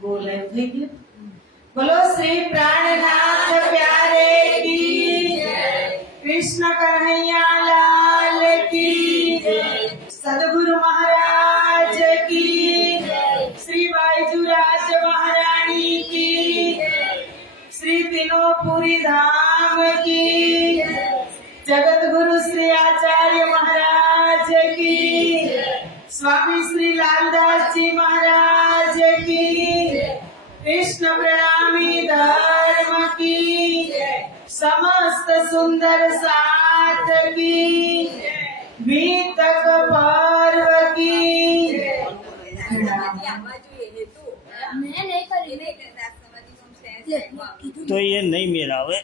बोले થઈ ગયું. बोलो श्री प्राणनाथ प्यारे की कृष्ण कन्हैया लाल की सदगुरु महाराज की श्री बाईजूराज महारानी की श्री तीनोंपुरी धाम की जगत गुरु श्री आचार्य महाराज की स्वामी श्री लालदास जी महाराज की कृष्ण प्रणामी धर्म की समस्त सुंदर साथ की बीतक पर्व की तो ये नहीं मेरा હવે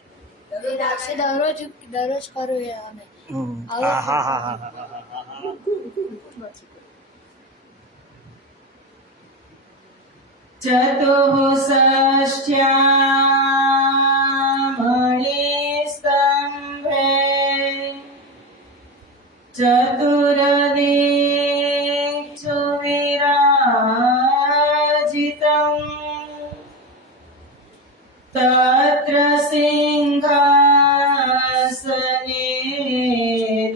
દરરોજ કરું છે અમે હા હા હા હા चतुःषष्ट्यामणिस्तम्भे चतुर्दिक्षु विराजितम् तत्र सिंहासने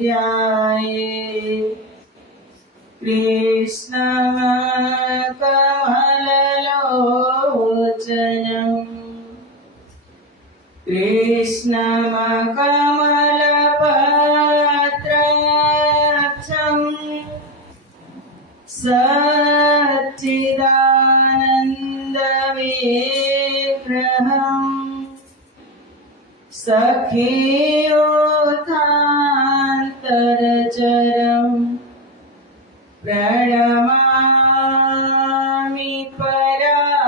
ध्याये कृष्णमकमललोचनम् कृष्णमकमलपत्रक्षम् सच्चिदानन्दविग्रहम् सखियोऽथान्तरचरम् प्रणमामि परात्परम्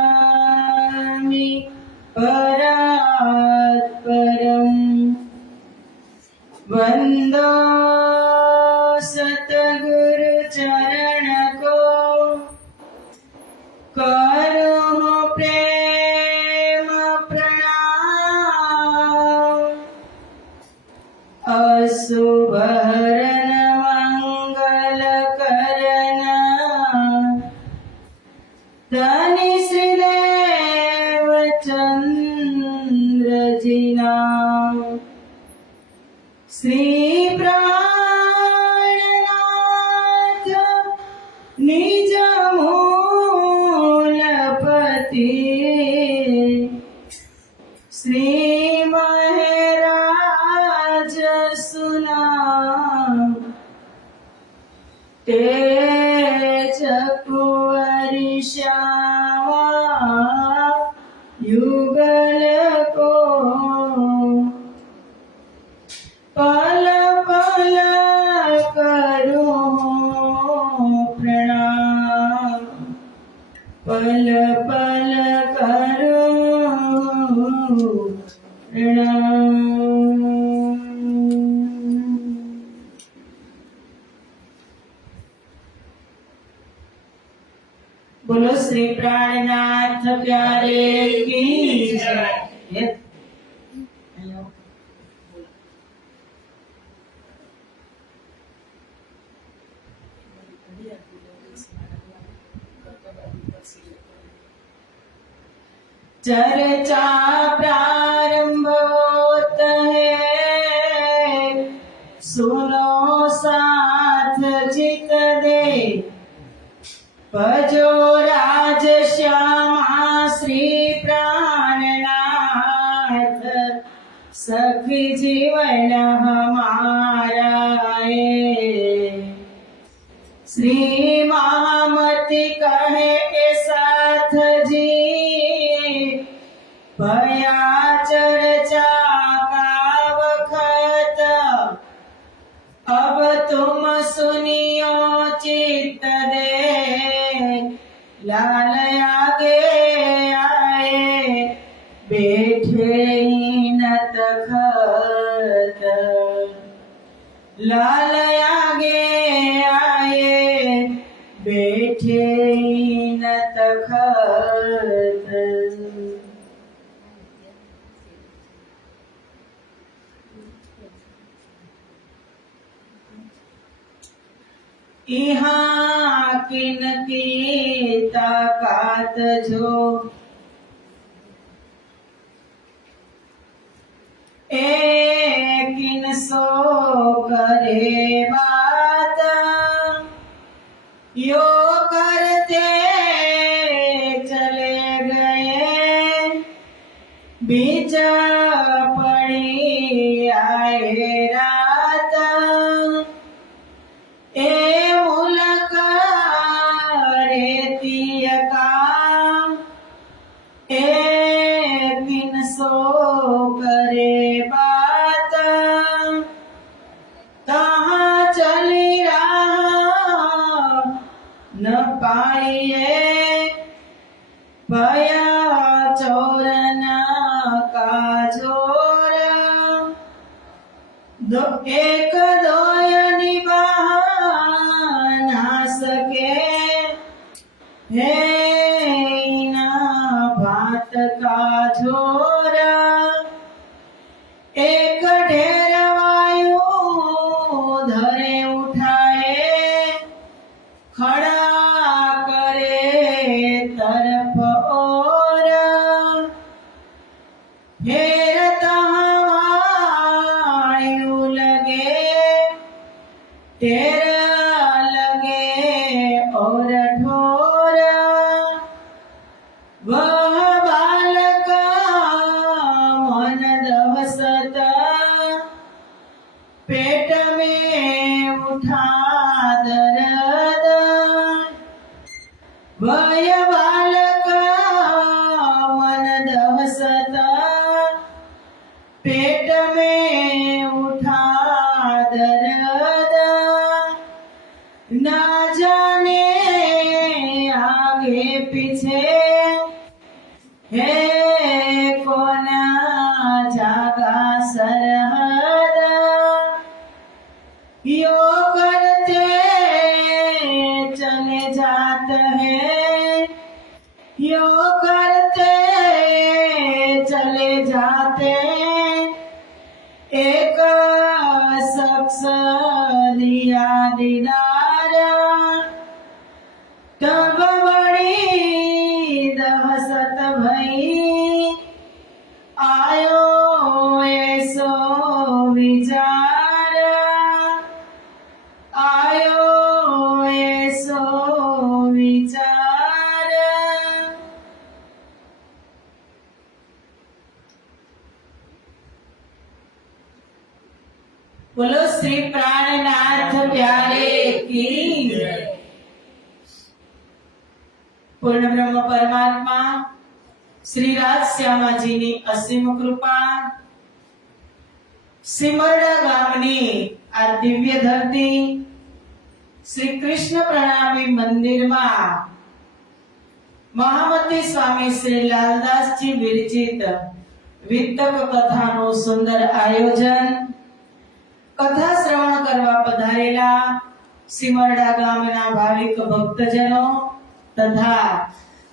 प्रणमामि परात्परम् वन्दो सतगुरु चरण को करो प्रेम प्रणाम असुभरण मंगल करना धनी श्रीदेव चंद्र जी नाम श्री प्राणनाथ निज मूलपति श्री महराज सुना तेज कुंवरी श्यामा युगल को पल पल करो प्रणाम पल पल करो प्रणाम। बोलो श्री प्राणनाथ प्यारे की जय। चर्चा प्रारंभ होत है सुनो साथ चित दे भजो राज श्यामा श्री प्राणनाथ सखी जीवन हमारा है श्री महामती कहे के साथ जी भया चर्चा का वखत अब तुम सुनियो चित्त दे लाल आगे आए बैठे ही न तखत लाल आगे आए बैठे ही न तखत इहाँ किनकी ताकात जो किनसो करे बात यो करते चले गए बीच पड़ी आए रात ए मुलक रेती का किनसो करे बात कहाँ चली रहा न पाइए पया चोरना का जोर दो एक दोय निभा ना सके हे ना भात का झोरा एक ढेर वायु धरे उठाए खड़ा करे तरफ और फेरता वायु लगे तेरा लगे और ढोरा वह बालक मन दवसत पेट में उठा दर्द वह बालक मन दवसत पेट में उठा दर्द ना जाने आगे पीछे हे कोना जागा सरहद यो करते चले जाते हैं यो करते चले जाते एक शख्स दिया दीदार तब बड़ी दहशत भई आयो ऐसो विचार आयो ऐसो विचार बोलो श्री प्राणनाथ प्यारे की जय। પૂર્ણ બ્રહ્મ પરમાત્મા શ્રી રાજ શ્યામાજીની અસીમ કૃપા સિમરડા ગામની આ દિવ્ય ધરતી શ્રી કૃષ્ણ પ્રણામી મંદિરમાં મહામતી સ્વામી શ્રી લાલદાસજી વિરચિત વિતક કથાનું સુંદર આયોજન કથા શ્રવણ કરવા પધારેલા સિમરડા ગામના ભાવિક ભક્તજનો તથા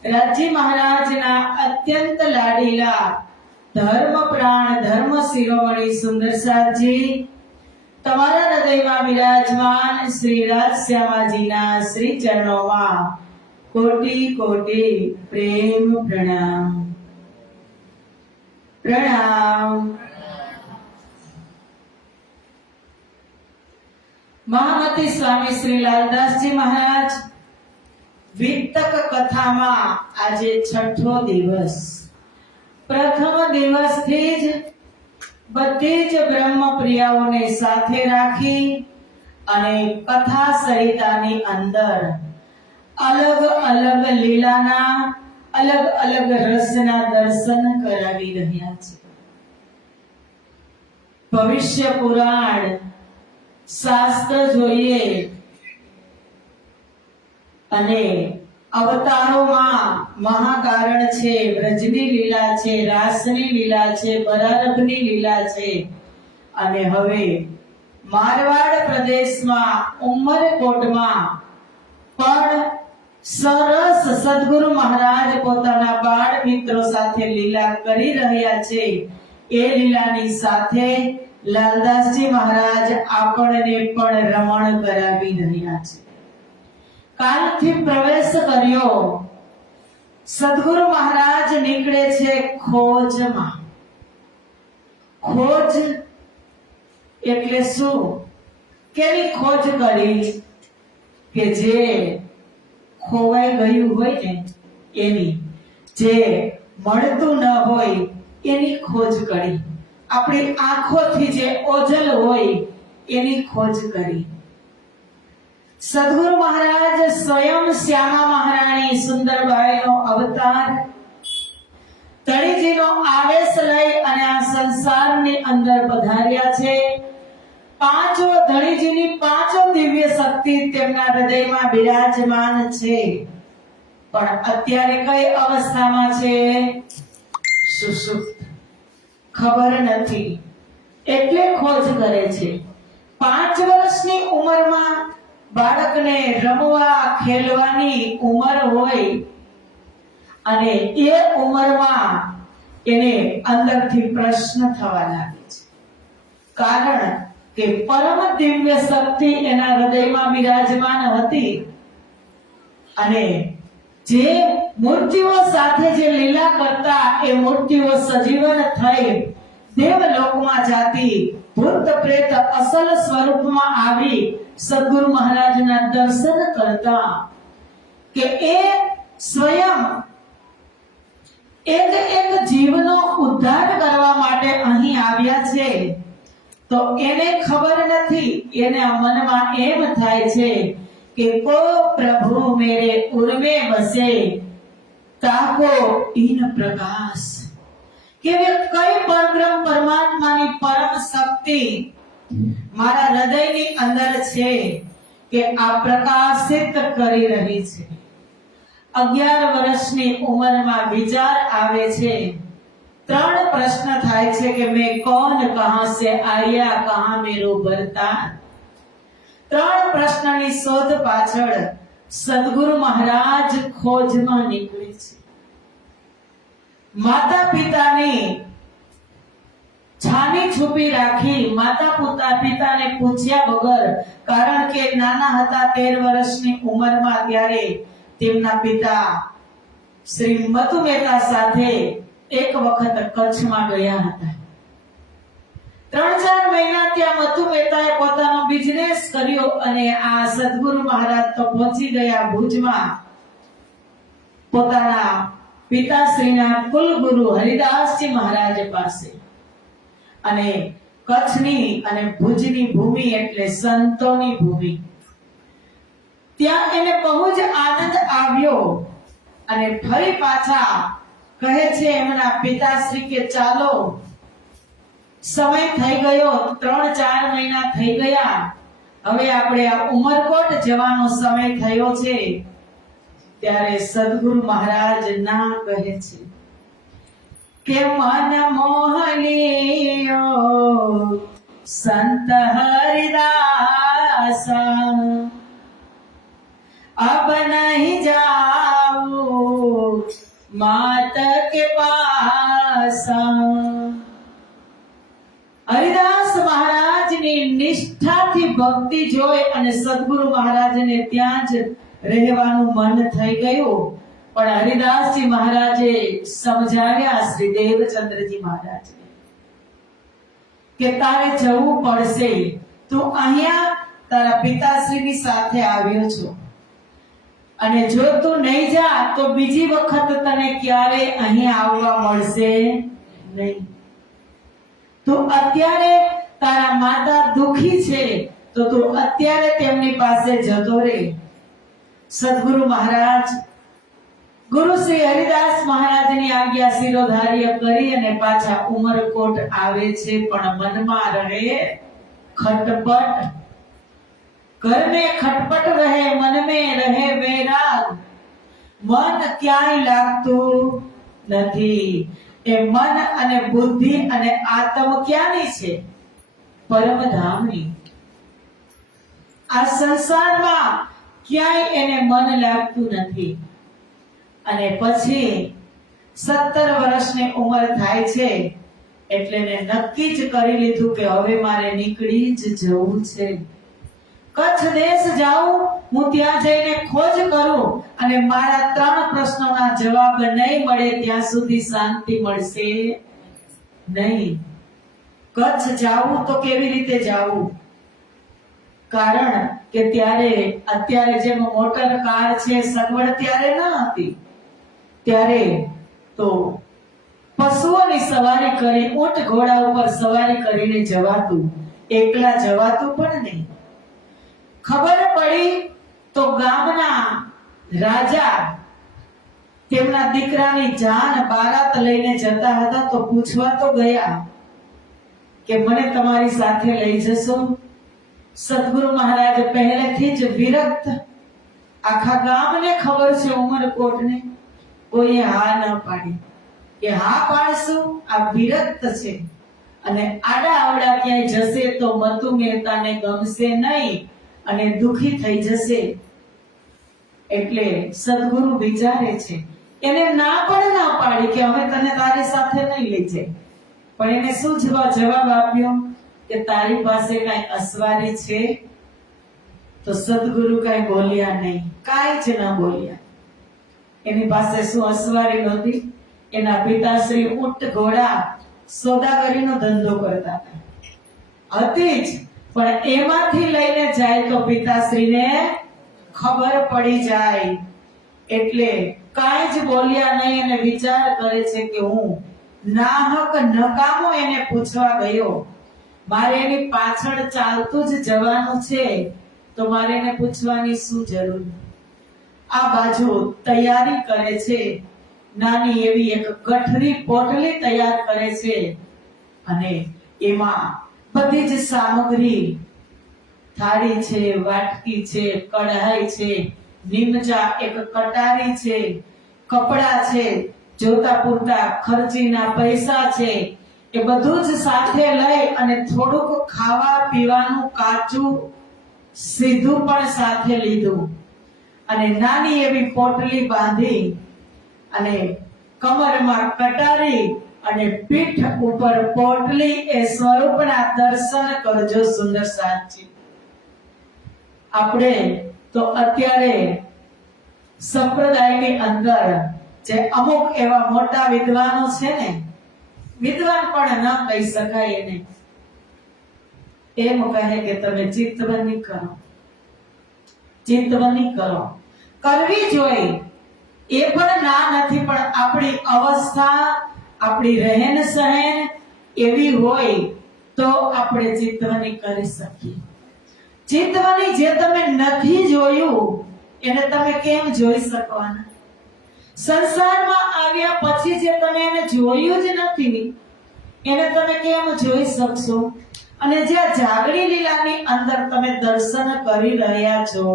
રાજજી મહારાજના અત્યંત લાડીલા ધર્મ પ્રાણ ધર્મ શિરોમણી સુંદરસાજી તમારા હૃદયમાં વિરાજમાન શ્રી રાજ શ્યામાજીના શ્રી ચરણોમાં કોટી કોટી પ્રેમ પ્રણામ પ્રણામ। મહામતી સ્વામી શ્રી લાલદાસજી મહારાજ વિતક કથામાં આજે છઠ્ઠો દિવસ પ્રથમ દિવસથી જ બધી જ બ્રહ્મ પ્રિયાઓને સાથે રાખી અને કથા સહિતાની અંદર અલગ અલગ લીલાના અલગ અલગ રસના દર્શન કરાવી રહ્યા છે। ભવિષ્ય પુરાણ શાસ્ત્ર જોઈએ અને અવતારોમાં મહાકારણ છે, વ્રજની લીલા છે, રાસની લીલા છે, બરારભની લીલા છે અને હવે મારવાડ પ્રદેશમાં ઉમરકોટમાં પણ સરસ સદગુરુ મહારાજ પોતાના બાળ મિત્રો સાથે લીલા કરી રહ્યા છે। એ લીલાની સાથે લાલદાસજી મહારાજ આપણને પણ રમણ કરાવી રહ્યા છે। કાલથી પ્રવેશ કર્યો. સદગુરુ મહારાજ નીકળે છે ખોજમાં. ખોજ એટલે શું? કેવી ખોજ કરી? કે જે ખોવાઈ ગયું હોય ને એની, જે મળતું ન હોય એની ખોજ કરી. આપણી આંખોથી જે ઓझલ હોય એની ખોજ કરી. સદગુરુ મહારાજ સ્વયં શ્યામા મહારાણી સુંદરબાઈનો અવતાર, ધણીજીનો આવેશ લઈ અને આ સંસારની અંદર પધાર્યા છે. પાંચો ધણીજીની પાંચો દિવ્ય શક્તિ તેમના હૃદયમાં બિરાજમાન છે. પણ અત્યારે કઈ અવસ્થામાં છે? સુષુપ્ત. ખબર નથી એટલે ખોજ કરે છે. 5 વર્ષની ઉંમરમાં બાળકને રમવા ખેલવાની ઉંમર હોય અને એ ઉંમરમાં એને અંદરથી પ્રશ્ન થવા લાગે છે. કારણ કે પરમ દિવ્ય શક્તિ એના હૃદયમાં બિરાજમાન હતી અને જે મૂર્તિઓ સાથે જે લીલા કરતા એ મૂર્તિઓ સજીવન થઈ દેવલોકમાં જાતી, ભૂત પ્રેત અસલ સ્વરૂપમાં આવી સદગુરુ મહારાજના દર્શન કરતા કે એ સ્વયં એક જીવનો ઉદ્ધાર કરવા માટે અહીં આવ્યા છે. તો એને ખબર નથી, એના મનમાં એમ થાય છે કે કો પ્રભુ મેરે ઉર્મે બસે તાકો ઈન પ્રકાશ. કે કઈ પરબ્રહ્મ પરમાત્માની પરમ શક્તિ મારા હૃદયની અંદર છે કે આ પ્રકાશિત કરી રહી છે. 11 વર્ષની ઉંમરમાં વિચાર આવે છે. 3 પ્રશ્ન થાય છે કે મેં કોણ, કહા સે આયા, કહા મેરો બરતાન. 3 પ્રશ્નની શોધ પાછળ સદગુરુ મહારાજ ખોજમાં નીકળે છે. માતા પિતાની છાની છુપી રાખી, માતા પિતાને પૂછ્યા વગર, કારણ કે નાના હતા 13 વર્ષની ઉંમરમાં, ત્યારે તેમના પિતા શ્રી મતુ મહેતા સાથે એક વખત કચ્છમાં ગયા હતા. 3-4 મહિના ત્યાં મતુ મહેતાએ પોતાનો બિઝનેસ કર્યો અને આ સદગુરુ મહારાજ તો પહોંચી ગયા ભુજમાં પોતાના પિતાશ્રીના કુલગુરુ હરિદાસજી મહારાજ પાસે. અને કચ્છની અને ભુજની ભૂમિ એટલે સંતોની ભૂમિ. ત્યાં એને બહુ જ આનંદ આવ્યો અને ફરી પાછા કહે છે એમના પિતાશ્રી કે ચાલો, સમય થઈ ગયો, 3-4 મહિના થઈ ગયા, હવે આપણે આ ઉમરકોટ જવાનો સમય થયો છે. ત્યારે સદગુરુ મહારાજ ના કહે છે કે મન મોહલિયો સંત હરિદાસ, अब नहीं जाऊं मात के पास. હરિદાસ મહારાજની નિષ્ઠાથી ભક્તિ જોઈ અને સદગુરુ મહારાજને ત્યાં જ રહેવાનું મન થઈ ગયું. પણ હરિદાસજી મહારાજે સમજાવ્યા શ્રી દેવચંદ્રજી મહારાજને કે તારે જવું પડશે, તું અહીંયા તારા પિતાશ્રીની સાથે આવ્યો છો અને જો તું નહીં જા તો બીજી વખત તને ક્યારે અહીં આવવા મળશે નહીં. તું અત્યારે તારા માતા દુખી છે તો તું અત્યારે તેમની પાસે જતો રહે. સદગુરુ મહારાજ ગુરુ શ્રી હરિદાસ મહારાજની આજ્ઞા શિરોધાર્ય કરી અને પાછા ઉમરકોટ આવે છે. પણ મનમાં રહે ખટપટ. घर में खटपट रहे, मन में रहे वैराग. मन ક્યાંય લાગતું નથી. એ મન અને બુદ્ધિ અને આત્મ ક્યાંની છે? પરમધામની. આ સંસારમાં ક્યાંય એને મન લાગતું નથી. અને પછી 17 વર્ષની ઉંમર થાય છે એટલે એને નક્કી જ કરી લીધું કે હવે મારે નીકળી જ જવું છે. કચ્છ દેશ જાઉં, હું ત્યાં જઈને ખોજ કરું અને મારા 3 પ્રશ્નોના જવાબ નહીં મળે ત્યાં સુધી શાંતિ મળશે નહીં. કચ્છ જાવું તો કેવી રીતે જાવું? કારણ કે અત્યારે જેમ મોટર કાર છે, સગવડ ત્યારે ન હતી. ત્યારે તો પશુઓની સવારી કરી, ઊંટ ઘોડા ઉપર સવારી કરીને જવાતું, એકલા જવાતું પણ નહીં. ખબર પડી તો ગામના રાજા તેમના દીકરાની જાન બારાત લઈને જતા હતા તો પૂછવા તો ગયા કે મને તમારી સાથે લઈ જશો? સદગુરુ મહારાજ પહેલેથી જ વિરક્ત, આખા ગામને ખબર છે, ઉમરકોટને, કોઈએ હા ન પાડી કે હા પાડશું, આ વિરક્ત છે અને આડા આવડા ક્યાંય જશે તો મતુ મહેતાને ગમશે નહીં અને દુખી થઈ જશે. એટલે સદગુરુ વિચારે છે, એને ના પણ ના પાડી કે અમે તને તારી સાથે નહીં લઈ જાય. પણ એને શું જવાબ આપ્યો કે તારી પાસે કઈ અસવારી છે? તો સદગુરુ કઈ બોલ્યા નહીં, કાંઈ જ ન બોલ્યા. એની પાસે શું અસવારી નહોતી? એના પિતાશ્રી ઊંટ ઘોડા સોદાગરીનો ધંધો કરતા હતા, હતી જ, પણ એમાંથી લઈને જાય તો પિતાશ્રીને ખબર પડી જાય. એટલે કાંઈ જ બોલ્યા નહીં અને વિચાર કરે છે કે હું નાહક નકામો એને પૂછવા ગયો, મારે એની પાછળ ચાલતું જ જવાનું છે, તો મારે એને પૂછવાની શું જરૂર? આ બાજુ તૈયારી કરે છે, નાની એવી એક ગઠરી પોટલી તૈયાર કરે છે અને એમાં બધી જ સામગ્રી, થાળી છે, વાટકી છે, કઢાઈ છે, નીમચા, એક કટારી છે, કપડા છે, જોતા પૂરતા ખર્ચીના પૈસા છે, એ બધું જ સાથે લઈ અને થોડુંક ખાવા પીવાનું કાચું સીધું પણ સાથે લીધું અને નાની એવી પોટલી બાંધી અને કમરમાં કટારી અને પીઠ ઉપર પોટલી, એ સ્વરૂપના દર્શન કરજો સુંદર સાચી. આપણે તો અત્યારે સંપ્રદાયની અંદર જે અમુક એવા મોટા વિદ્વાનો છે ને, વિદ્વાન પણ ન કહી શકાય એને, એમ કહે કે તમે ચિત્તવની કરો, ચિત્તવની કરો. કરવી જોઈએ, એ પણ ના નથી, પણ આપણી અવસ્થા, આપણી રહેન સહેન એવી હોય તો આપણે ચિત્તવની કરી શકીએ. ચિત્તવની જે તમે નથી જોયું એને તમે કેમ જોઈ શકવાના? સંસારમાં આવ્યા પછી જે તમે એને જોયું જ નથી એને તમે કેમ જોઈ શકશો? અને જે જાગણી લીલાની અંદર તમે દર્શન કરી રહ્યા છો,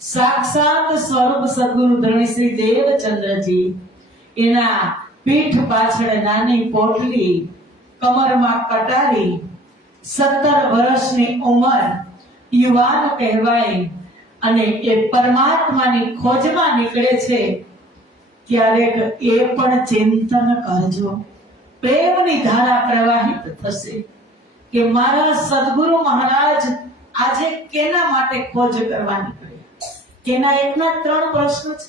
સાક્ષાત સ્વરૂપ સદગુરુ ધણી શ્રી દેવચંદ્રજી, એના પીઠ પાછળ નાની પોટલી, કમરમાં કટારી, 17 વર્ષની ઉંમર, યુવાન કહેવાય અને એ પરમાત્માની ખોજમાં નીકળે છે. ક્યારેક એ પણ ચિંતન કરજો, પ્રેમની ધારા પ્રવાહિત થશે કે મારા સદગુરુ મહારાજ આજે કેના માટે ખોજ કરવા નીકળ્યા? કેના? એકના 3 પ્રશ્નો છે,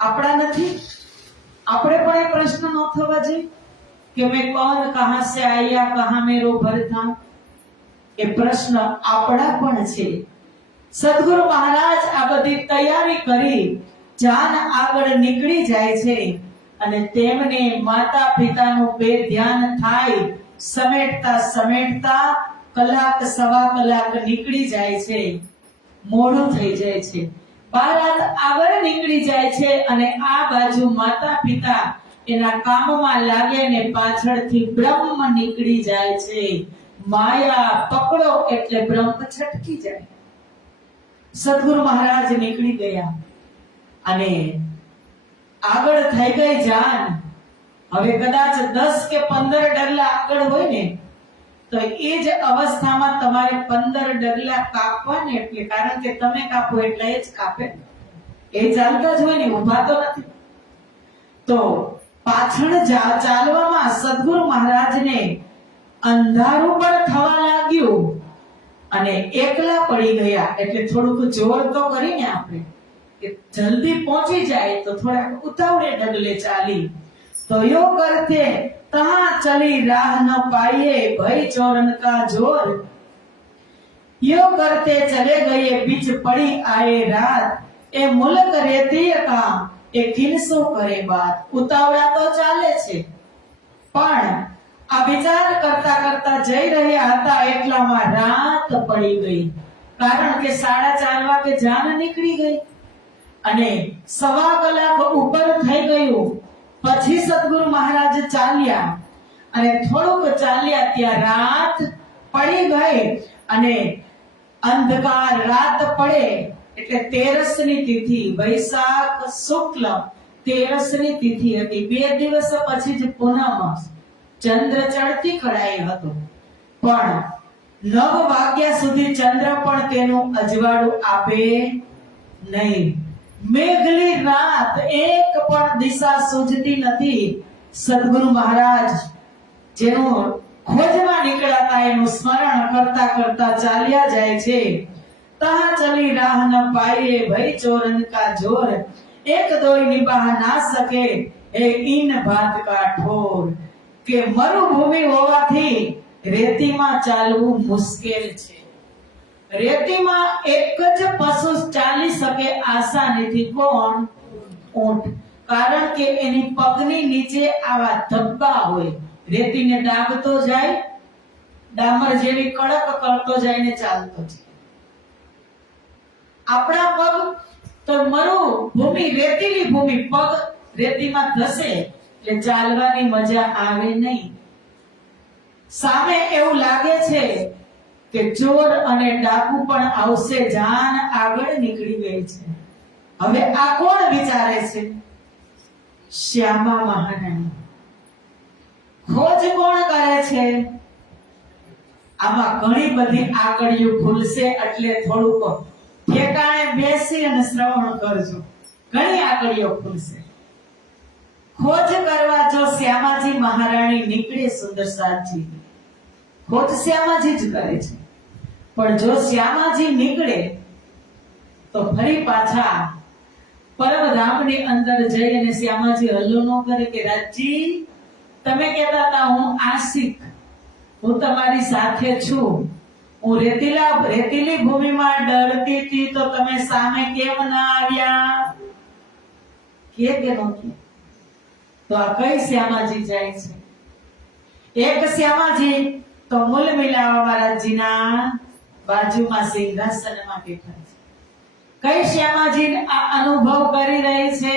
આપણા નથી. આપણે પણ એ પ્રશ્ન ન થવા જોઈએ કે મેં કોણ, કહા સે આયા, કહા મેરો ઘર થા? એ પ્રશ્ન આપણા પણ છે. સદગુરુ મહારાજ આ બધી તૈયારી કરી જાન આગળ નીકળી જાય છે અને તેમને માતા પિતાનું બે ધ્યાન થાય, સમેટતા સમેટતા કલાક સવા કલાક નીકળી જાય છે, મોડું થઈ જાય છે. બારાત આગળ નીકળી જાય છે અને આ બાજુ માતા પિતા એના કામમાં લાગે ને પાછળથી બ્રહ્મ નીકળી જાય છે. માયા પકડો એટલે બ્રહ્મ છટકી જાય. સદગુરુ મહારાજ નીકળી ગયા અને આગળ થઈ ગઈ જાન. હવે કદાચ 10 કે 15 ડગલા આગળ હોય ને તો એ જ અવસ્થામાં તમારે 15 ડગલા કાપવા ને, એટલે કારણ કે તમે કાપો એટલે એ જ કાપે, એ ચાલતા જ હોય ને, ઊભા તો નથી. તો પાછળ ચાલવામાં સદગુરુ મહારાજને અંધારું પણ થવા લાગ્યું અને એકલા પડી ગયા એટલે થોડુંક જોર તો કરીને આપણે કે જલ્દી પહોંચી જાય તો થોડા ઉતાવળે ડગલે ચાલી તો યો કરતે तहाँ चली राह न पाइए भई चोरन का जोर यो करते चले गए बीच पड़ी आए रात ए मुल्क रेती का ए किनसो करे बात उतावळा तो चाले छे पण आ विचार करता करता जई રહ્યા હતા એટલામાં રાત પડી ગઈ કારણ કે 4:30 વાગે જાન નીકળી ગઈ અને સવા કલાક ઉપર થઈ ગયું પછી સદગુરુ મહારાજ ચાલ્યા અને થોડુંક ચાલ્યા ત્યાં રાત પડી ગઈ અને અંધકાર રાત પડે એટલે 13 ની તિથિ વૈશાખ શુક્લ 13 ની તિથિ હતી 2 દિવસ પછી જ પૂનમ ચંદ્ર ચડતી કળાએ હતો પણ 9 વાગ્યા સુધી ચંદ્ર પણ તેનું અજવાળું આપે નહીં મેઘલી રાત એક પણ દિશા સૂઝતી નથી સદગુરુ મહારાજ જેનું ખોજમાં નીકળાતા એનું સ્મરણ કરતા કરતા ચાલ્યા જાય છે તહા ચલી રાહ ન પાઈએ ભઈ ચોરન કા જોર એક દોઈ નિભાહ ના સકે એ ઈન ભાત કા ઠોર કે મરુભૂમિ હોવાથી રેતીમાં ચાલવું મુશ્કેલ છે રેતીમાં એક જ પશુ ચાલી શકે આસાનીથી કોણ ઊંટ કારણ કે એની પગની નીચે આવા ધબ્બા હોય રેતીને દાબતો જાય ડામર જેવી કડક કરતો જાય ને ચાલતો જાય આપણા પગ તો મરુભૂમિ રેતીની ભૂમિ પગ રેતીમાં ધસે એટલે ચાલવાની મજા આવે નહીં સામે એવું લાગે છે કે ચોર અને ડાકુ પણ આવશે જાન આગળ નીકળી ગઈ છે હવે આ કોણ વિચારે છે શ્યામા મહારાણી ખોજ કોણ કરે છે આમાં ઘણી બધી આકડીઓ ખુલશે એટલે થોડુંક ઠેકાણે બેસી અને શ્રવણ કરજો ઘણી આકડીઓ ખુલશે ખોજ કરવા જો શ્યામાજી મહારાણી નીકળે સુંદરસાજી ખોજ શ્યામાજી જ કરે છે પણ જો શ્યામાજી નીકળે તો ફરી પાછા પરમધામની અંદર જઈ અને શ્યામાજી હલ્લો ન કરે કે રાજજી તમે કહેતા હતા હું આશિક હું તમારી સાથે છું હું રેતીલી ભૂમિમાં ડરતી હતી તો તમે સામે કેમ ના આવ્યા કે નહોતી તો આ કઈ શ્યામાજી જાય છે એક શ્યામાજી તો મૂલ મિલાવા મહારાજજીના બાજુમાં સિંહાસનમાં બેઠા છે કઈ શ્યામાજી આ અનુભવ કરી રહી છે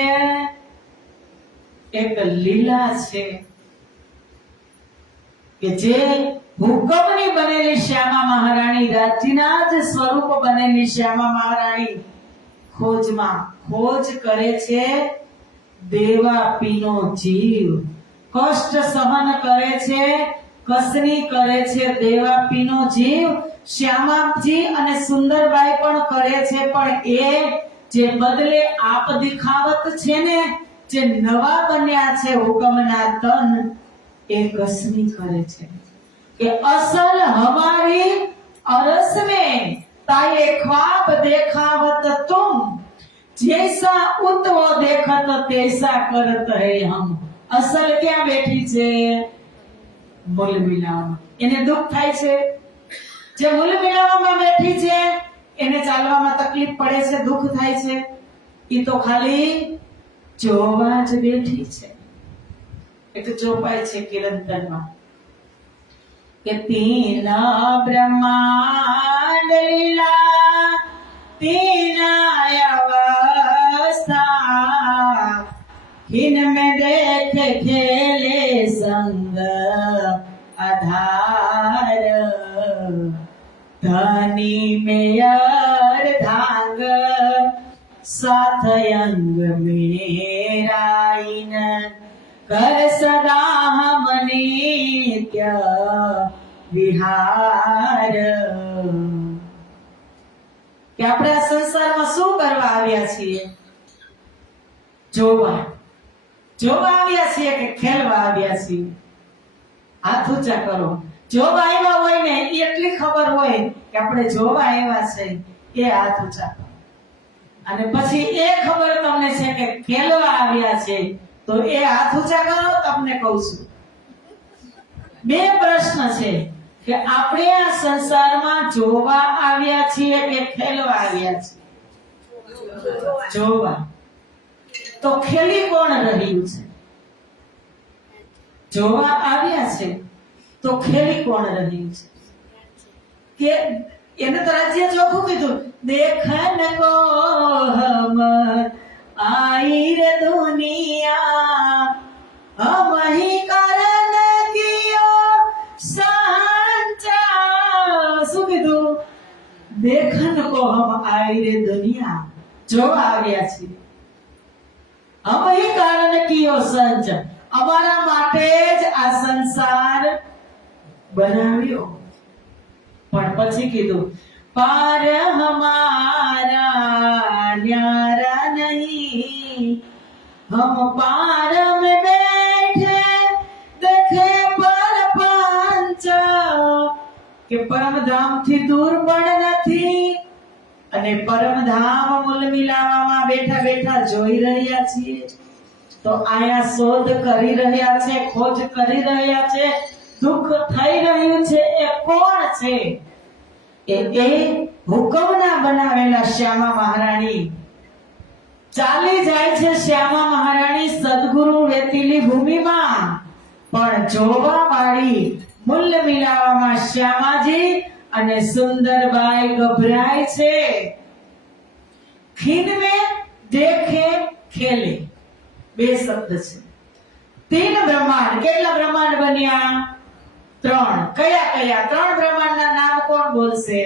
એક લીલા છે કે જે હુકમની બનેલી શ્યામા મહારાણી રાજ્યના જ સ્વરૂપ બનેલી શ્યામા મહારાણી ખોજ કરે છે દેવાપીનો જીવ કષ્ટ સહન કરે છે કસની કરે છે દેવાપીનો જીવ શ્યામાજી અને સુંદરબાઈ પણ કરે છે પણ એ જે બદલે આપ દિખાવત છે ને જે નવા બન્યા છે હુકમના તન એ કસની કરે છે કે અસલ હમારી અરસ में ताये ख्वाब देखावत तुम जैसा उत वो देखत तैसा करत है हम અસલ ક્યાં બેઠી છે મૂલ મિલાવામાં એને દુઃખ થાય છે જે મૂલ મિલાવામાં બેઠી છે એને ચાલવામાં તકલીફ પડે છે દુઃખ થાય છે ઈ તો ખાલી જોવા જ બેઠી છે એક ચોપાઈ છે કિરંતરમાં કે તીના બ્રહ્માંડ લીલા तीना अवस्था इनमें देख खेले संग आधार धनी में अर्धांग साथ अंग मेरा इन कर सदा हम नित्य विहार કે આપણે આ સંસારમાં શું કરવા આવ્યા છીએ જોવા આવ્યા છીએ કે ખેલવા આવ્યા છીએ હાથ ઊંચા કરો જોવા આવ્યા હોય ને એટલી ખબર હોય કે આપણે જોવા આવ્યા છે એ હાથ ઊંચા કરો. અને પછી એ ખબર તમને છે કે ખેલવા આવ્યા છે તો એ હાથ ઊંચા કરો. તમને કહું છું બે પ્રશ્ન છે કે આપણે આ સંસારમાં જોવા આવ્યા છીએ કે ખેલવા આવ્યા છીએ? જોવા. તો ખેલી કોણ રહ્યું છે? જોવા આવ્યા છે તો ખેલી કોણ રહ્યું છે? કે એને તો રાજ્ય ચોખ્ખું કીધું, દેખન કો હમ આઈ રે દુનિયા હમ હી કારણ કિયો સાંચા. શું કીધું? દેખન કો હમ આઈ રે દુનિયા, જોવા આવ્યા છીએ. હમ હી કારણ કિયો સંચ, અમારા માટે જ આ સંસાર બનાવ્યો. પણ પછી કીધું પાર હમારા ન્યારા નહીં, હમ પાર में बैठे देखे परपंच. કે પરમધામ થી દૂર પણ નથી અને પરમધામ મૂલ મિલાવામાં બેઠા બેઠા જોઈ રહ્યા છીએ. તો આયા શોધ કરી રહ્યા છે, ખોજ કરી રહ્યા છે, દુઃખ થઈ રહ્યું છે. એ કોણ છે? એ હુકમના બનાવેલા શ્યામા મહારાણી. ચાલી જાય છે શ્યામા મહારાણી સદગુરુ વેતીલી ભૂમિમાં, પણ જોવા વાળી મૂલ્ય મિલાવામાં શ્યામાજી અને સુંદરબાઈ ગભરાય છે. ખીન में देखे खेले બે શબ્દ છે. तीन બ્રહ્માંડ. કેટલા બ્રહ્માંડ બન્યા? 3. કયા કયા 3 બ્રહ્માંડના નામ કોણ બોલશે?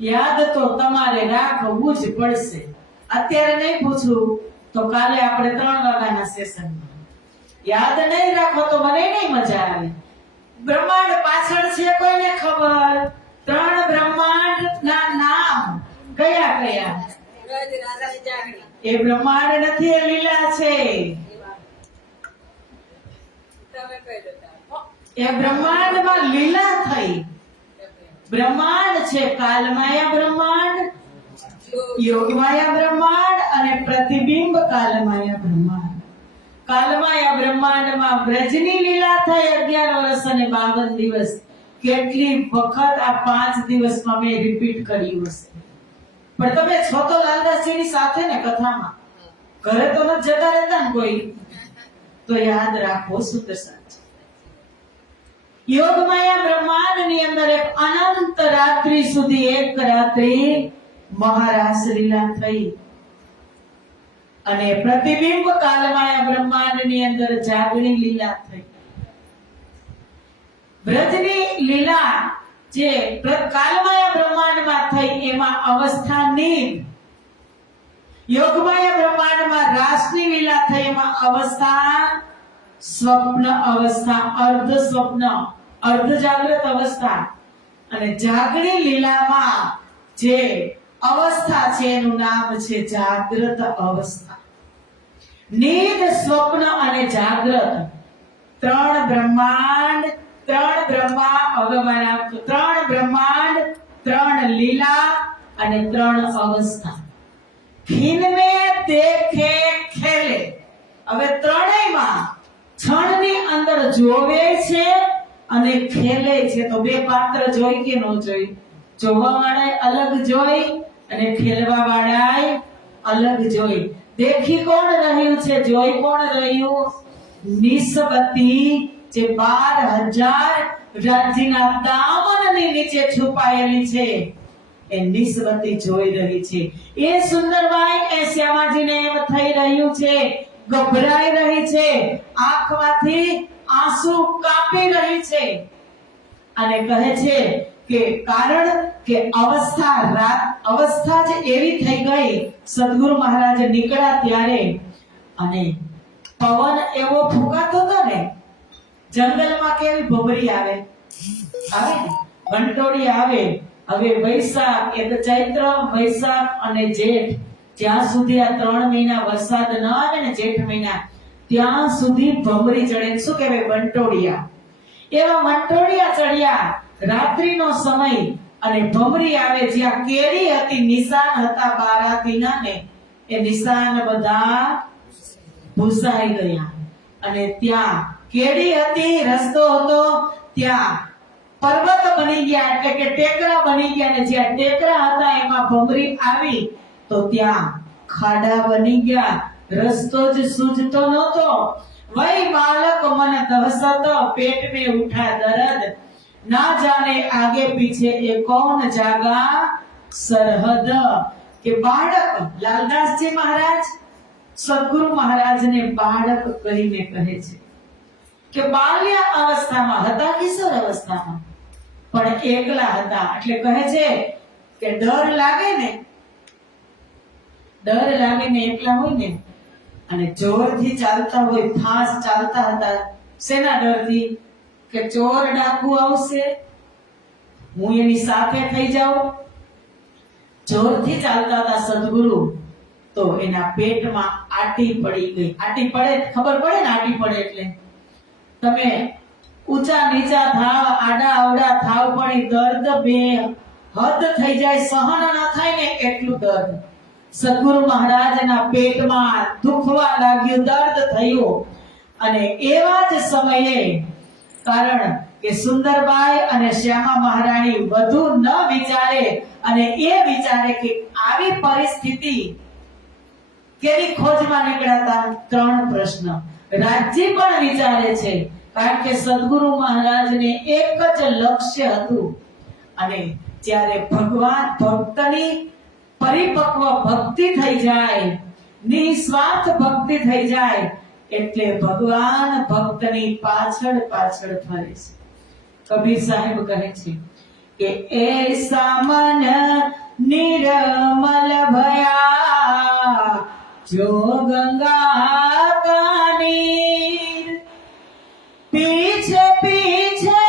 યાદ તો તમારે રાખવું જ પડશે. અત્યારે નહીં પૂછું તો કાલે આપણે 3 વાગ્યાના સેશનમાં. યાદ નહીં રાખો તો મને નહીં મજા આવે. બ્રહ્માંડ પાછળ છે કોઈને ખબર? 3 બ્રહ્માંડના નામ કયા કયા? એ બ્રહ્માંડ નથી, એ લીલા છે. એ બ્રહ્માંડમાં લીલા થઈ. બ્રહ્માંડ છે કાલમાયા બ્રહ્માંડ, યોગમાયા બ્રહ્માંડ અને પ્રતિબિંબ કાલમાયા બ્રહ્માંડ. કાલમાયા બ્રહ્માંડમાં બ્રજની લીલા થઈ 11 વર્ષ અને 52 દિવસ. કેટલી વખત આ 5 દિવસમાં મેં રિપીટ કર્યું હશે. પણ તમે છો તો લાલદાસજીની સાથે ને કથામાં, ઘરે તો નથી જતા રહેતા ને કોઈ, તો યાદ રાખો સુંદર સાચ. યોગમાયા બ્રહ્માંડની અંદર એક અનંત રાત્રિ સુધી એક રાત્રિ મહારાસ લીલા થઈ અને પ્રતિબિંબ કાલમાયા બ્રહ્માંડની અંદર જાગણી લીલા થઈ. બ્રજની લીલા જે કાલમાયા બ્રહ્માંડમાં થઈ એમાં અવસ્થા નીંદ, યોગમાયા બ્રહ્માંડમાં રાસની લીલા થઈ એમાં અવસ્થા સ્વપ્ન અવસ્થા, અર્ધ સ્વપ્ન અર્ધ જાગૃત અવસ્થા. અને જાગણી લીલામાં જે અવસ્થા છે એનું નામ છે જાગૃત અવસ્થા. નીંદ, સ્વપ્ન અને જાગૃત 3 બ્રહ્માંડ, 3 બ્રહ્મા અગમના, 3 બ્રહ્માંડ, 3 લીલા અને 3 અવસ્થા. ખીન में देखे खेले. હવે ત્રણેયમાં ક્ષણની અંદર જોવે છે અને ખેલે છે. તો બે પાત્ર જોઈ કે ન જોઈ? જોવા વાળાએ અલગ જોઈ અને ખેલવા વાળાએ અલગ જોઈ. દેખી કોણ રહ્યું છે? જોઈ કોણ રહ્યું? નિસ્બતી જે 12,000 રાજ્યના દામનની નીચે છુપાયેલી છે એ નિસ્બતી જોઈ રહી છે. એ સુંદરબાઈ એ શ્યામાજીને એમ થઈ રહ્યું છે, ગભરાઈ રહી છે, આંખમાંથી આંસુ કાપી રહી છે અને કહે છે કે કારણ કે અવસ્થા જ એવી થઈ ગઈ. સદગુરુ મહારાજ નીકળ્યા ત્યારે અને પવન એવો ફૂંકાતો હતો ને, જંગલમાં કેવી ભમરી આવે વંટોળી આવે. હવે વૈશાખ એટલે ચૈત્ર, વૈશાખ અને જેઠ, જ્યાં સુધી આ 3 મહિના વરસાદ ન આવે ને, જેઠ મહિના, ત્યાં સુધી ભમરી ચડે. શું કહેવાય? વંટોળિયા. એ એવા વંટોળિયા ચડ્યા. રાત્રિનો સમય અને ભમરી આવે. જ્યાં કેડી હતી, નિશાન હતા બારાતીના ને, એ નિશાન બધા ભૂસાઈ ગયા. અને ત્યાં કેડી હતી, રસ્તો હતો, ત્યાં પર્વત બની ગયા, એટલે કે ટેકરા બની ગયા. અને જ્યાં ટેકરા હતા એમાં ભમરી આવી તો ત્યાં ખાડા બની ગયા. રસ્તો જ સૂઝતો નહોતો. वही बालक मन दहशत, पेट में उठा दर्द, ना जाने आगे पीछे ये कौन जागा सरहद. के बालक लालदासजी महाराज सदगुरु महाराज ने बालक कहीने કહે છે કે બાલ્ય અવસ્થામાં હતા, કિશોર અવસ્થામાં પણ એકલા હતા. એટલે કહે છે કે ડર લાગે ને એકલા હોય ને, અને જોરથી ચાલતા હોય, ફાસ ચાલતા હતા. શેના ડરથી? કે ચોર ડાકુ આવશે, હું એની સાથે થઈ જાઉં. જોરથી ચાલતા હતા સદગુરુ, તો એના પેટમાં આટી પડી ગઈ. આટી પડે, ખબર પડે ને આટી પડે એટલે તમે ઊંચા નીચા થાવ, આડા અવડા થાવ, પણ એ દર્દ બે હદ થઈ જાય, સહન ન થાય ને એટલું દર્દ સદગુરુ મહારાજના પેટમાં દુખવા લાગ્યું, દર્દ થયું. અને એવા જ સમયે, કારણ કે સુંદરબાઈ અને શ્યામા મહારાણી વધુ ન વિચારે અને એ વિચારે કે આવી પરિસ્થિતિ કેની ખોજમાં નીકળ્યા. ત્રણ પ્રશ્ન. રાજ્ય પણ વિચારે છે, કારણ કે સદગુરુ મહારાજને એક જ લક્ષ્ય હતું. અને જ્યારે ભગવાન ભક્તની પરિપક્વ ભક્તિ થઈ જાય, નિસ્વાર્થ ભક્તિ થઈ જાય, એટલે ભગવાન ભક્તની પાછળ પાછળ ફરે છે. કબીર સાહેબ કહે છે કે એસા મન નિર્મલ ભયા, જો ગંગા કા નીર, પીછે પીછે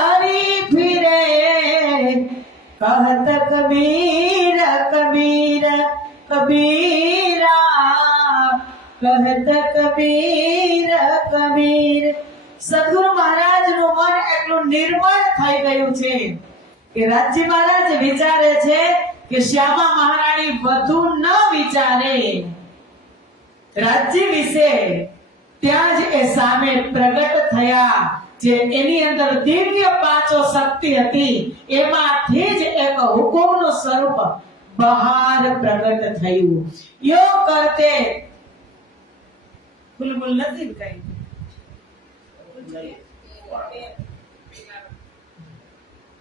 હરી ફિરે, कहत कबीर कबीर कबीरा, कहत कबीर कबीर. સદગુરુ મહારાજનું મન એટલું નિર્મળ થઈ ગયું છે કે રાજ્ય મહારાજ વિચારે છે કે શ્યામા મહારાણી વધુ ન વિચારે રાજ્ય વિશે. ત્યાં જ એ સામે પ્રગટ થયા, જે એની અંદર દિવ્ય પાંચો શક્તિ હતી, એમાંથી જ એક હુકુમનું સ્વરૂપ બહાર પ્રગટ થયું. યો કરતે બુલબુલ નથી કઈ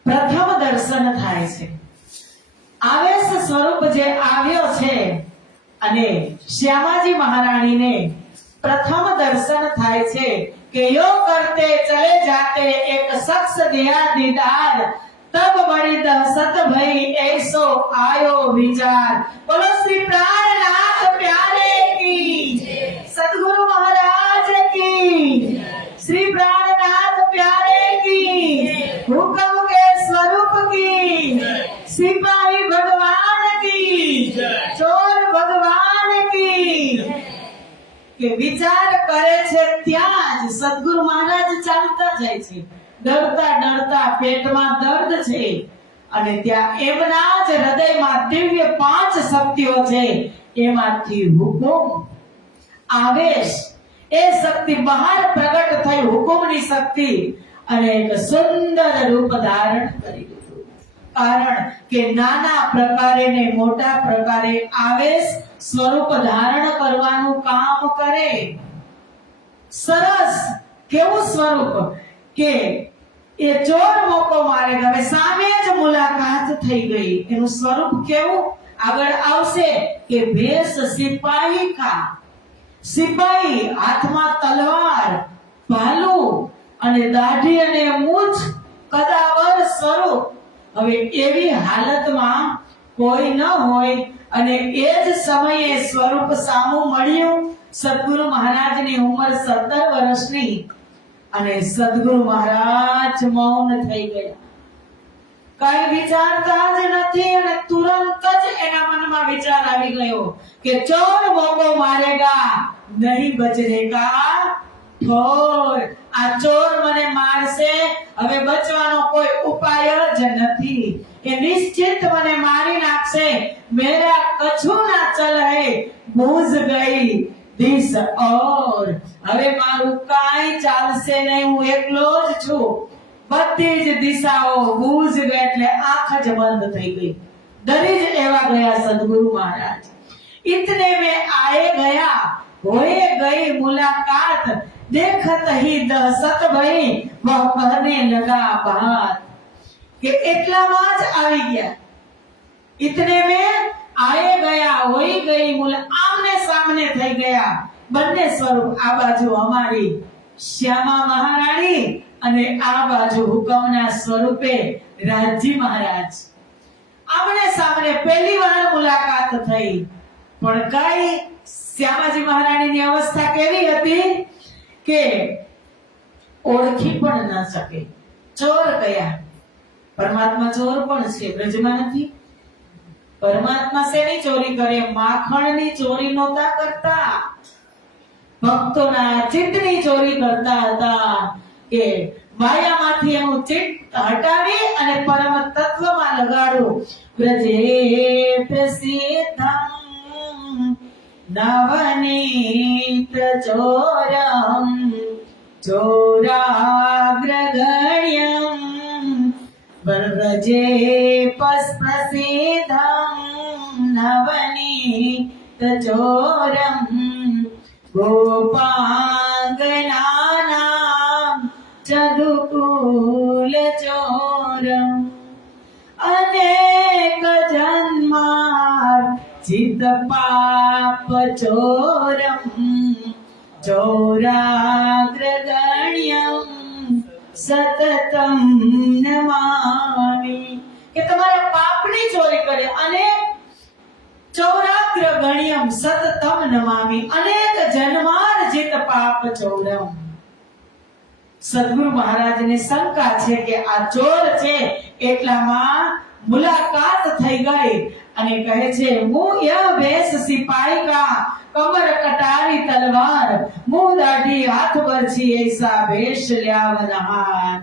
પ્રથમ દર્શન થાય છે. આવેશ સ્વરૂપ જે આવ્યો છે, અને શ્યામાજી મહારાણીને પ્રથમ દર્શન થાય છે કે यो करते चले जाते एक शख्स दिया दीदार, तब बड़ी दहशत भई ऐसो आयो विचार. बोलो श्री प्राणनाथ प्यारे की, सदगुरु महाराज की, श्री प्राणनाथ प्यारे की, हुक्म के स्वरूप की, सिपाही भगवान की, चोर भगवान की. કે વિચાર કરે છે ત્યાં જ સદગુરુ મહારાજ ચાલતા જાય છે, ડરતા ડરતા. પેટમાં દર્દ છે, અને ત્યાં એમના જ હૃદયમાં દિવ્ય પાંચ શક્તિઓ છે. એમાંથી હુકુમ, આવેશ, એ શક્તિ બહાર પ્રગટ થઈ, હુકુમની શક્તિ, અને એક સુંદર રૂપ ધારણ કરી લીધું. કારણ કે નાના પ્રકારે ને મોટા પ્રકારે આવેશ સ્વરૂપ ધારણ કરવાનું કામ કરે. સરસ કેવું સ્વરૂપ કે એ ચોર મોકો મારે. હવે સામે જ મુલાકાત થઈ ગઈ. એનું સ્વરૂપ કેવું આગળ આવશે કે ભેષ સિપાહી કા, સિપાહી, હાથમાં તલવાર, ભાલું, અને દાઢી અને મૂછ, કદાવર સ્વરૂપ. હવે એવી હાલતમાં કોઈ ન હોય, અને એ જ સમયે સ્વરૂપ સામું મળ્યું. સદગુરુ મહારાજની ઉંમર 17 વર્ષની, અને સદગુરુ મહારાજ મૌન થઈ ગયા, કઈ વિચારતા જ નથી. અને તુરંત જ એના મનમાં વિચાર આવી ગયો કે ચોર મોકો મારેગા નહીં બચેગા ઠોર, આ ચોર મને મારશે, હવે બચવાનો કોઈ ઉપાય જ નથી, કે નિશ્ચિત મને મારી નાખશે, મેરા કછુ ના ચલ હે, બૂઝ ગઈ દિસ ઓર, હવે મારું કાંઈ ચાલશે નહીં, હું એકલો જ છું, બધી જ દિશાઓ બૂઝ ગઈ, એટલે આંખ જ બંધ થઈ ગઈ, ડરી જ એવા ગયા સદગુરુ મહારાજ। इतने में आए गया होए गई मुलाकात, देखत ही दहशत भई, वह कहने लगा बात, કે એટલામાં જ આવી ગયા। इतने में आए गया होई गई आमने सामने થઈ ગયા બંને સ્વરૂપ, આ બાજુ અમારી શ્યામા મહારાણી અને આ બાજુ હુકમના સ્વરૂપે રાજજી મહારાજ, આમને સામને પહેલી વાર મુલાકાત થઈ। પણ કઈ શ્યામાજી મહારાણીની અવસ્થા કેવી હતી કે ઓળખી પણ ન શકે। ચોર કયા? પરમાત્મા ચોર પણ છે, બ્રજમાં નથી। પરમાત્મા શેની ચોરી કરે? માખણની ચોરી નહોતા કરતા, ભક્તોના ચિત્તની ચોરી કરતા હતા, કે માયામાંથી એનું ચિત્ત હટાવી અને પરમ તત્વમાં લગાડો। બ્રજે પ્રસિદ્ધમ નવનીત ચોરમ ચોરાગ્રગણ્યમ વ્રજે પ્રસિદ્ધમ નવનીત ચોરમ ગોપાંગનાનામ ચદુકુલ ચોરમ અનેક જન્માર ચિત પાપ ચોરમ ચોરાગ્રગણ્યમ સતતમ નમામિ, કે તમારા પાપની ચોરી કરે અને ચોરાગ્રગણ્યમ સતતમ નમામિ, અનેક જન્માર્જિત પાપ ચોરમ। સદગુરુ મહારાજને શંકા છે કે આ ચોર છે, એટલામાં મુલાકાત થઈ ગઈ અને કહે છે મુંહ યહ વેશ સિપાही का, कमर कटारी तलवार, मुंह दाढ़ी हाथ बरछी, ऐसा वेश ल्यावनहार,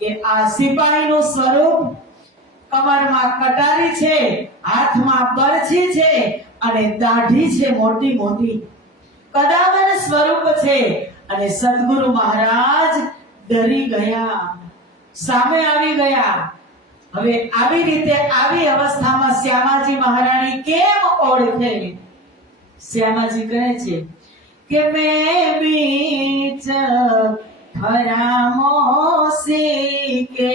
કે આ સિપાહીનું સ્વરૂપ કમરમાં કટારી છે, હાથમાં બરછી છે અને દાઢી છે મોટી મોટી, કદાવર સ્વરૂપ છે। અને સદગુરુ મહારાજ ડરી ગયા, સામે આવી ગયા। હવે આવી રીતે આવી અવસ્થામાં શ્યામાજી મહારાણી કેમ ઓળખે? શ્યામાજી કહે છે કે મેં બીચ ફરામોશી કે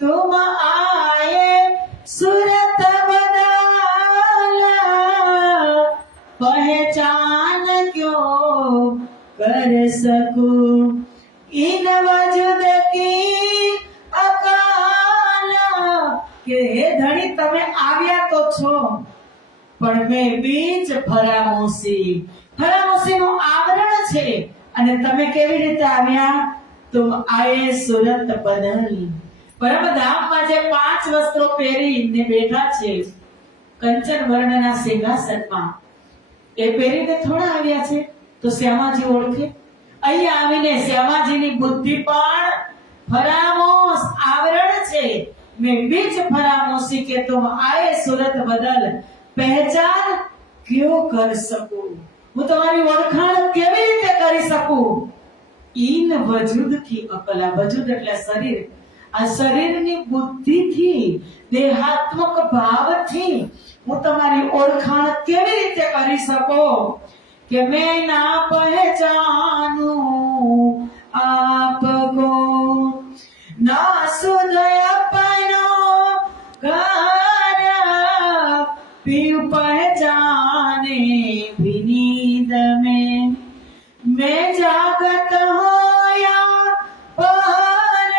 तुम आए सूरत बदला, पहचान क्यों कर सकूं इन वजूद की अकाला, કે હે ધણી તમે આવ્યા તો છો, પણ મેં બીજ ફરામોશી, ફરામોશીનું આવરણ છે, અને તમે કેવી રીતે આવ્યા? तुम आए सूरत बदल, પરમધામમાં જે 5 વસ્ત્રો પહેરીને બેઠા છે કંચન વર્ણના સિંહાસનમાં, એ પહેરીને થોડા આવ્યા છે? તો શ્યામાજી ઓળખે? અહીંયા આવીને શ્યામાજીની બુદ્ધિ પણ ફરામોશ આવરણ છે। મેં બીચ ફરામોશી કે તુમ આए सूरत बदल, पहचान क्यों कर सकूं, હું તમારી ઓળખાણ કેવી રીતે કરી શકું? इन वजूद की अकला, वजूद એટલે શરીર, આ શરીરની બુદ્ધિથી, દેહાત્મક ભાવથી હું તમારી ઓળખાણ કેવી રીતે કરી શકું? કે મેં ના પહેચાનું આપકો, ના સુધ અપનો ઘર, પીઉ પહેચાને વિનીદ में जागत होया पर,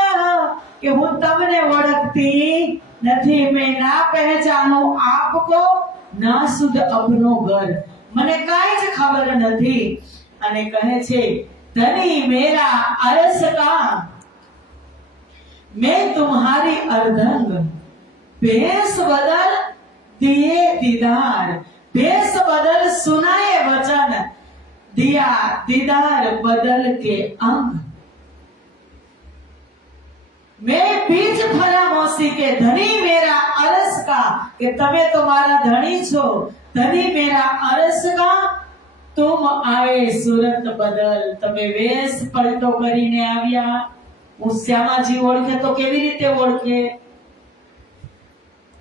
કે હું તમને ઓળખતી નથી, મેં ના પહેચાનું આપકો, ના સુધ અપનો ઘર, મને કાંઈ જ ખબર નથી। અને કહે છે ધની મેરા અરસ કા, मैं तुम्हारी अर्धंग, भेष बदल दिए दीदार, भेष बदल सुनाए वचन, दिया दीदार बदल के अंग मैं बीच फरा मौसी के धनी मेरा अरस का કે તમે તો મારા ધણી છો ધની મેરા અરસ કા તુમ આए સુરત બદલ તમે વેશ પલટો કરીને આવ્યા હું શ્યામાજી ઓળખે તો કેવી રીતે ઓળખે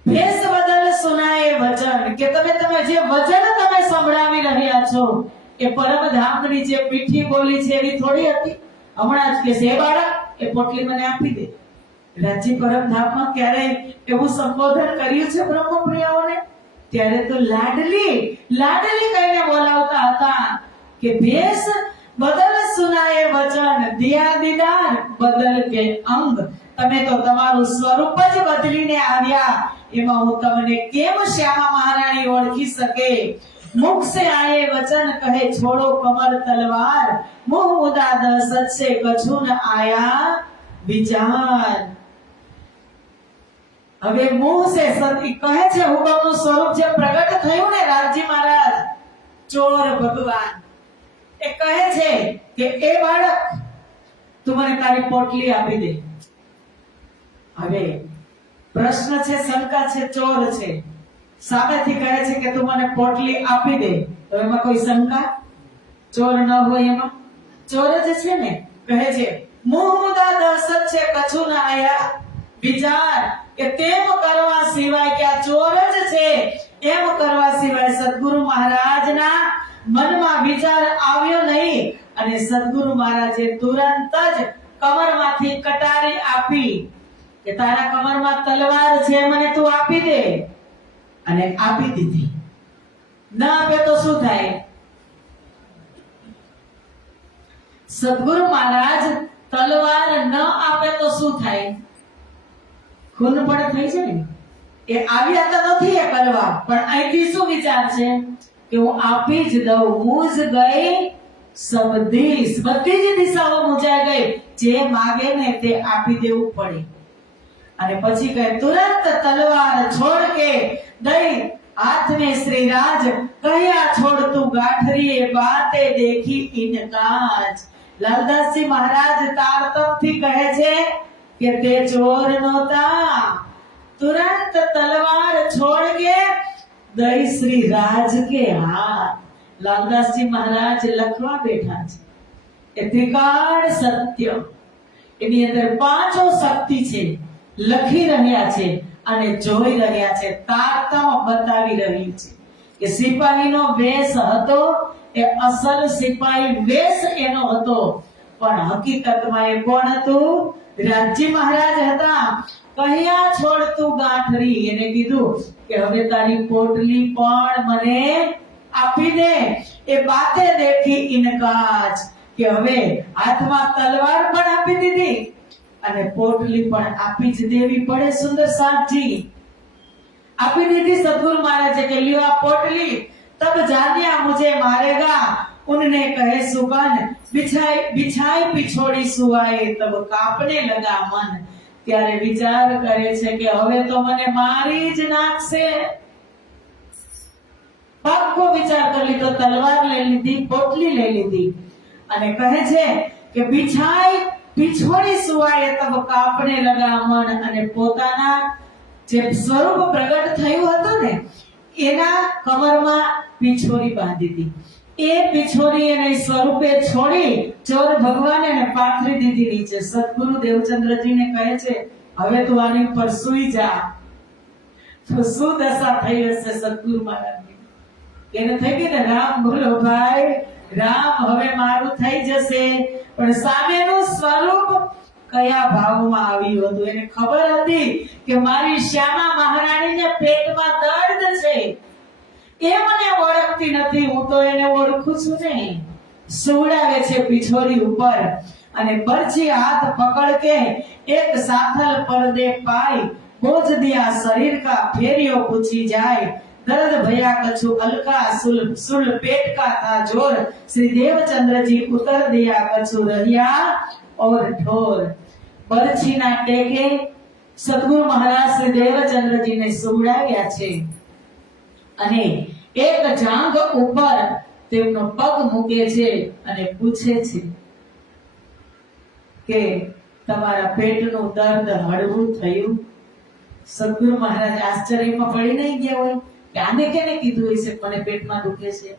વેશ બદલ સુનાએ વચન કે તમે જે વચન તમે સંભળાવી રહ્યા છો એ પરમધામની જે પીઠી બોલી છે એવી થોડી હતી હમણાં જ કે છે બાળક એ પોટલી મને આપી દે રાજી પરમધામમાં ક્યારે એવું સંબોધન કર્યું છે બ્રહ્મપ્રિયાઓને ત્યારે તો લાડલી લાડલી કહીને બોલાવતા હતા કે ભેસ બદલ સુનાએ વચન દિયા દીદાર બદલ કે અંગ તમે તો તમારું સ્વરૂપ જ બદલીને આવ્યા એમાં હું તમને કેમ શ્યામા મહારાણી ઓળખી શકે मुख से आए वचन कहे छोड़ो कमर तलवार मुंह मुदा द सच से कछु न आया विचार હવે મુંહ સે સતી કહે છે હુકમનું સ્વરૂપ જે પ્રગટ થયું ને રાજજી મહારાજ ચોર ભગવાન એ કહે છે કે એ બાળક તું મને તારી પોટલી આપી દે હવે પ્રશ્ન છે શંકા છે ચોર છે સામેથી કહે છે કે તું મને પોટલી આપી દે તો એમાં કોઈ શંકા ચોર ન હોય એમાં ચોર જ છે ને કહે છે મુંહ મુદા દર્શક છે કછું ના આયા વિચાર કે તેમ કરવા સિવાય કે આ ચોર જ છે એમ કરવા સિવાય સદગુરુ મહારાજના મનમાં વિચાર આવ્યો નહીં અને સદગુરુ મહારાજે તુરંત જ કમરમાંથી કટારી આપી કે તારા કમરમાં તલવાર છે મને તું આપી દે અને આપી દીધી ન આપે તો શું થાય સદગુરુ મહારાજ તલવાર ન આપે તો શું થાય ખૂન પણ થઈ જાય ને એ આવ્યા તો નથી એ કરવા પણ અહીંથી શું વિચાર છે કે હું આપી જ દઉં હું જ ગઈ સબદીશ બધી જ દિશાઓ મુજાઈ ગઈ જે માગે ને તે આપી દેવું પડે અને પછી કહે તુરંત તલવાર છોડ કે દઈ हाथ में श्री राज कहिया छोड़ तू गाठरी ए बाते देखी इनकाज लालदासजी महाराज तारतम થી કહે છે કે તે ચોર નહોતા तुरंत तलवार छोड़ के दई श्री राज के हाथ लालदासजी महाराज લખવા બેઠા છે એ ત્રિકાળ સત્ય એની અંદર પાંચો શક્તિ છે લખી રહ્યા છે અને જોઈ રહ્યા છે તારતમ બતાવી રહી છે કે સિપાહીનો વેશ હતો એ અસલ સિપાહી વેશ એનો હતો પણ હકીકતમાં એ કોણ હતું રાજજી મહારાજ હતા કહ્યા છોડ તું ગાંઠરી એને કીધું કે હવે તારી પોટલી પણ મને આપી દે એ બાતે દેખી ઇનકાજ કે હવે હાથમાં તલવાર પણ આપી દીધી અને પોટલી પણ આપી જ દેવી પડે સુંદર સાહેબજી આપી દીધી સદગુરુ મહારાજે કે લ્યો આ પોટલી तब जानिया मुझे मारेगा उनने कहे सुगन बिछाई बिछाई पिछोड़ी सुवाए तब कांपने लगा मन ત્યારે વિચાર કરે છે કે હવે તો મને મારી જ નાખશે પાક્કો વિચાર કરી લીધો તલવાર લઈ લીધી પોટલી લઈ લીધી અને કહે છે કે બિછાઈ पिछोड़ी सुवाए तब कांपने लगा मन અને પોતાના જે સ્વરૂપ પ્રગટ થયું હતું ને એના કમરમાં પિછોરી બાંધી હતી એ પિછોરી એને સ્વરૂપે છોડી ચોર ભગવાને એને પાથરી દીધી નીચે સદગુરુ દેવચંદ્રજીને કહે છે હવે તું આની ઉપર સૂઈ જા તો શું દશા થઈ હશે સદગુરુ મહારાજની એને થઈ ગઈ ને રામ બોલો ભાઈ રામ હવે મારું થઈ જશે પણ સામેનું સ્વરૂપ કયા ભાવમાં આવ્યું હતું એને ખબર હતી કે મારી શ્યામા મહારાણીને પેટમાં દર્દ છે એ મને ઓળખતી નથી હું તો એને ઓળખું છું ને સુવડાવે છે પિછોરી ઉપર અને બરછી હાથ પકડ કે એક સાથલ પરદે પાઈ બોझ દિયા શરીર કા ફેરિયો પૂછી જાય दर्द भया कछु अलका सुल पेट का था जोर श्री देवचंद्र जी उतर दिया कछु रहिया और ढोर बरछी ना टेके सदगुरु महाराज श्री देवचंद्र जी ने सुवડાવ્યા છે અને એક જાંઘ ઉપર તેમનો પગ મૂકે છે અને પૂછે છે કે તમારા પેટનું દર્દ હળવું થયું? સદગુરુ મહારાજ આશ્ચર્યમાં પડી નહીં ગયા હોય કે આને કેને કીધું હશે મને પેટમાં દુખે છે?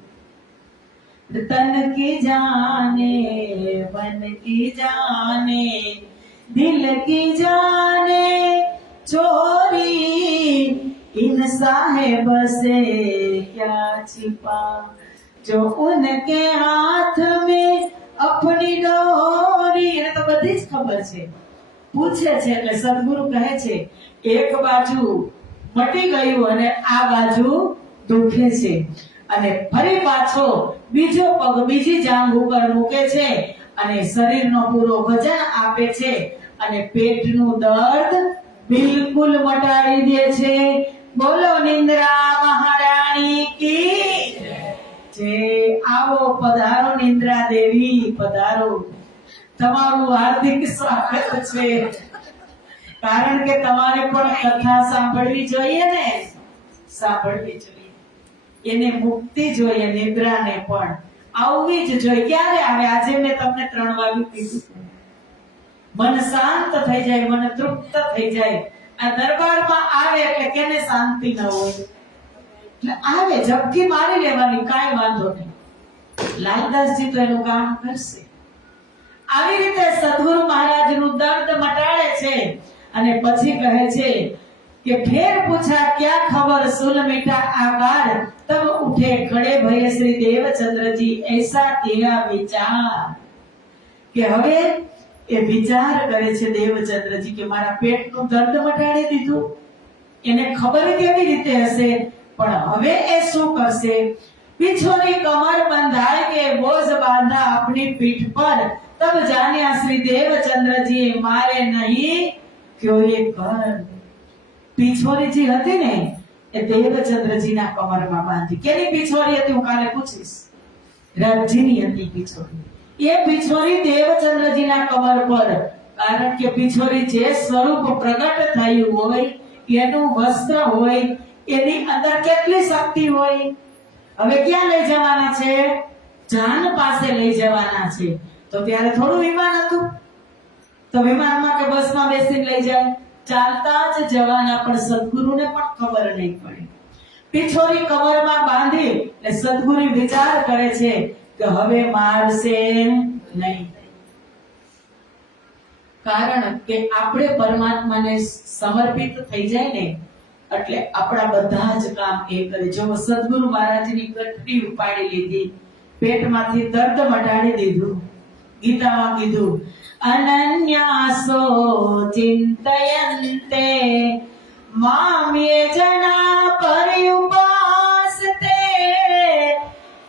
તન કી જાને મન કી જાને દિલ કી जाने चोरी इन साहेब से क्या छिपा जो उनके हाथ में अपनी डोरी. એને તો બધી જ ખબર છે. પૂછે છે એટલે સદગુરુ કહે છે એક બાજુ મટી ગયું અને આ બાજુ દુખે છે. અને ફરી પાછો બીજો પગ બીજી જાંઘ ઉપર મૂકે છે અને શરીરનો પૂરો વજન આપે છે અને પેટનું દર્દ બિલકુલ મટાડી દે છે. બોલો નિંદ્રા મહારાણી કી જય. આવો પધારો નિંદ્રા દેવી, પધારો. તમારું હાર્દિક સ્વાગત છે. કારણ કે તમારે પણ કથા સાંભળવી જોઈએ ને, સાંભળવી જોઈએ. એને મુક્તિ જોઈએ, નિદ્રાને પણ આવવી જ જોઈએ. ક્યારે આવે? આજે મેં તમને 3 વાગ્યે કીધું. મન શાંત થઈ જાય, મન તૃપ્ત થઈ જાય. આ દરબારમાં આવે એટલે કેને શાંતિ ન હોય? એટલે આવે ઝપકી મારી લેવાની, કાંઈ વાંધો નહીં. લાલદાસજી તો એનું કામ કરશે. આવી રીતે સદગુરુ મહારાજનું દર્દ મટાડે છે અને પછી કહે છે कि फिर पूछा क्या खबर सुन मीठा आकार तब उठे खड़े भये श्री देवचंद्र जी ऐसा किया विचार કે હવે એ વિચાર કરે છે દેવચંદ્રજી કે મારા પેટનું દર્દ મટાડી દીધું. એને ખબર કેવી રીતે હશે, પણ હવે એ શું કરશે? પીછોની કમર બંધાય કે બોझ બાંધા अपनी पीठ पर तब जानिया श्री देवचंद्रजी मारे नहीं क्यों ये कर. પીછોરી જે હતી ને એ દેવચંદ્રજીના કમરમાં બાંધી. કેની પીછોરી હતી હું કાલે પૂછીશ. રાજજીની હતી પીછોરી. એ પીછોરી દેવચંદ્રજીના કમર પર, કારણ કે પીછોરી જે સ્વરૂપ પ્રગટ થયું હોય, એનું વસ્ત્ર હોય, એની અંદર કેટલી શક્તિ હોય. હવે ક્યાં લઈ જવાના છે? જાન પાસે લઈ જવાના છે. તો ત્યારે થોડું વિમાન હતું, તો વિમાનમાં કે બસમાં બેસીને લઈ જાય? ચાલતા જ જવાના. પણ સદગુરુને પણ ખબર નહીં પડી. પીછોરી કમરમાં બાંધી એટલે સદગુરુ વિચાર કરે છે કે હવે મારશે નહીં. કારણ કે આપણે પરમાત્માને સમર્પિત થઈ જાય ને એટલે આપણા બધા જ કામ એ કરે. જો સદગુરુ મહારાજની કટડી ઉપાડી લીધી, પેટમાંથી દર્દ મટાડી દીધું. ગીતામાં કીધું અનન્યાસો ચિંતયન્તે મામ્યે જના પર્યુપાસતે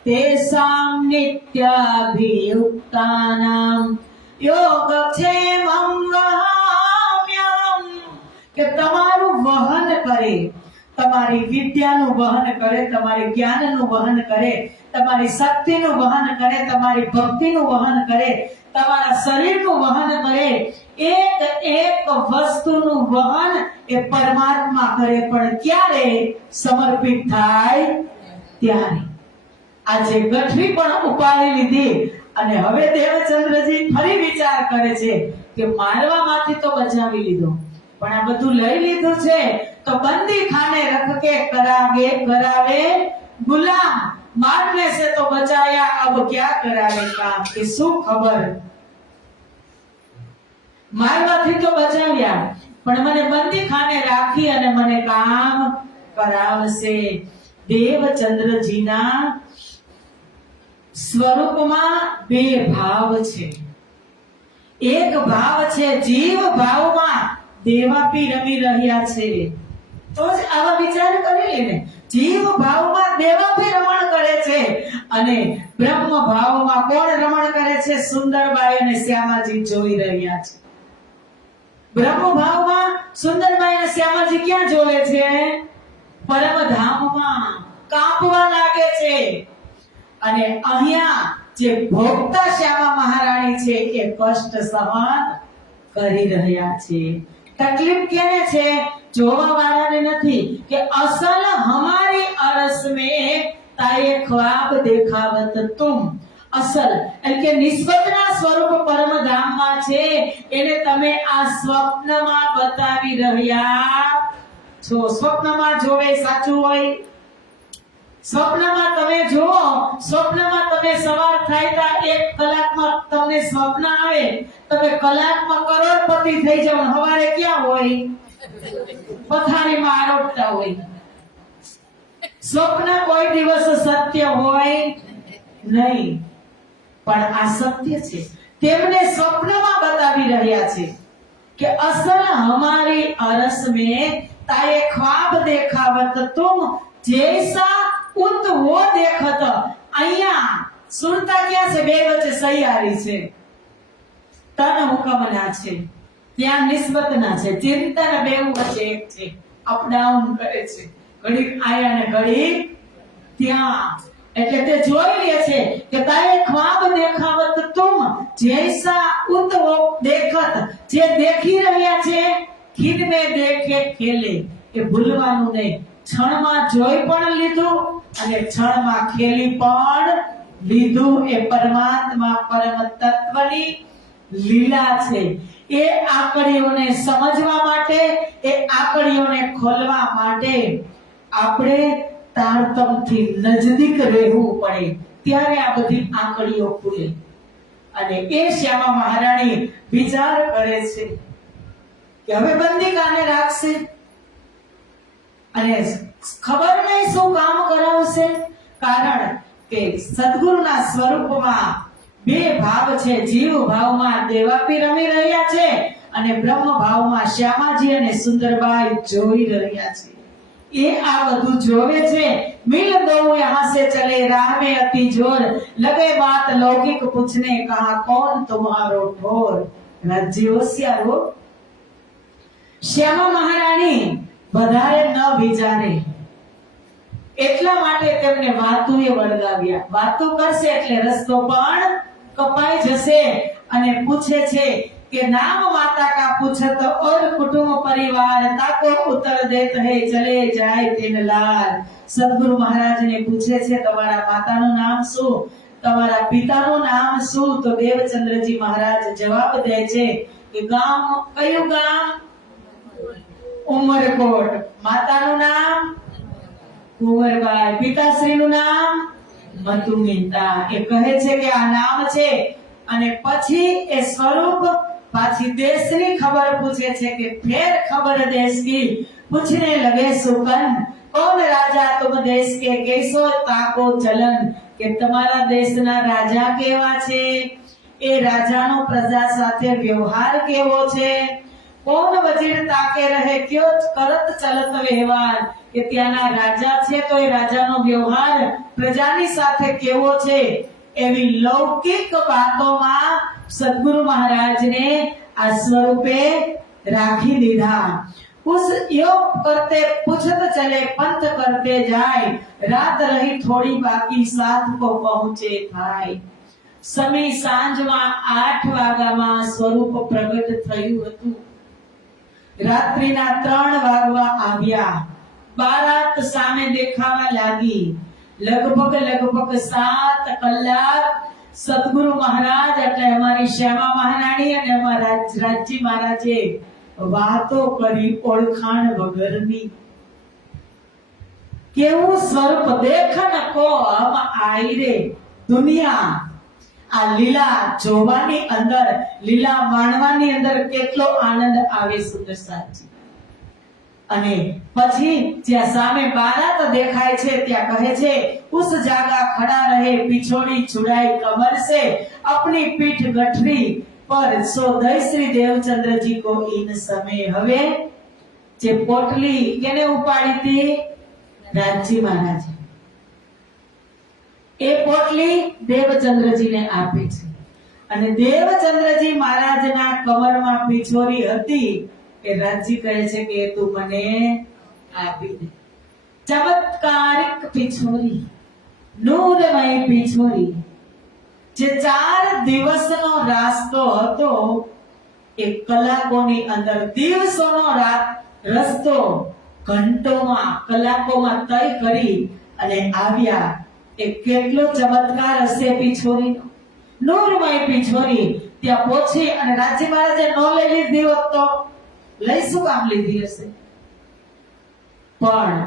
તેસામ નિત્યાભિયુક્તાનામ યોગક્ષેમં વહામ્યહમ. કે તમારું વહન કરે, તમારી વિદ્યાનું વહન કરે, તમારી જ્ઞાનનું વહન કરે, તમારી શક્તિનું વહન કરે, તમારી ભક્તિનું વહન કરે, તમારા શરીરનું વહન કરે. એક એક વસ્તુનું વહન એ પરમાત્મા કરે. પણ ક્યારે? સમર્પિત થાય ત્યારે. આજે ગઠરી પણ ઉપાડી લીધી અને હવે દેવચંદ્રજી ફરી વિચાર કરે છે કે મારવામાંથી તો બચાવી લીધો, પણ આ બધું લઈ લીધું છે તો બંદી ખાને રખ કે करावे गुलाम. मारने से तो बचाया, अब क्या करावे काम. કે શું ખબર, મારવાથી તો બચાવ્યા પણ મને બંદી ખાને રાખી અને મને કામ કરાવશે. દેવચંદ્રજીના સ્વરૂપમાં બે ભાવ છે. એક ભાવ છે જીવ ભાવમાં દેવાપી રમી રહ્યા છે. તો જ આવા વિચાર કરી લે. જીવ ભાવમાં દેવાપી રમણ કરે છે અને બ્રહ્મ ભાવમાં કોણ રમણ કરે છે? સુંદરબાઈ અને શ્યામાજી જોઈ રહ્યા છે. બ્રહ્મ ભાવમાં સુંદરબાઈ અને શ્યામાજી ક્યાં જોવે છે? પરમધામમાં કાંપવા લાગે છે. અને અહીંયા જે ભોગતા શ્યામા મહારાણી છે એ કષ્ટ સહન કરી રહ્યા છે. તકલીફ કેને છે? જોવા વાળાને નથી. કે અસલ હમારી અરસ में ताये ખ્વાબ દેખાવત તુમ અસલ એટલે કે નિસ્બતના સ્વરૂપ પરમધામમાં છે, એને તમે આ સ્વપ્નમાં બતાવી રહ્યા છો. સ્વપ્નમાં જોવે સાચું હોય, સ્વપ્નમાં તમે જુઓ, સ્વપ્નમાં તમે સવાર થાય તા 1 કલાકમાં તમને સ્વપ્ન આવે, તમે કલાકમાં કરોડપતિ થઈ જાવ, હવારે ક્યાં હોય? પથારીમાં આરોટતા હોય. સ્વપ્ન કોઈ દિવસ સત્ય હોય નહીં, પણ આ સત્ય છે. તેમને સ્વપ્નમાં બતાવી રહ્યા છે કે અસલ હમારી અરસ में ताये ख्वाब देखावत तुम जैसा उत वो देखत. અહીંયા સુરતા ક્યાં છે? બે વચ્ચે સહિયારી છે, તન હુકમના છે, ત્યાં નિસ્બતના છે. ચિંતન બે વચ્ચે એક છે, અપ ડાઉન કરે છે, ઘડીક આયા ને ઘડીક ત્યાં. એટલે તે જોઈ લે છે કે તારે ખ્વાબ દેખાવત તુમ જૈસા ઉત વો દેખત, જે દેખી રહ્યા છે ખીન મે દેખે ખેલે, એ ભૂલવાનું નહીં. ક્ષણમાં જોઈ પણ લીધું અને ક્ષણમાં ખેલી પણ લીધું. એ પરમાત્મા પરમ તત્વની લીલા છે. એ આકડીઓને સમજવા માટે, એ આકડીઓને ખોલવા માટે આપણે તારતમથી નજદીક રહેવું પડે, ત્યારે આ બધી આંકડીઓ ખુલે. અને એ શ્યામા મહારાણી વિચાર કરે છે કે હવે બંદી કાને રાખશે અને ખબર નહીં શું કામ કરાવશે. કારણ કે સદગુરુના સ્વરૂપમાં બે ભાવ છે. જીવ ભાવમાં દેવાપી રમી રહ્યા છે અને બ્રહ્મ ભાવમાં શ્યામાજી અને સુંદરબાઈ જોઈ રહ્યા છે. એ આ બધું જોવે છે. મિલ દો યહાં સે ચલે રાહ में अति जोर, लगे बात लौकिक पूछने कहा कौन तुम्हारो ठोर. રાજ્ય હોશિયારો શ્યામા મહારાણી વધારે ન વિચારે, એટલા માટે તેમને વાતુએ વળગાવ્યા. વાતો કરશે એટલે રસ્તો પણ કપાઈ જશે. અને પૂછે છે કે નામ माता का पूछत और कुटुंब परिवार ताको उत्तर देत है चले जाए तीन लाल. સદગુરુ મહારાજને પૂછે છે તમારા માતાનું નામ શું, તમારા પિતાનું નામ શું? તો દેવચંદ્રજી મહારાજ જવાબ દે છે કે ગામ, કયું ગામ? ઉમરકોટ. માતાનું નામ કુંવરબાઈ, પિતાશ્રીનું નામ મતુમિતા. એ કહે છે કે આ નામ છે. અને પછી એ સ્વરૂપ પાછી દેશની ખબર પૂછે છે કે ફેર ખબર દેશ કી પૂછને લગે સુકન कौन राजा तुम देश के कैसो ताको चलन. કે તમારા દેશના રાજા કેવા છે, એ રાજાનો પ્રજા સાથે વ્યવહાર કેવો છે. કોણ વજીર તાકે રહે ક્યો કરત ચલત વ્યવહાર. કે ત્યાંના રાજા છે તો એ રાજાનો વ્યવહાર પ્રજાની સાથે કેવો છે. એવી લૌકિક વાતોમાં સદગુરુ મહારાજને આ સ્વરૂપે રાખી દીધા. उस योग करते पूछत चले पंथ करते जाए, रात रही थोड़ी बाकी साथ को पहुंचे थाय. સમી સાંજમાં 8 વાગ્યામાં સ્વરૂપ પ્રગટ થયું હતું. રાત્રિના 3 વાગવા આવ્યા. બારાત સામે દેખાવા લાગી. લગભગ 7 કલાક સદગુરુ મહારાજ એટલે અમારી શ્યામા મહારાણી અને અમારા રાજજી મહારાજે વાતો કરી ઓળખાણ વગરની. કેવું સ્વરૂપ દેખન કો હમ આયરે દુનિયા. આ લીલા જોવાની અંદર, લીલા માણવાની અંદર કેટલો આનંદ આવે સુંદર સાચી. અને પછી જ્યાં સામે બારાત દેખાય છે ત્યાં કહે છે ઉસ જાગા ખડા રહે पिछोड़ी छुड़ाई कमर से अपनी पीठ गठरी पर सो दई श्री देवचंद्र जी को इन समय. હવે જે પોટલી કેને ઉપાડી હતી? રાજજી મહારાજ. એ પોટલી દેવચંદ્રજીને આપી છે અને દેવચંદ્રજી મહારાજના કમરમાં પીછોરી હતી. એ રાજજી કહે છે કે તું મને આપી દે. ચમત્કારિક પીછોરી, નૂરમય પીછોરી, જે 4 દિવસનો રાસ્તો હતો એ કલાકોની અંદર, દિવસોનો રસ્તો ઘંટોમાં, કલાકોમાં તય કરી અને આવ્યા. એ કેટલો ચમત્કાર હશે પિછોરીનો. નૂરમય પિછોરી ત્યાં પહોંચી અને રાજી મહારાજે ન લઈ લીધી હોત તો લઈ શું કામ લીધી હશે? પણ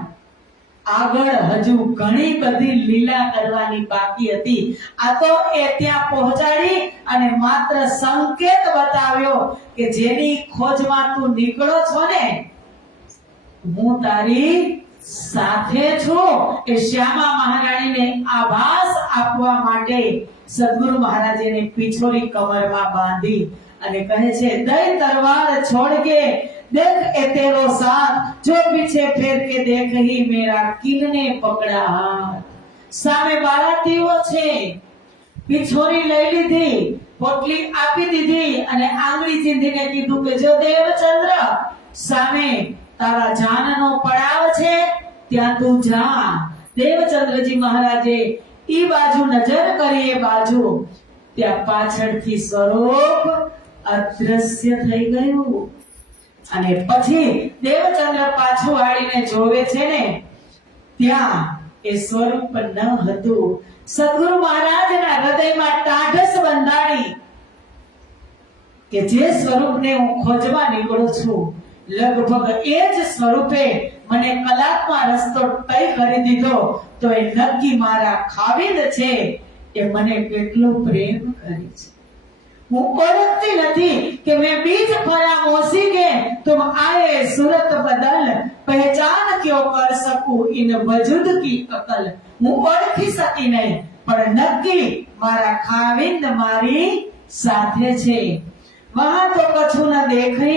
આગળ હજુ ઘણી બધી લીલા કરવાની બાકી હતી. આ તો એ ત્યાં પહોંચાડી અને માત્ર સંકેત બતાવ્યો કે જેની ખોજમાં તું નીકળો છો ને, હું તારી સાથે છું. એ શ્યામા મહારાણીને આભાસ આપવા માટે સદગુરુ મહારાજે પિછોરી કમરમાં બાંધી અને કહે છે, દઈ તલવાર છોડ કે देख ए तेरो साथ, जो पीछे फेर के देख ही मेरा किनने पकड़ा हाथ. सामे बारातीઓ છે, પિછોરી લઈ લીધી, પોટલી આપી દીધી અને આંગળી ચીંધીને કીધું કે જો દેવચંદ્ર સામે તારા જાનનો પડાવ છે ત્યાં તું જા. દેવચંદ્રજી મહારાજે ઈ બાજુ નજર કરી, એ બાજુ ત્યાં પાછળથી સ્વરૂપ અદ્રશ્ય થઈ ગયું. અને પછી દેવચંદ્ર પાછું વાળીને જોવે છે ને, ત્યાં એ સ્વરૂપ ન હતું. સદગુરુ મહારાજના હૃદયમાં ટાઢસ બંધાણી કે જે સ્વરૂપને હું ખોજવા નીકળું છું, લગભગ એ જ સ્વરૂપે મને કલાકમાં રસ્તો તય કરી દીધો, તો એ નક્કી મારા ખાવિંદ છે. એ મને કેટલો પ્રેમ કરે છે. હું ઓળખતી નથી કે मैं बीच फरामोशी के तुम आए सूरत बदल, पहचान क्यों कर सकूं इन वजूद की अकल. હું ઓળખી શકી નહીં, પણ નક્કી મારા ખાવિંદ મારી સાથે છે. वहां तो कछु न देखी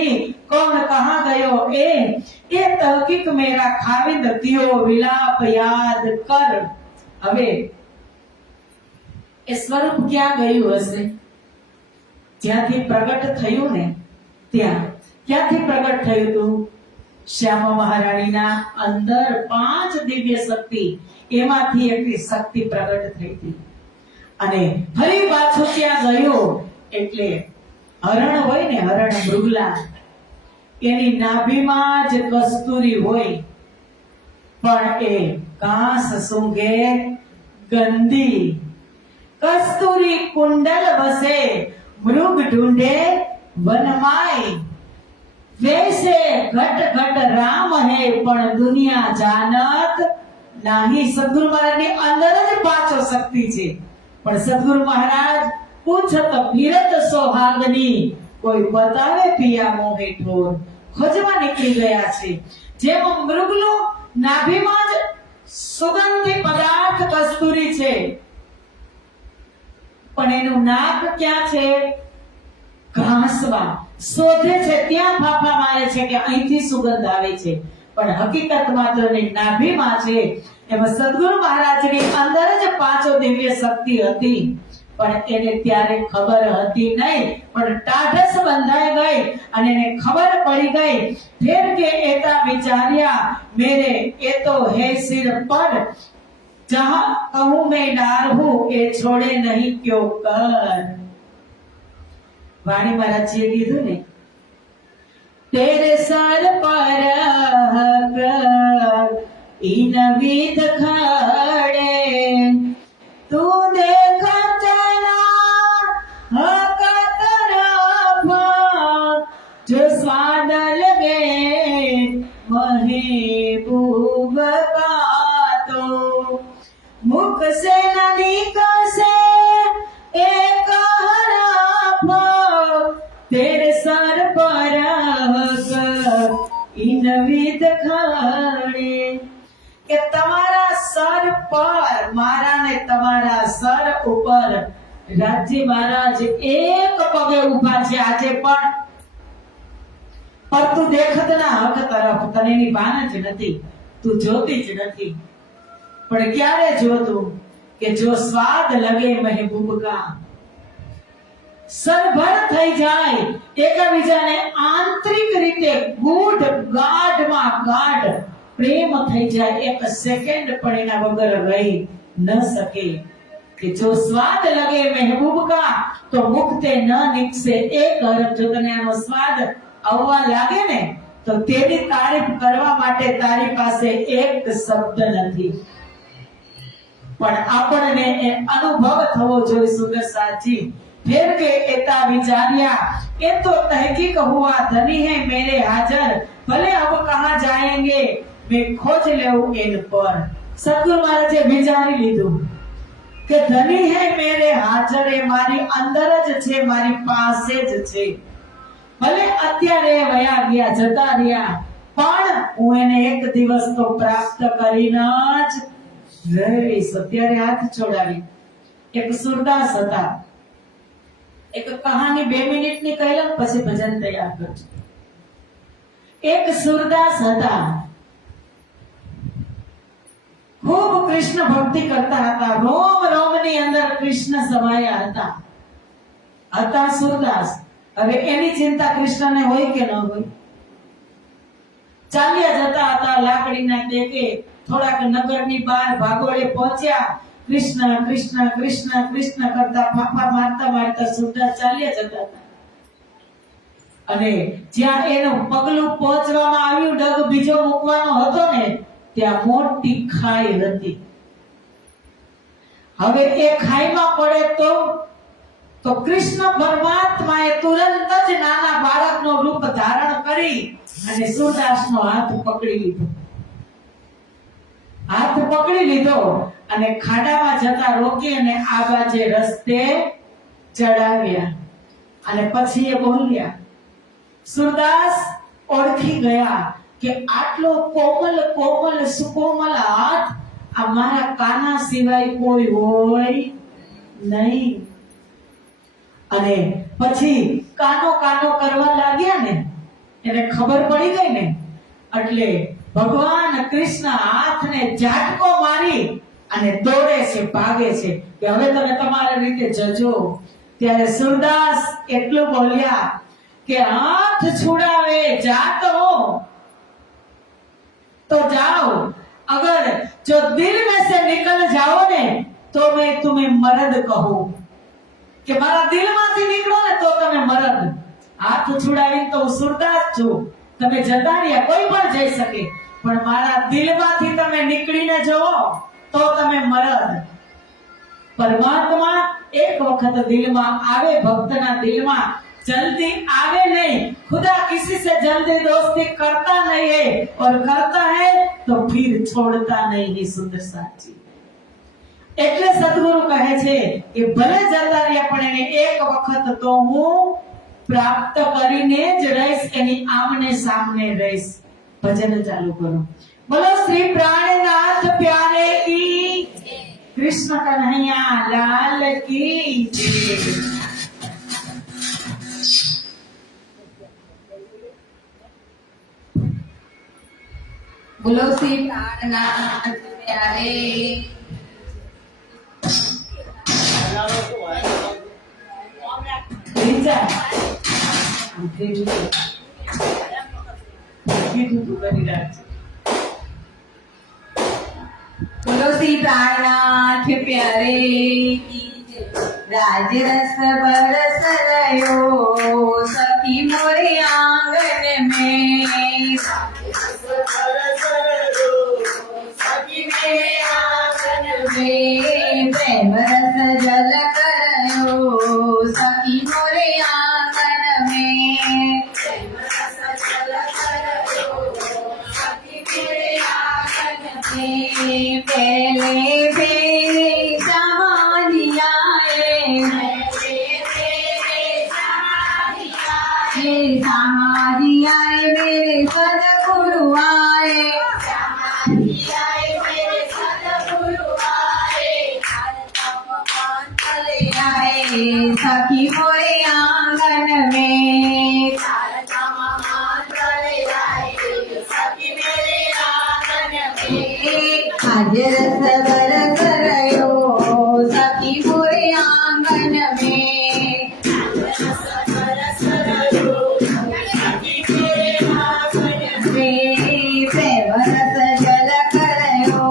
कौन कहां गयो ए तहकीक मेरा खाविंद कियो विलाप याद कर. હવે એ સ્વરૂપ ક્યાં ગયું હશે? જ્યાંથી પ્રગટ થયું ને ત્યાં. ક્યાંથી પ્રગટ થયું હતું? શ્યામા મહારાણીના અંદર 5 દિવ્ય શક્તિ, એમાંથી એક શક્તિ પ્રગટ થઈ હતી. અને ફરી પાછું ત્યાં ગયો એટલે હરણ હોય ને, હરણ મૃગલા, એની નાભીમાં જ કસ્તુરી હોય, પણ એ કાંસ સૂંઘે ગંદી. કસ્તુરી કુંડલ વસે મૃગ ઢૂંઢે વનમાય. वैसे घट घट राम है पण दुनिया जानत नहीं. सदगुरु महाराज ની અંદર જ 5 શક્તિ છે, પણ સદગુરુ મહારાજ પૂછત ફિરત સોહાગની, કોઈ બતાવે પિયા મોહે ઠોર. ખોજવા નીકળી ગયા છે. જેમ મૃગલો નાભીમાં જ સુગંધી પદાર્થ કસ્તુરી છે, પણ એનું નાક ક્યાં છે? ઘાસમાં શોધે છે, ત્યાં ફાફા મારે છે કે અહીંથી સુગંધ આવે છે, પણ હકીકતમાં તો એની નાભીમાં છે. એમાં સદગુરુ મહારાજની અંદર જ 5 દિવ્ય શક્તિ હતી, પણ એને ત્યારે ખબર હતી નહીં. પણ ટાઢસ બંધાઈ ગઈ અને એને ખબર પડી ગઈ. ફેર કે એતા વિચાર્યા મેરે એ તો હે સિર પર, જહાં કહું મેં ડાર હું એ છોડે નહીં ક્યો કર. વાણી મહારાજજીએ કીધું ને, તેરે સર પર હક इन विध खड़े, तू देख चला हक तरफ, जो स्वाद लगे महबूब का तो मुख से न निकसे एक हरफ, तेरे सर पर हक इन विध खड़े. કે તમારા સર પર, મારા ને તમારા સર ઉપર રાજ્ય મહારાજ એક પગે ઊભા છે આજે પણ. પર તું દેખત ના હક તરફ, તને એની ભાન જ નથી, તું જોતી જ નથી. પણ ક્યારે જોતું? કે જો સ્વાદ લગે મહેબૂબ કા, સરભર થઈ જાય, એકબીજાને આંતરિક રીતે ગૂઢ ગાઢમાં ગાઢ પ્રેમ થઈ જાય, એક સેકન્ડ પણ એના વગર રહી ન શકે. કે જો સ્વાદ લગે મહેબૂબ કા તો મુખતે ન નિકસે એક હરફ. જો તને આનો સ્વાદ આવવા લાગે ને તો તેની તારીફ કરવા માટે તારી પાસે એક શબ્દ નથી. પણ આપણને એ અનુભવ થવો જોઈએ સુંદર साथी। फिर के एता विचारिया ये तो तहकीक हुआ धनी है मेरे हाजर भले अब कहाँ जाएंगे मैं खोज लेऊं इन पर। सतगुरु महाराजे विचारी लीधुं કે ધની હે મેરે હાજર એ મારી અંદર જ છે, મારી પાસે જ છે, ભલે અત્યારે વયા ગયા જતા રહ્યા પણ હું એને એક દિવસ તો પ્રાપ્ત કરીને જ રહીશ। અત્યારે હાથ જોડાવી એક સુરદાસ હતા, એક કહાની 2 મિનિટની કહી લઉં પછી ભજન તૈયાર કરજો। એક સુરદાસ હતા, खूब कृष्ण भक्ति करता था, रोम रोम ની અંદર કૃષ્ણ સમાયા હતા સુરદાસ। હવે એની चिंता કૃષ્ણને હોય કે ન હોય? ચાલ્યા જતા હતા લાકડીના ટેકે, થોડાક નગરની બહાર ભાગોળે પહોંચ્યા, કૃષ્ણ કૃષ્ણ કૃષ્ણ કૃષ્ણ કરતા ફાફા મારતા મારતા સુરદાસ ચાલ્યા જતા હતા। અને જ્યાં એનું પગલું પહોંચવામાં આવ્યું, ડગ બીજો મૂકવાનો હતો ને, ત્યાં મોટી ખાઈ હતી। હવે એ ખાઈમાં પડે તો કૃષ્ણ પરમાત્માએ તુરંત જ નાના બાળકનો રૂપ ધારણ કરી અને સુરદાસનો હાથ પકડી લીધો અને ખાડામાં જતા રોકી અને આ બાજે રસ્તે ચડાવ્યા। અને પછી એ બોલ્યા, સુરદાસ ઓળખી ગયા કે આટલો કોમલ કોમલ સુકોમલ હાથ આ મારા કાના સિવાય કોઈ હોય નહીં। અને પછી કાનો કાનો કરવા લાગ્યા ને, એને ખબર પડી ગઈ ને, એટલે ભગવાન કૃષ્ણ હાથને ઝાટકો મારી અને દોડે છે, ભાગે છે કે હવે તમે તમારી રીતે જજો। ત્યારે સુરદાસ એટલું બોલ્યા કે હાથ छुड़ावे जात हो तो जाओ, अगर जो दिल में से निकल जाओ ने तो मैं तुम्हें मर्द कहूं कि मारा दिल मांथी निकलो ने तो तमे मर्द। हाथ छुड़ावी तो सुरदास छो, तमे जता रह्या कोई पण जई सके, पण मारा दिल मांथी तमे निकळीने जओ तो तमे मर्द। परमात्मा एक वखत दिल में आवे, भक्तना दिल में जल्दी आवे नहीं। खुदा किसी से जल्दी दोस्ती करता नहीं है, और करता है तो फिर छोड़ता नहीं है। सुंदर साथी એટલે સદગુરુ કહે છે કે ભલે જતા રહ્યા પણ એને એક વખત તો હું પ્રાપ્ત કરીને જ રહીશ, એની આમને સામને રહીશ। ભજન ચાલુ કરો। બોલો શ્રી પ્રાણનાથ પ્યારે की, कृष्ण कन्हैया लाल की जय। बोलो श्री प्राणनाथ प्यारे। बोलो श्री प्राणनाथ प्यारे की जय। राज रस बरस रयो सखी मोरे आंगन में, प्रेम रस जल करयो सखी मोरे आंगन में, पहले फेरे समाधि आए, समाधि आए मेरे सदगुरु आए, सखी मोरे आंगन में, आज रस बरस रयो सखी मोरे आंगन में, प्रेम रस जल करयो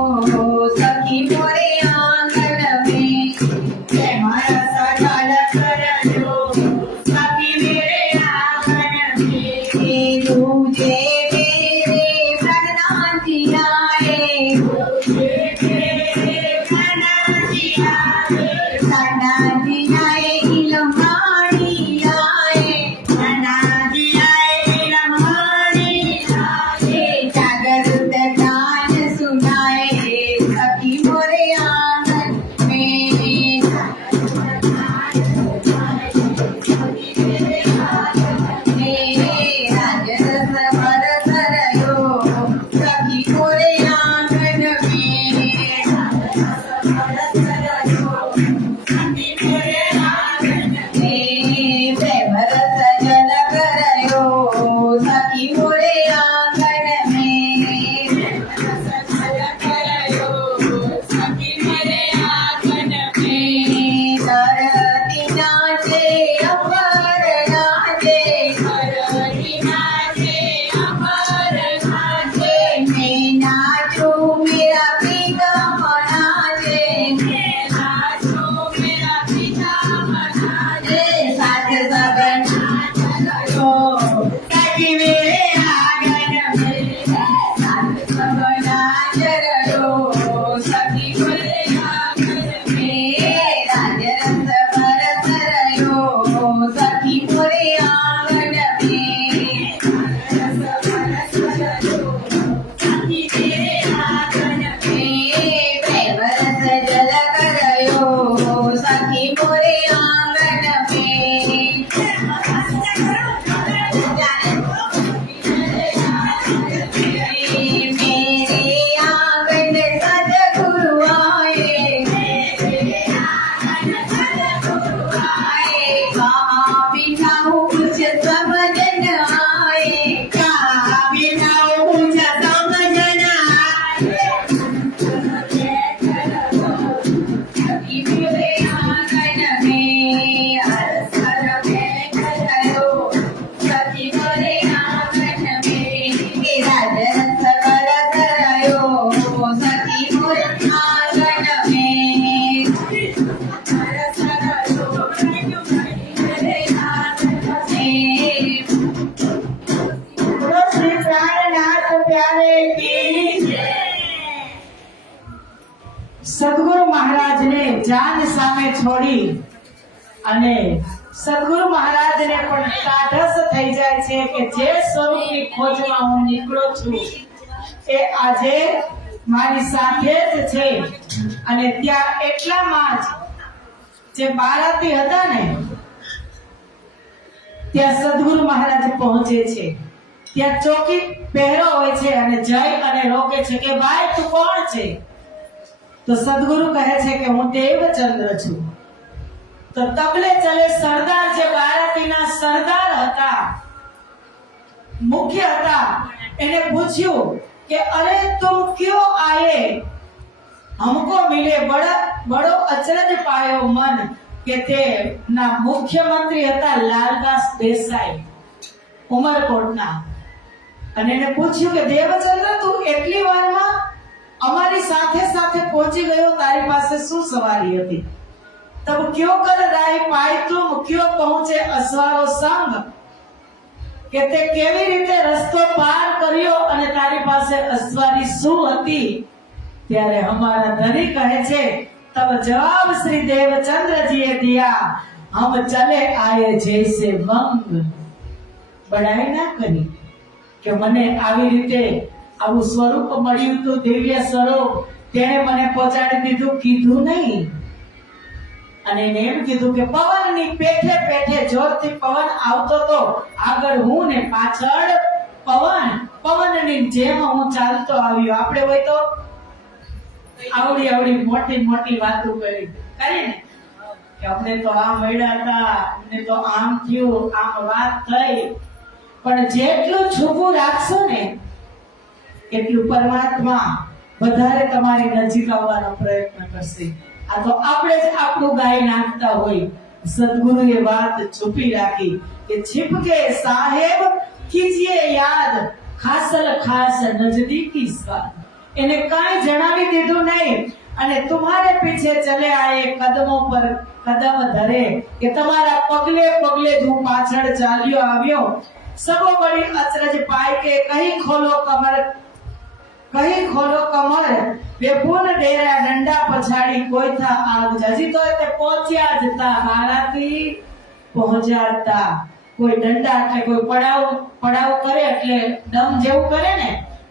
सखी मोरे आंगन में, प्रेम रस जल करयो सखी मेरे आंगन में, तुझे मेरे प्राणनाथ जी आए, સદગુરુ મહારાજને જાન સામે છોડી અને સદગુરુ મહારાજને પણ તાઢસ થઈ જાય છે કે જે સ્વરૂપની ખોજમાં હું નીકળો છું એ આજે મારી સાથે જ છે. અને ત્યાં એટલામાં જ જે બારાતી હતા ને ત્યાં સદગુરુ મહારાજ પહોંચે છે. ત્યાં ચોકી પહેરો હોય છે અને જય અને રોકે છે કે ભાઈ તું કોણ છે? તો સદગુરુ કહે છે કે હું દેવચંદ્ર છું. તો તબલે ચલે સરદાર જે બારાતીના સરદાર હતા, મુખ્ય હતા, એને પૂછ્યું કે અરે તુમ ક્यों आए? हमको मिले बड़ो अचरज पायो मन કે તે ના મુખ્યમંત્રી હતા લાલદાસ દેસાઈ ઉમરકોટના. અને એને પૂછ્યું કે દેવચંદ્ર તું એટલી વારમાં અમારી સાથે સાથે પહોંચી ગયો, તારી પાસે શું સવારી હતી? તબ ક્યો કર રાય પાય તુમ ક્યો પહોંચે અસવારો સંગ કે તે કેવી રીતે રસ્તો પાર કર્યો અને તારી પાસે અસવારી શું હતી? ત્યારે हमारा धनी કહે છે तब जवाब श्री देवचंद्र जी ने दिया, हम चले आए जैसे मंग. બડાઈ ના કરી કે મને આવી રીતે આવું સ્વરૂપ મળ્યું હતું, દિવ્ય સ્વરૂપ, તેણે મને પહોંચાડી દીધું, કીધું નહીં. અને એને એમ કીધું કે પવનની પેઠે પેઠે જોરથી પવન આવતો તો આગળ હું ને પાછળ પવનની જેમ હું ચાલતો આવ્યો. આપણે હોય તો આવડી આવડી મોટી મોટી વાતો કરીને કે અમને તો આમ મળ્યા હતા, અમને તો આમ થયું, આમ વાત થઈ. પણ જેટલું છૂપું રાખશો ને એટલું પરમાત્મા વધારે તમારી નજીક આવવાનો પ્રયત્ન કરશે. આ તો આપણે જ આપણું ગાય નાખતા હોય. સદગુરુએ વાત છુપી રાખી કે छिपके साहेब कीजिए याद खासल खास नजदीकी स्वाद. એને કાંઈ જણાવી દીધું નહીં અને तुम्हारे पीछे चले आए कदमों पर कदम धरे કે તમારા પગલે પગલે જ હું પાછળ ચાલ્યો આવ્યો. સબો બડી અચરજ પાય કે કહી ખોલો કમર બેપૂન ડેરા ડંડા પછાડી કોઈ થા આગ. હજી તો તે પહોંચ્યા જ તા, બારાતી પહોંચ્યા તા. કોઈ દંડા એટલે કોઈ પડાવ કરે એટલે દમ જેવું કરે ને,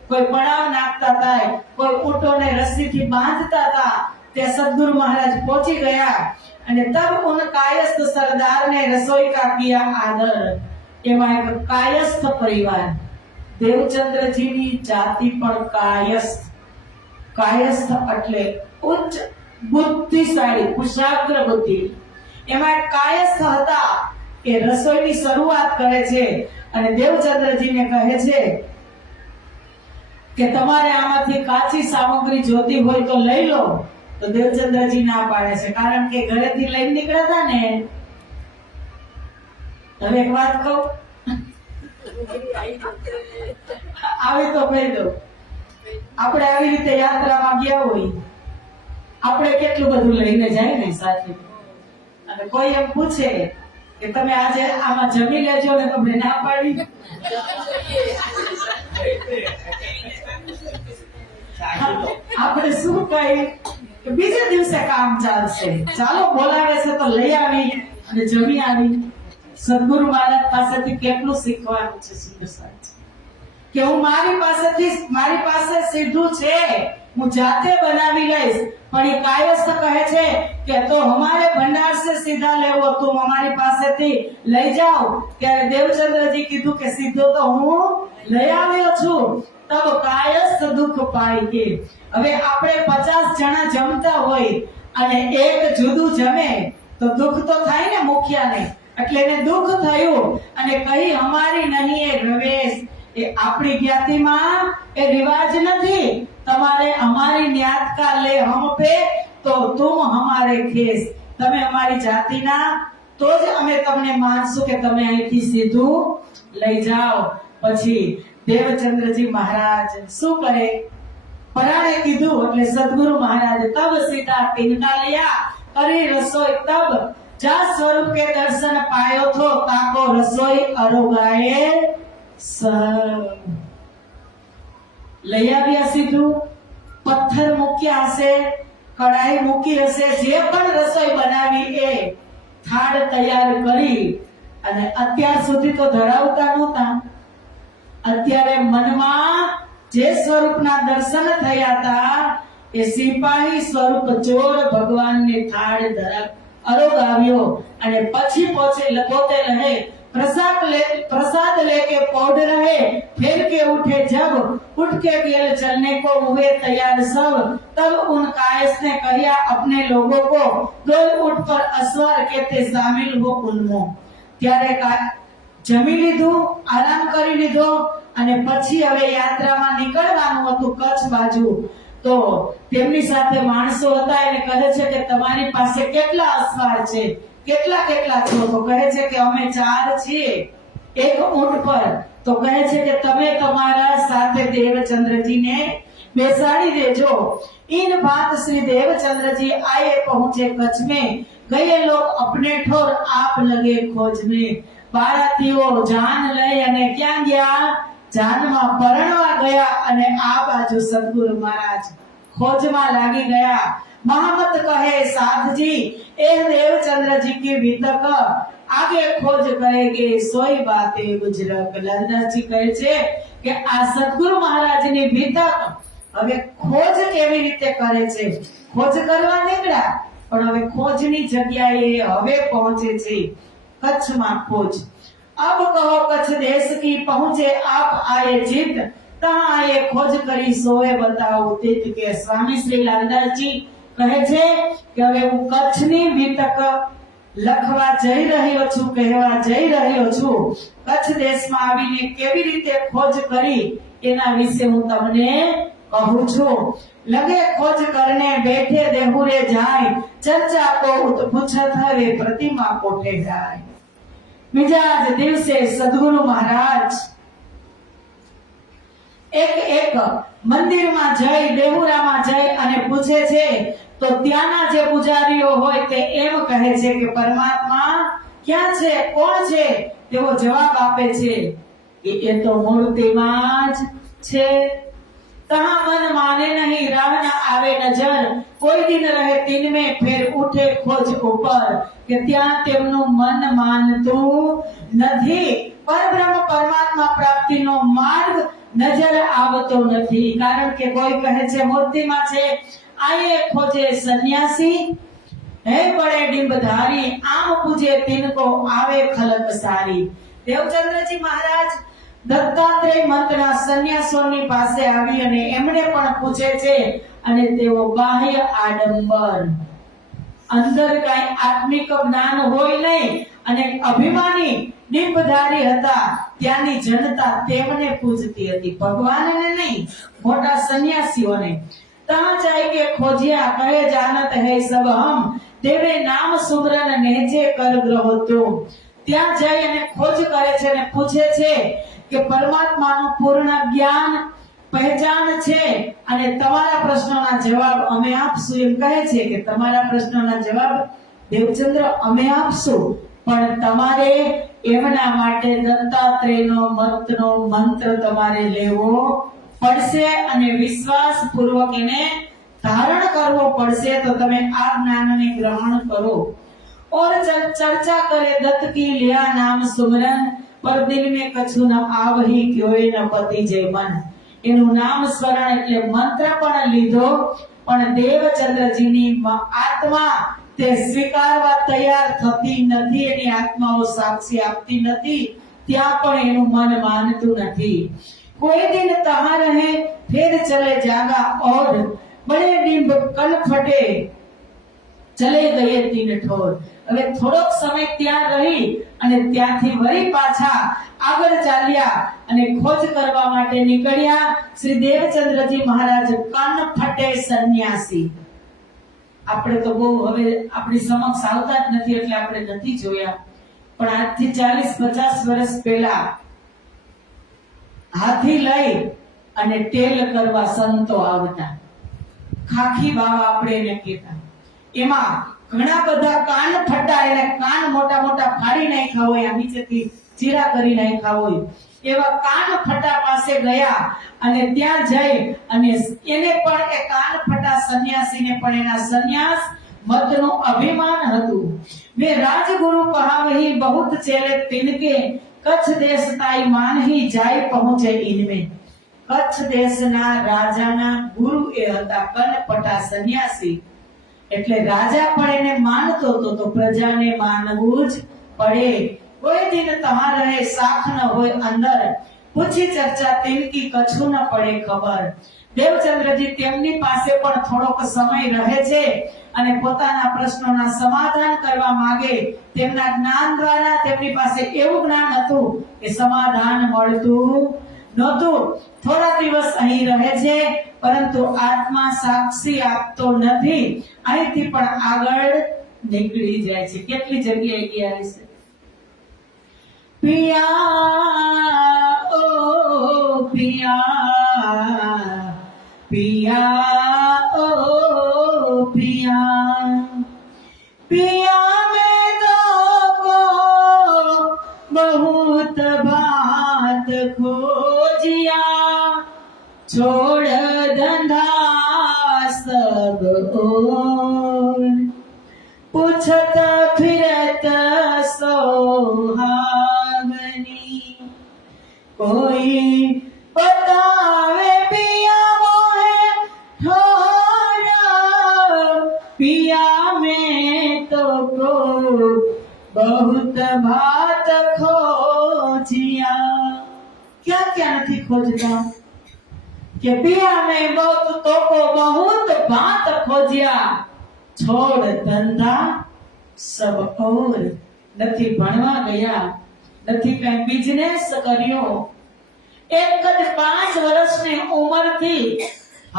કોઈ પડાવ નાખતા થાય, કોઈ ઊંટોને રસ્સીથી બાંધતા હતા. તે સદગુરુ મહારાજ પહોંચી ગયા અને તબ ઉન કાયસ્થ સરદાર ને રસોઈ કા કિયા આદર. એમાં એક કાયસ્થ પરિવાર, દેવચંદ્રજીની જાતિ પણ કાયસ્થ એટલે ઉચ્ચ બુદ્ધિશાળી, કુશાગ્ર બુદ્ધિ. એમાં એક કાયસ્થ હતા. એ રસોઈની શરૂઆત કરે છે અને દેવચંદ્રજીને કહે છે કે તમારે આમાંથી કાચી સામગ્રી જોતી હોય તો લઈ લો. તો દેવચંદ્રજી ના પાડે છે, કારણ કે ઘરેથી લઈને નીકળ્યા હતા ને. હવે એક વાત કહું, આવી તો કહી દો, આપણે આવી રીતે યાત્રામાં ગયા હોય, આપણે કેટલું બધું લઈને જાય ને સાથે. અને કોઈ એમ પૂછે કે તમે આજે આમાં જમી લેજો ને, તમને ના પાડી. આપણે શું કહી કે બીજે દિવસે કામ ચાલશે, ચાલો બોલાવે છે તો લઈ આવી અને જમી આવી. સદગુરુ મહારાજ પાસેથી કેટલું શીખવાનું છે. કે હું મારી પાસે સીધું છે, હું જાતે બનાવી લઈશ. પણ એ કાયસ્થ કહે છે કે તો हमारे भंडार से सीधा लेवो, तुम हमारी પાસેથી લઈ જાઓ. ત્યારે દેવચંદ્રજી કીધું કે સીધો તો હું લઈ આવ્યો છું. તબ કાયસ્થ દુઃખ પાઈ કે. હવે આપણે 50 જણા જમતા હોય અને એક જુદું જમે તો દુઃખ તો થાય ને મુખ્યાને. એટલે એને દુઃખ થયું અને કહી અમારી નહીં એ રવેશ. એ આપણી જ્ઞાતિમાં એ રિવાજ નથી. તમારે અમારી ન્યાત કા લે હમ પે તો તુમ હમારે ખેસ. તમે અમારી જાતિના તો જ અમે તમને માનશું કે તમે અહીંથી સીધું લઈ જાઓ. પછી દેવચંદ્રજી મહારાજ શું કરે? પરાણે કીધું એટલે સદગુરુ મહારાજ તબ સીધા તિનકા લિયા કરી રસોઈ. તબ જા સ્વરૂપ કે દર્શન પાયો થો તાકો રસોઈ અરોગાએ લઈ આવ્યા સીધું. પથ્થર મૂક્યા હશે, કઢાઈ મૂકી હશે, જે પણ રસોઈ બનાવી એ થાળ તૈયાર કરી અને અત્યાર સુધી તો ધરાવતા નહોતા. અત્યારે મનમાં જે સ્વરૂપના દર્શન થયા હતા એ સિપાહી સ્વરૂપ ચોર ભગવાનની થાળ અરોગ આવ્યો અને પછી પોતે રહે प्रसाद लेके पौध रहे, फिर के उठे जब, उठ के गेल चलने को हुए तैयार सब, तब उन कायस ने कहिया अपने लोगों को, दौड़ उठ पर असवार कहते शामिल हो उनमें. ત્યારે જમી લીધું, આરામ કરી લીધો અને પછી હવે યાત્રામાં નીકળવાનું હતું કચ્છ બાજુ. તો તેમની સાથે માણસો હતા, એને કહે છે કે તમારી પાસે કેટલા અસવાર છે, કેટલા છો? તો કહે છે કે અમે 4 છીએ એક ઊંટ પર. તો કહે છે કે તમે તમારા સાથે દેવચंद्रजीને બેસાડી देजो. इन बात श्री देवचंद्र जी आए पहुंचे कच्छ में, गए लोग अपने ठोर आप लगे खोज में. બારાતીઓ જાન લઈ અને ક્યાં ગયા? જાનમાં પરણવા ગયા અને આ બાજુ સદગુરુ મહારાજ खोजમાં લાગી ગયા. महामत कहे साध जी, एह देवचंद्र जी की वितक आगे खोज करेगे सोई बातें गुजरक. લાલદાસજી કહે છે કે આ સદગુરુ મહારાજની વિતક હવે ખોજ કેવી રીતે કરે છે. ખોજ કરવા નીકળ્યા પણ હવે ખોજની જગ્યાએ હવે પહોંચે છે કચ્છમાં खोज. अब कहो कच्छ देश की पहुंचे आप आए चित, तहां आए खोज करी सोए बताओ तित के. स्वामी श्री लालदासजी કહે છે કે હવે હું કચ્છની વિતક લખવા જઈ રહ્યો છું, કહેવા જઈ રહ્યો છું. કચ્છ દેશમાં આવીને કેવી રીતે ખોજ કરી એના વિશે હું તમને કહું છું. लगे खोज करने बैठे देहुरे जाए, चर्चा को पूछत हवे प्रतिमा कोठे जाए. બીજા જ દિવસે સદગુરુ મહારાજ એક મંદિરમાં જઈ, દેહુરામાં જઈ અને પૂછે છે. તો ત્યાંના જે પૂજારીઓ હોય તે એમ કહે છે કે પરમાત્મા ક્યાં છે, કોણ છે? તેઓ જવાબ આપે છે કે એ તો મૂર્તિમાં જ છે. तहां मन माने नहीं, राह न आवे नजर, कोई दिन रहे तीन में फिर उठे खोज ऊपर. કે ત્યાં તેમનું મન માનતું નથી. પરબ્રહ્મ પરમાત્મા પ્રાપ્તિનો માર્ગ નજર આવતો નથી. કારણ કે કોઈ કહે છે મૂર્તિમાં છે, આયે ખોજે સન્યાસી, હે પડે ડિંબધારી, આમ પૂજે તિનકો આવે ખલક સારી. દેવચંદ્રજી મહારાજ દત્તાત્રેય મંત્રના સન્યાસીઓની પાસે આવી અને એમણે પણ પૂછે છે અને તેઓ બાહ્ય આડંબર, અંદર કઈ આત્મિક જ્ઞાન હોય નહીં અને અભિમાની ડિંબધારી હતા. ત્યાંની જનતા તેમને પૂજતી હતી, ભગવાનને નહીં, મોટા સન્યાસીઓને. तहां जाए के खोजिया कहे जानत है सब हम, देवे नाम सुमरन नेजे कर ग्रहो तो. ત્યાં જઈ અને ખોજ કરે છે અને પૂછે છે કે પરમાત્માનું પૂર્ણ જ્ઞાન પહેચાન છે અને તમારા પ્રશ્નોના જવાબ અમે આપશું. એમ કહે છે કે તમારા પ્રશ્નોના જવાબ દેવચંદ્ર અમે આપશું, પણ તમારે એમના માટે દત્તાત્રેયનો મતનો મંત્ર તમારે લેવો પડશે અને વિશ્વાસ પૂર્વક એને ધારણ કરવો પડશે. તો તમે આ જ્ઞાનને ગ્રહણ કરો. और चर्चा करे दत्त की लिया नाम सुमरन, पर दिल में कछु न आवही क्योय न पति जय मन. એનું નામ સ્મરણ એટલે મંત્ર પણ લીધો, પણ દેવચંદ્રજીની આત્મા તે સ્વીકારવા તૈયાર થતી નથી. એની આત્માઓ સાક્ષી આપતી નથી, ત્યાં પણ એનું મન માનતું નથી. કોઈ दिन तहां रहे फिर चले जागा और बड़े डिंब कल फटे चले गए 3 ठोर. હવે થોડોક સમય ત્યાં રહી અને ત્યાંથી વળી પાછા આગળ ચાલ્યા અને ખોજ કરવા માટે નીકળ્યા. શ્રી દેવચંદ્રજી મહારાજ કન ફટે સન્યાસી. આપણે તો બહુ હવે આપણી સમક્ષ આવતા જ નથી એટલે આપણે નથી જોયા, પણ આજથી 40-50 વર્ષ પહેલા હાથી લઈ અને તેલ કરવા સંતો આવતા. ખાખી બાવા આપણે એને કહેતા. એમાં ઘણા બધા કાન ફટા, એને કાન મોટા મોટા ફાડી નાખ્યા હોય, આ નીચેથી ચીરા કરી નાખ્યા હોય એવા કાન ફટા પાસે ગયા અને ત્યાં જઈ અને એને પણ એ કાન ફટા સન્યાસી સન્યાસીને પણ એના સન્યાસ મતનું અભિમાન હતું। वे राजगुरु कहावही बहुत चेले तिनके कच्छ देश ताई मानही जाय पहुंचे इनमें। कच्छ देशना राजाना गुरु એ હતા કનપટા સન્યાસી। એટલે રાજા પણ એને માનતો હતો તો પ્રજાને માનવું જ પડે। કોઈ દિન તમારે સાખ ન હોય અંદર પૂછી ચર્ચા તિનકી કછું ન પડે ખબર। દેવચંદ્રજી તેમની પાસે પણ થોડોક સમય રહે છે અને પોતાના પ્રશ્નોના સમાધાન કરવા માંગે। તેમના જ્ઞાન દ્વારા તેમની પાસે એવું જ્ઞાન હતું કે સમાધાન મળતું નહોતું। થોડા દિવસ અહીં રહે છે પરંતુ આત્મા સાક્ષી આપતો નથી। અહીંથી પણ આગળ નીકળી જાય છે। કેટલી જગ્યાએ ગયા હશે? પિયા ઓ પિયા पिया ओ पिया पिया मैं तो को बहुत बात खोजिया छोड़ धंधा सब ओर पूछत फिरत सोहागनी कोई बतावे पिया में तो को बहुत बात खोजिया। क्या क्या नहीं खोजता कि पिया में बहुत तो को बहुत बात खोजिया छोड़ धंधा सब और નથી ભણવા ગયા નથી કઈ બિઝનેસ કર્યો। એક જ 5 વર્ષની ઉંમરથી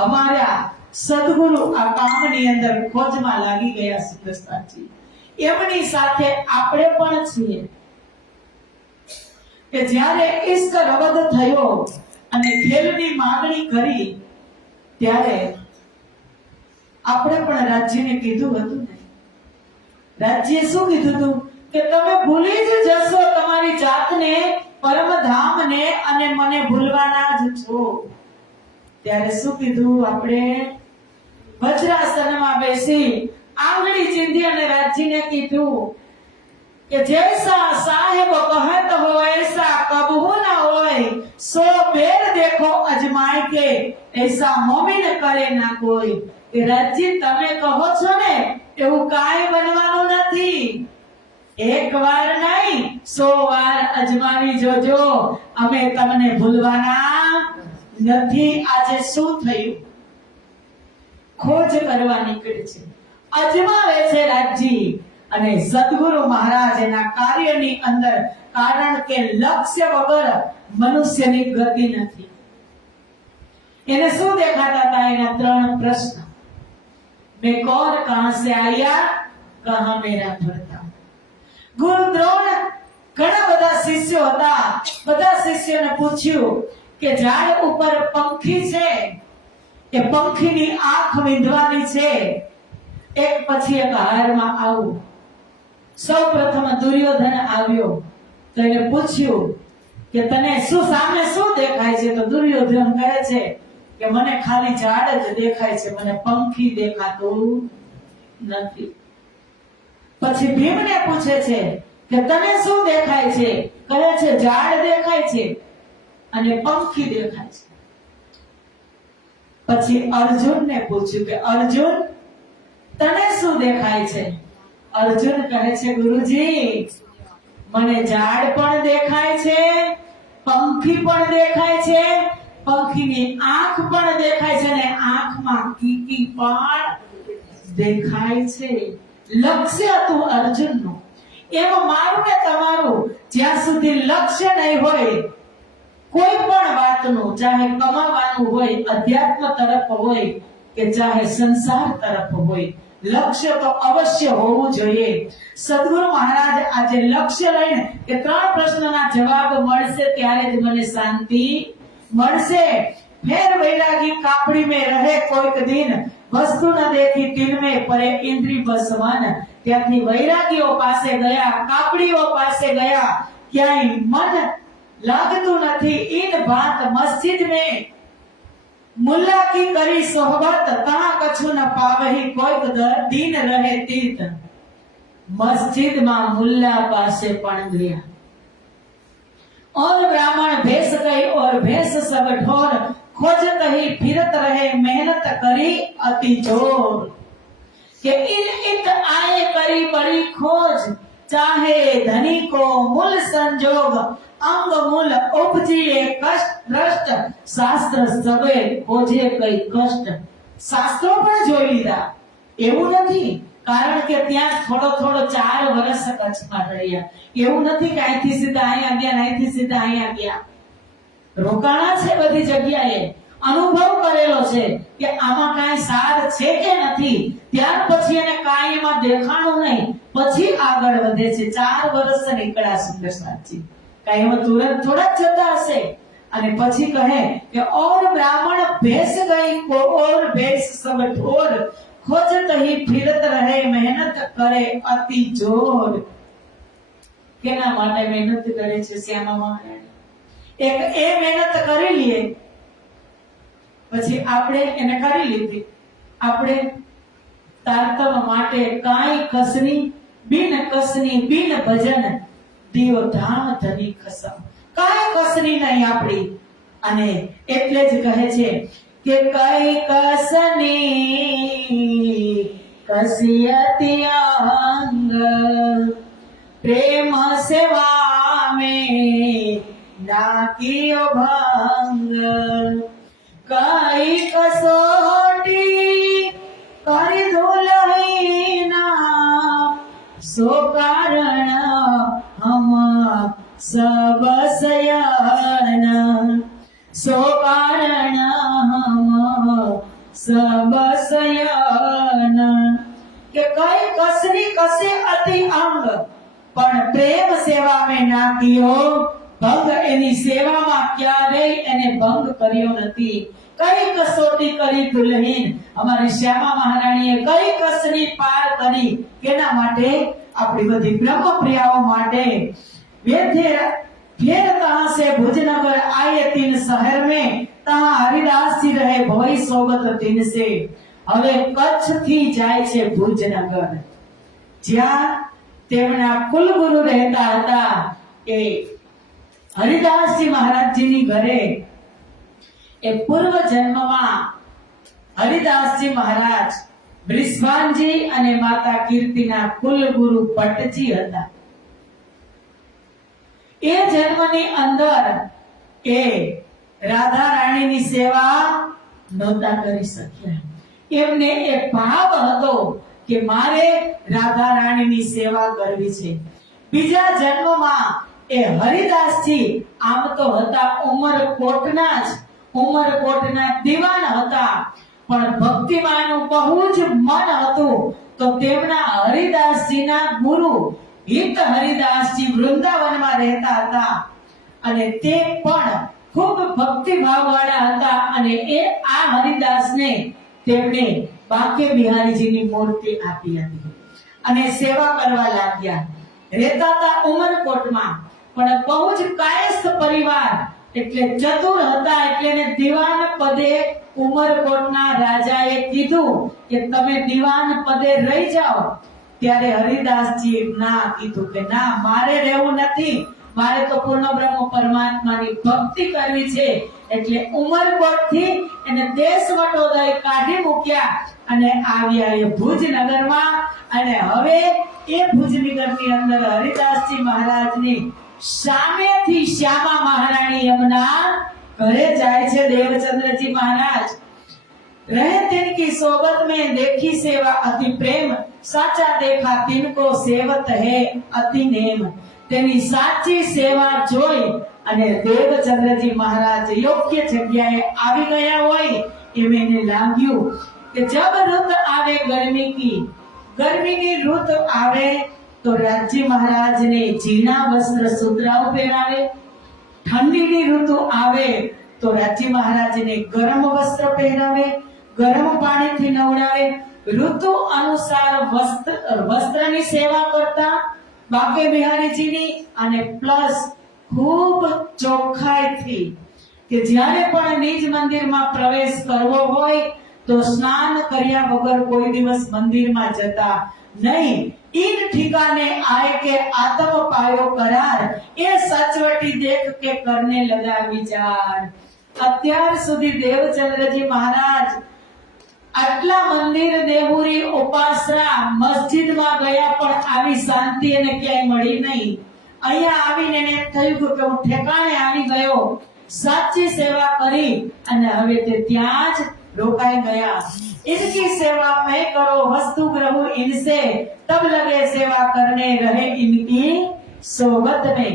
અમારા સદગુરુ આ કામની અંદર ખોજમાં લાગી ગયા શ્રી કૃષ્ણજી। એમની સાથે આપણે પણ છીએ કે જ્યારે ઈશ્ક રવદ થયો અને ખેલની માંગણી કરી ત્યારે આપણે પણ રાજ્યને કીધું હતું ને। રાજ્યે શું કીધું હતું કે તમે ભૂલી જ જશો તમારી જાતને પરમધામને અને મને ભૂલવાના જ છો। ત્યારે શું કીધું આપણે? વજ્રાસનમાં બેસી આંગળી ચીંધી અને રાજ્યને કીધું કે જૈસા સાહેબ કહત હો ऐसा कबहू न होय सो बेर देखो अजमाय के ऐसा मोमिन करे ना कोई। કે રાજ્ય તમે કહો છો ને એવું કાંઈ બનવાનું નથી। એક વાર નહીં 100 વાર અજમાવી જોજો અમે તમને ભૂલવાના નથી। આજે શું થયું? ખોજ કરવા નીકળે છે, અજમાવે છે રાજ્ય અને સદગુરુ મહારાજ એના કાર્યની અંદર કારણ કે લક્ષ્ય વગર મનુષ્યની ગતિ નથી। એને શું દેખાતા હતા? એના 3 પ્રશ્ન। मैं कौन कहां से आया कहां मेरा भरता। गुरु द्रोण ઘણા બધા શિષ્યો હતા। બધા શિષ્યોને પૂછ્યું કે ઝાડ ઉપર પંખી છે કે પંખીની આંખ વીંધવાની છે? એક પછી એક હારમાં આવું। સૌપ્રથમ દુર્યોધન આવ્યો તો એને પૂછ્યું કે તને શું સામે શું દેખાય છે? તો દુર્યોધન કહે છે કે મને ખાલી ઝાડ જ દેખાય છે, મને પંખી દેખાતું નથી। પછી ભીમને પૂછે છે કે તને શું દેખાય છે? કહે છે ઝાડ દેખાય છે અને પંખી દેખાય છે। પછી અર્જુનને પૂછ્યું કે અર્જુન તને શું દેખાય છે? અર્જુન કહે છે ગુરુજી મને ઝાડ પણ દેખાય છે, પંખી પણ દેખાય છે, પંખીની આંખ પણ દેખાય છે અને આંખમાં કીકી પણ દેખાય છે। લક્ષ્ય હતું અર્જુનનું। એમાં મારું ને તમારું જ્યાં સુધી લક્ષ્ય નહીં હોય કોઈ પણ વાતનું, ચાહે કમાવાનું હોય, અધ્યાત્મ તરફ હોય કે ચાહે સંસાર તરફ હોય, લક્ષ્ય તો અવશ્ય હોવું જોઈએ। સદગુરુ મહારાજ આજે લક્ષ્ય લઈને કે 3 પ્રશ્નના જવાબ મળશે ત્યારે જ મને શાંતિ મળશે। ફેર વૈરાગી કાપડી में रहे कोઈક दिन वस्तु न देखी तिन में परे इंद्री बसवन। ત્યાંથી વૈરાગીઓ પાસે ગયા, કાપડીઓ પાસે ગયા, ક્યાંય મન લાગતું નથી। इन बात मस्जिद में मुल्ला की करी सोहबत कहाँ कछु न पावही कोई दिन रहे तीत मस्जिद में मुल्ला पासे पण गया और ब्राह्मण भेष गई और भेष सब ढोर खोजत ही फिरत रहे मेहनत करी अति जोर कि इन इत आए करी बड़ी खोज चाहे धनी को मूल संजोग अंग मूल उपजिए कष्ट भ्रष्ट શાસ્ત્ર સબે ખોજે કઈ કષ્ટ શાસ્ત્રો પણ જોઈ લીધા એવું નથી કારણ કે ત્યાં થોડો 4 વર્ષ કચ્છમાં રહ્યા એવું નથી કે અહીંથી સીધા અહીંયા ગયા અહીંથી સીધા અહીંયા ગયા રોકાણા છે બધી જગ્યાએ અનુભવ કરેલો છે કે આમાં કાંઈ સાર છે કે નથી ત્યાર પછી એને કાંઈ એમાં દેખાણું નહીં પછી આગળ વધે છે 4 વર્ષ નીકળ્યા સુંદરસાજી કાંઈ એમાં તુરંત થોડા જ જતા હશે અને પછી કહે કે और ब्राह्मण भेष गई को और भेष सब ठोर खोजत ही फिरत रहे मेहनत करे अति जोर केना માટે મહેનત કરે છે શ્યામા મહારાણી એક એ મહેનત કરી લઈએ પછી આપણે એને કરી લીધી આપણે તારતમ માટે કાંઈ કસની બિન ભજન દિયો ધામ ધની ખસમ કાંઈ કસની નહીં આપણી અને એટલે જ કહે છે કે કઈ કસની કસિયતિ અંગ પ્રેમ સેવા में ना कियो भंग कई कसोटी करी दुलहीना सो कारण हम सब सयन सो कारण हम सब सयन के कई कसरी कसे अति अंग पण प्रेम सेवा में ना कियो भंग एनी सेवा में क्यारे एने भंग करियो नथी कई कसोटी करी दुल्हीन हमारी श्यामा महाराणीए कई कसरी पार करी केना माटे अपनी बधी ब्रह्म प्रियाओं माटे फिर कहां से भुजनगर आए 3 शहर में तहां हरिदास जी रहे भोई सोबत 3 से હવે કચ્છ થી જાય છે ભુજનગર જ્યાં તેમના કુલગુરુ રહેતા હતા એ હરિદાસજી મહારાજજીની ઘરે એ પૂર્વ જન્મમાં હરિદાસજી મહારાજ બ્રિસ્વાનજી અને માતા કીર્તિના કુલગુરુ ભટ્ટજી હતા એ જન્મની અંદર એ રાધા રાણીની સેવા નહોતા કરી શક્યા એમને એક ભાવ હતો કે મારે રાધા રાણીની સેવા કરવી છે બીજા જન્મમાં એ હરિદાસજી આમ તો હતા ઉમરકોટના દીવાન હતા પણ ભક્તિમાનું બહુ જ મન હતું તો તેમના હરિદાસજીના ગુરુ હિત હરિદાસજી વૃંદાવનમાં રહેતા હતા અને તે પણ ખૂબ ભક્તિભાવવાળા હતા અને એ આ હરિદાસને તેમણે બાકે બિહારીજીની મૂર્તિ આપી હતી અને સેવા કરવા લાગ્યા રહેતા હતા ઉમરકોટમાં પણ બહુ જ કાયસ્થ પરિવાર એટલે ચતુર હતા એટલે એને દીવાન પદે ઉમરકોટના રાજાએ કીધું કે તમે દીવાન પદે રહી જાઓ ત્યારે હરિદાસજીએ ના કીધું કે ના મારે રહેવું નથી મારે તો પૂર્ણ બ્રહ્મ પરમાત્માની ભક્તિ કરવી છે એટલે ઉમરકોટથી એને દેશ વટોદય કાઢી મૂક્યા અને આવ્યા એ ભુજનગરમાં અને હવે એ ભુજનગરની અંદર હરિદાસજી મહારાજની સામેથી શ્યામા મહારાણી એમના ઘરે જાય છે દેવચંદ્રજી महाराज रहे तिनकी सोबत में देखी सेवा अति प्रेम साचा देखा तिनको सेवत है अति नेम तेनी साची सेवा જોઈ અને દેવચંદ્રજી મહારાજ યોગ્ય જગ્યાએ આવી ગયા હોય એમને લાગ્યું કે જબ ઋત આવે ગરમીની ઋત આવે તો રાજ્ય મહારાજને ઝીણા વસ્ત્ર સુતરાઉ પહેરાવે ઠંડીની ઋતુ આવે તો રાજ્ય મહારાજને ગરમ વસ્ત્ર પહેરાવે ગરમ પાણીથી નવડાવે ઋતુ અનુસાર વસ્ત્રની સેવા કરતા બાકે બિહારીજીની અને પ્લસ ખૂબ ચોખ્ખાઈથી કે જ્યારે પણ નિજ મંદિરમાં પ્રવેશ કરવો હોય તો સ્નાન કર્યા વગર કોઈ દિવસ મંદિરમાં જતા નહીં। इन ठिकाने आए के आत्म पायो करार, ये सचवटी देख के करने लगा विचार। અત્યાર સુધી દેવચંદ્રજી મહારાજ આટલા મંદિર દેહુરી ઉપાસના મસ્જિદમાં ગયા પણ આવી શાંતિ એને ક્યાંય મળી નહીં। અહીંયા આવીને એને એમ થયું કે હું ઠેકાણે આવી ગયો, સાચી સેવા કરી અને હવે તે ત્યાં જ રોકાઈ ગયા। इनकी सेवा मैं करो वस्तु ग्रहु इनसे, तब लगे सेवा करने रहे इनकी सोबत में।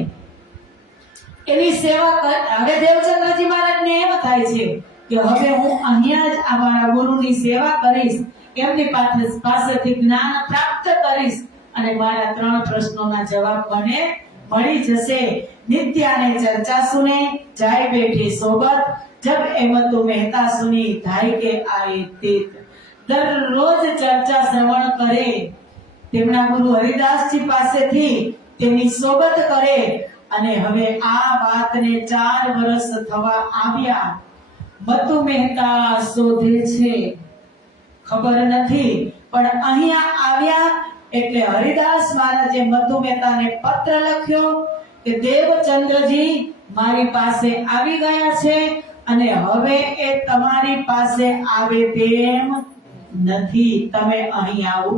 એની સેવા કર। હવે દેવચંદ્રજી મહારાજને એમ થાય છે કે હવે હું અહીંયા જ અમારા ગુરુની સેવા કરીશ, એમની પાસેથી જ્ઞાન પ્રાપ્ત કરીશ અને મારા 3 પ્રશ્નોના જવાબ મને મળી જશે। નિત્યાને ચર્ચા સુને જાય બેઠી સોબત, जब अहमद मेहता सुनी धाई के आए तीत। दररोज चर्चा श्रवण करे, તેમના ગુરુ હરિદાસજી પાસેથી તેની સોબત કરે અને હવે આ વાતને 4 વર્ષ થવા આવ્યા। મતુ મહેતા શોધે છે, ખબર નથી, પણ અહીંયા આવ્યા એટલે હરિદાસ મહારાજે મતુ મહેતાને પત્ર લખ્યો કે દેવચંદ્રજી મારી પાસે આવી ગયા છે અને હવે એ તમારી પાસે આવે તેમ નથી, તમે અહીં આવો।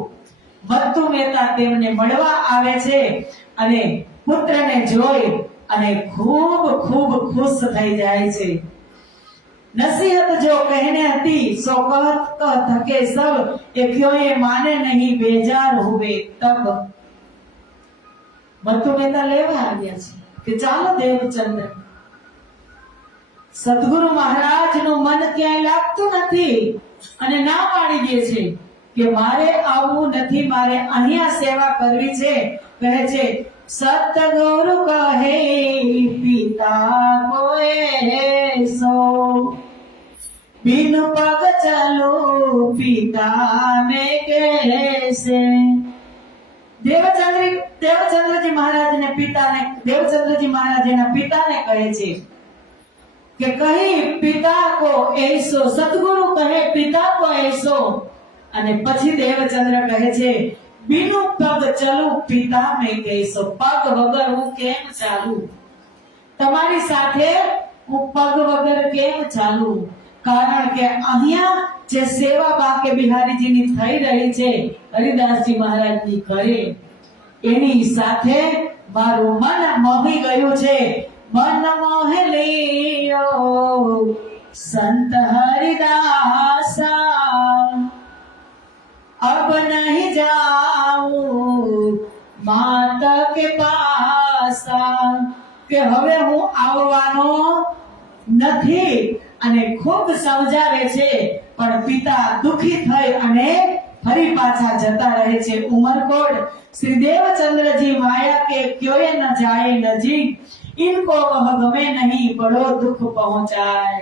મત્તુ મહેતા તેમને મળવા આવે છે અને પુત્રને જોઈ અને ખૂબ ખૂબ ખુશ થઈ જાય છે। नसीहत जो कहने हती सो कहत थके सब, ये क्यों ये माने नहीं बेजार हुए तब। मत्तु मेहता लेवा આવ્યા છે કે ચાલો દેવચંદ્ર। સદગુરુ મહારાજ નું મન ક્યાંય લાગતું નથી અને ના પાડી દે છે કે મારે આવવું નથી, મારે અહીંયા સેવા કરવી છે। કહે છે સતગુરુ કહે પિતા કોએ સો, बिन पग चलो पिता ने कैसे। देवचंद्रजी महाराज ने पिताने देवचंद्रजी महाराज एना पिताने કહે છે કે કહી પિતા કો ऐसो, सतगुरु કહે પિતા કો ऐसो અને પછી દેવચંદ્ર કહે છે बिनु पग चलू पिता में कैसो, પગ વગર હું કેમ ચાલું, તમારી સાથે હું પગ વગર કેમ ચાલું। કારણ કે અહીંયા જે સેવા બાકે બિહારીજીની થઈ રહી છે હરિદાસજી મહારાજની ઘરે, એની સાથે મારું મન મોહી ગયું છે। મન મોહ લિયો સંત હરિદાસા, અબ નહીં જાઉં માત કે પાસા, કે હવે હું આવવાનો નથી અને ખૂબ સમજાવે છે પણ પિતા દુખી થઈ અને ફરી પાછા જતા રહે છે ઉમરકોટ। શ્રી દેવચંદ્રજી માયા કે ક્યોય ન જાય નજીક, इनको वह गमे नहीं बड़ो दुख पहुंचाए।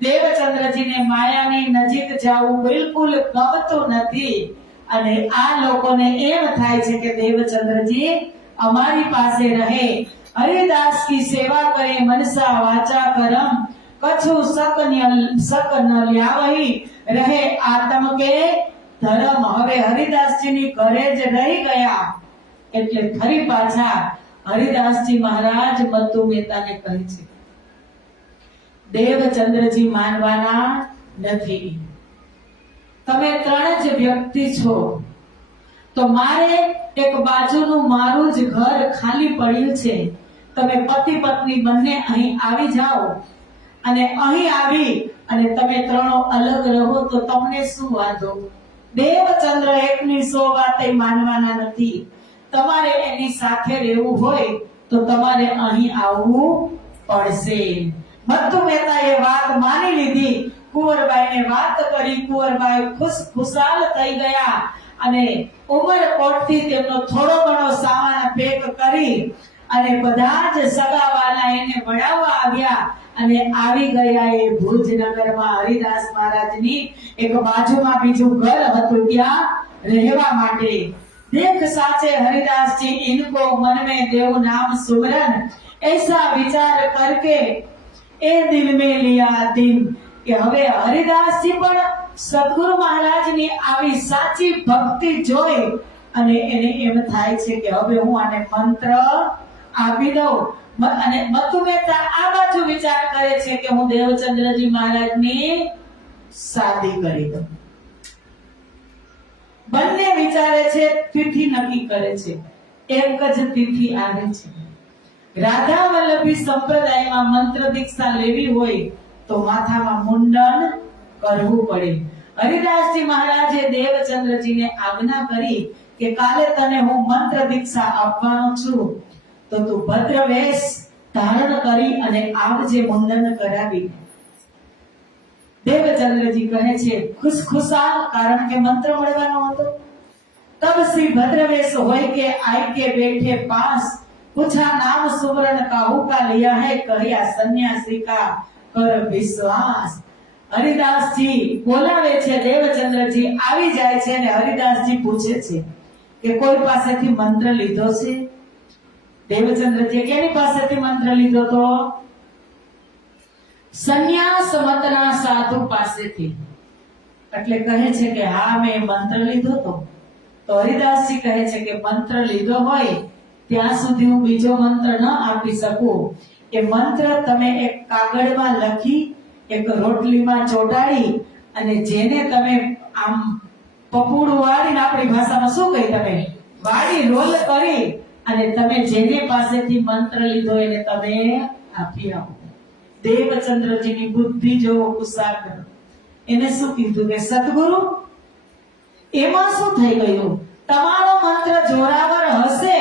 દેવચંદ્રજીને માયાની નજીક જવું બિલકુલ ગમતું નથી અને આ લોકોને એમ થાય છે કે દેવચંદ્રજી અમારી પાસે રહે, હરિદાસ की सेवा करे, मनसा वाचा करम कछु सक न ल्यावही, રહે આત્મ કે ધર્મ। હવે હરિદાસજીની ઘરે જ રહી ગયા એટલે ફરી પાછા હરિદાસજી મહારાજ મત્તુ મહેતાને કહે છે દેવચંદ્રજી માનવાના નથી, તમે 3 જ વ્યક્તિ છો, તો મારે એક બાજુનું મારું જ ઘર ખાલી પડ્યું છે, તમે પતિ પત્ની બંને અહીં આવી જાઓ અને અહીં આવી અને તમે 3 અલગ રહો તો તમને શું વાંધો। દેવચંદ્ર એકની 100 વાતે માનવાના નથી, તમારે એની સાથે રહેવું હોય તો તમારે અહીં આવવું પડશે। મત્તુ મહેતાએ વાત માની લીધી, કુંવરબાઈને વાત કરી, કુંવરબાઈ ખુશાલ થઈ ગયા અને ઉમરકોટથી તેમનો થોડો ઘણો સામાન પેક કરી અને બધા જ સગાવાલા એને મળાવવા આવ્યા અને આવી ગયા એ ભુજનગરમાં હરિદાસ મહારાજની એક બાજુમાં બીજું ઘર હતું ત્યાં રહેવા માટે। देख साचे हरिदास जी इनको मन में देव नाम सुमरन, ऐसा विचार करके એ દિલ में लिया दिन કે હવે હરિદાસજી પણ સદગુરુ મહારાજની આવી સાચી ભક્તિ જોઈ અને એને એમ થાય છે કે હવે હું આને મંત્ર આપી દઉં અને મતુ મહેતા આ બાજુ વિચાર કરે છે કે હું દેવચંદ્રજી મહારાજની શાદી કરી દઉં. બંને વિચારે છે, તિથિ નક્કી કરે છે. એક જ તિથિ આવે છે. રાધા વલ્લભી સંપ્રદાયમાં મંત્ર દીક્ષા લેવી હોય તો માથામાં મુંડન કરવું પડે. હરિદાસજી મહારાજે દેવચંદ્રજીને આજ્ઞા કરી કે કાલે તને હું મંત્ર દીક્ષા આપવાનો છું, તો તું ભદ્ર વેશ ધારણ કરી અને આવજે મુંડન કરાવી. देवचंद्र जी कहे छे खुशखुशाल, कारण के मंत्र મળવાનો હતો. तब श्री भद्रवेश होय के आय के बैठे पास, पूछा नाम सुमरन काहू का लिया है, कहिया सन्यासी का कर विश्वास. हरिदासजी બોલાવે છે, દેવચંદ્રજી આવી જાય છે અને હરિદાસજી પૂછે છે કે કોઈ પાસેથી મંત્ર લીધો છે? દેવચંદ્રજી કેની પાસેથી મંત્ર લીધો તો? સંન્યાસ મતના સાધુ પાસેથી. એટલે કહે છે કે હા મેં મંત્ર લીધો તો હરિદાસજી કહે છે કે મંત્ર લીધો હોય ત્યાં સુધી હું બીજો મંત્ર ન આપી શકું. એ મંત્ર તમે એક કાગળમાં લખી, એક રોટલીમાં ચોંટાડી અને જેને તમે આમ પપુડું વાળીને આપણી ભાષામાં શું કહી તમે વાળી રોલ કરી અને તમે જેને પાસેથી મંત્ર લીધો એને તમે આપી આપો. દેવચંદ્રજીની બુદ્ધિ જોવો કુશાગ્ર. એને શું કીધું કે સદગુરુ એમાં શું થઈ ગયું? તમારો મંત્ર જોરાવર હશે.